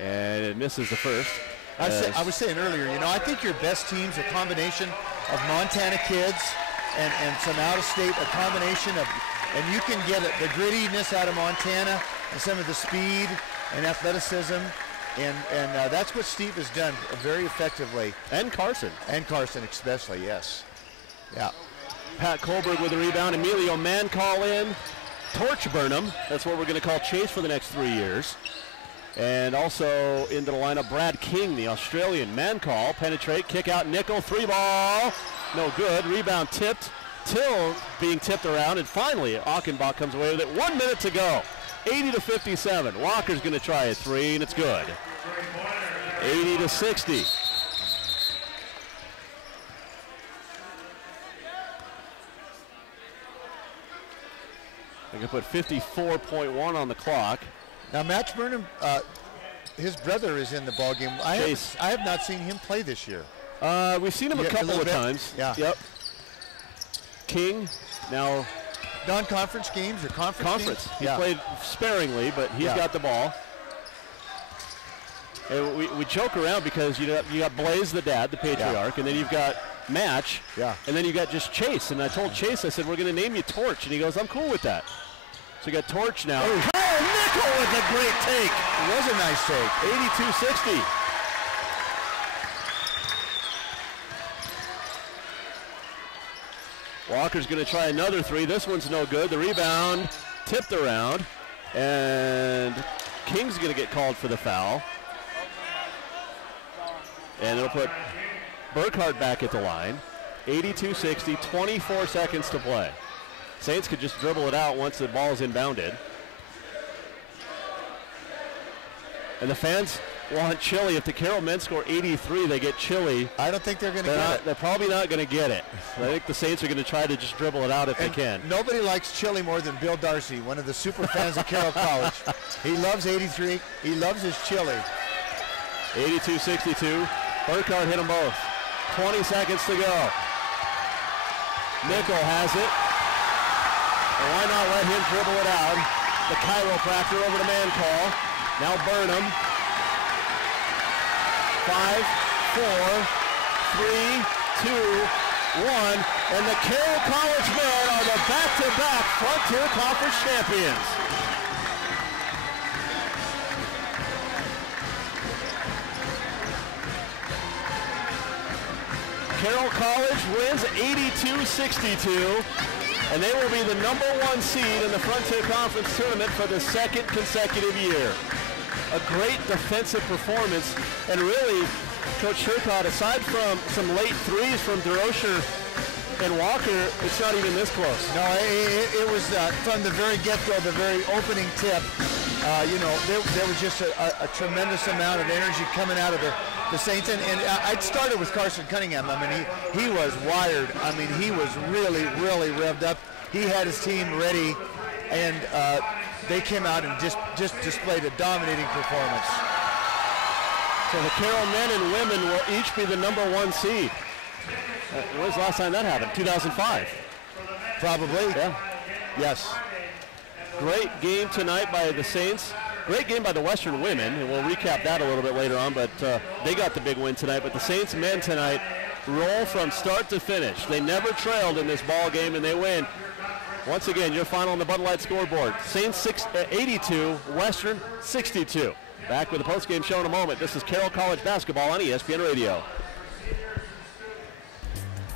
And it misses the first. I was saying earlier, I think your best team's a combination of Montana kids and some out-of-state, a combination of, and you can get the grittiness out of Montana and some of the speed and athleticism, and that's what Steve has done very effectively. And Carson. And Carson especially, yes. Yeah. Pat Kohlberg with the rebound. Emilio Mancall in. Torch Burnham. That's what we're going to call Chase for the next 3 years. And also into the lineup, Brad King, the Australian. Mancall, penetrate, kick out, nickel, 3-ball. No good. Rebound tipped. Till being tipped around, and finally Achenbach comes away with it. 1 minute to go. 80-57. Walker's going to try a three, and it's good. 80-60. They can put 54.1 on the clock. Now, Matt Burnham, his brother is in the ballgame. I have not seen him play this year. We've seen him a couple of times. Yeah. Yep. King, now non-conference games or conference games? He played sparingly, but he's got the ball. And we joke around because you got Blaze, the dad, the patriarch, and then you've got Match, and then you got just Chase. And I told Chase, I said, we're going to name you Torch, and he goes, I'm cool with that. So you got Torch now. Oh, Nickel with a great take. It was a nice take. 82-60. Walker's going to try another three. This one's no good. The rebound tipped around, and King's going to get called for the foul. And it'll put Burkhardt back at the line. 82-60, 24 seconds to play. Saints could just dribble it out once the ball is inbounded. And the fans want chili. If the Carroll men score 83, they get chili. I don't think they're going to get it. They're probably not going to get it. I think the Saints are going to try to just dribble it out if they can. Nobody likes chili more than Bill Darcy, one of the super fans of Carroll College. He loves 83. He loves his chili. 82-62. Burkhardt hit them both. 20 seconds to go. Nickel has it. And why not let him dribble it out? The chiropractor over to Mancall. Now Burnham. 5, 4, 3, 2, 1. And the Carroll College men are the back-to-back Frontier Conference champions. Carroll College wins 82-62. And they will be the #1 seed in the Frontier Conference tournament for the second consecutive year. A great defensive performance, and really, Coach Turcotte, aside from some late threes from DeRocher and Walker, it's not even this close. No, it was from the very get-go, the very opening tip. There was just a tremendous amount of energy coming out of the Saints, and I started with Carson Cunningham. I mean, he was wired. I mean, he was really, really revved up. He had his team ready, and they came out and just displayed a dominating performance. So the Carroll men and women will each be the #1 seed. When was the last time that happened? 2005. Probably. Yeah. Yes. Great game tonight by the Saints. Great game by the Western women, and we'll recap that a little bit later on, but they got the big win tonight. But the Saints men tonight roll from start to finish. They never trailed in this ball game, and they win. Once again, your final on the Bud Light scoreboard. Saints 82, Western 62. Back with the postgame show in a moment. This is Carroll College basketball on ESPN Radio.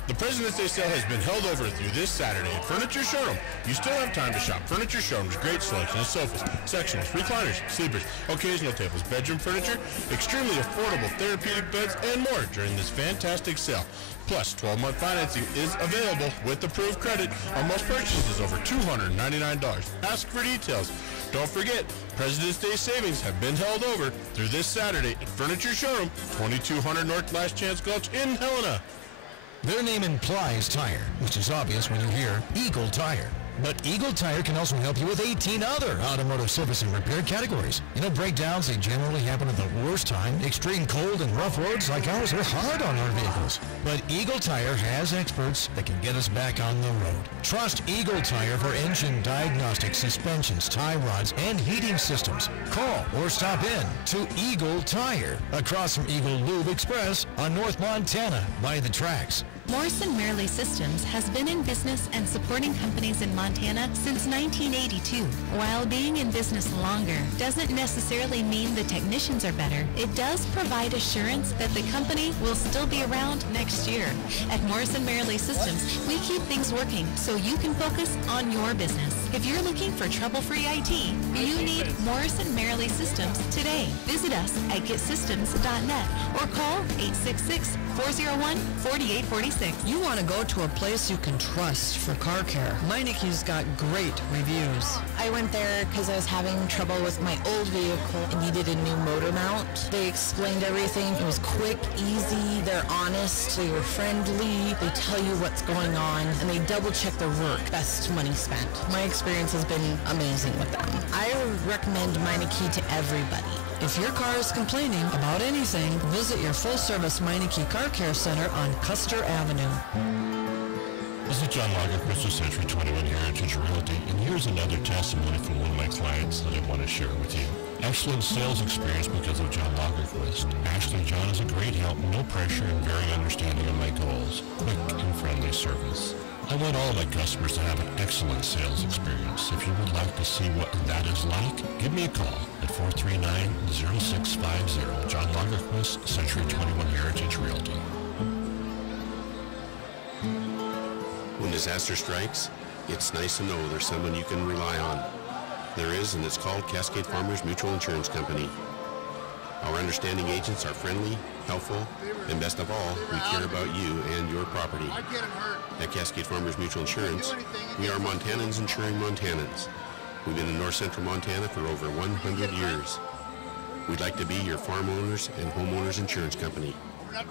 The President's Day sale has been held over through this Saturday at Furniture Showroom. You still have time to shop. Furniture Showroom's great selection of sofas, sectionals, recliners, sleepers, occasional tables, bedroom furniture, extremely affordable therapeutic beds, and more during this fantastic sale. Plus, 12-month financing is available with approved credit on most purchases over $299. Ask for details. Don't forget, President's Day savings have been held over through this Saturday at Furniture Showroom, 2200 North Last Chance Gulch in Helena. Their name implies tire, which is obvious when you hear Eagle Tire. But Eagle Tire can also help you with 18 other automotive service and repair categories. You know, breakdowns, they generally happen at the worst time. Extreme cold and rough roads like ours are hard on our vehicles. But Eagle Tire has experts that can get us back on the road. Trust Eagle Tire for engine diagnostics, suspensions, tie rods, and heating systems. Call or stop in to Eagle Tire, across from Eagle Lube Express on North Montana by the tracks. Morrison Merrily Systems has been in business and supporting companies in Montana since 1982. While being in business longer doesn't necessarily mean the technicians are better, it does provide assurance that the company will still be around next year. At Morrison Merrily Systems, we keep things working so you can focus on your business. If you're looking for trouble-free IT, you need Morrison Merrily Systems today. Visit us at getsystems.net or call 866-401-4846. You want to go to a place you can trust for car care. Meinike's got great reviews. I went there because I was having trouble with my old vehicle and needed a new motor mount. They explained everything. It was quick, easy, they're honest, they were friendly, they tell you what's going on, and they double-check their work. Best money spent. My experience has been amazing with them. I would recommend Meineke to everybody. If your car is complaining about anything, visit your full-service Meineke Car Care Center on Custer Avenue. This is John Lagerquist of Century 21 Heritage Realty, and here's another testimony from one of my clients that I want to share with you. Excellent sales experience because of John Lagerquist. Actually, John is a great help, no pressure, and very understanding of my goals. Quick and friendly service. I want all of my customers to have an excellent sales experience. If you would like to see what that is like, give me a call at 439-0650. John Lagerquist, Century 21 Heritage Realty. When disaster strikes, it's nice to know there's someone you can rely on. There is, and it's called Cascade Farmers Mutual Insurance Company. Our understanding agents are friendly, helpful, and best of all, we care about you and your property. At Cascade Farmers Mutual Insurance, we are Montanans insuring Montanans. We've been in north central Montana for over 100 years. We'd like to be your farm owners and homeowners insurance company.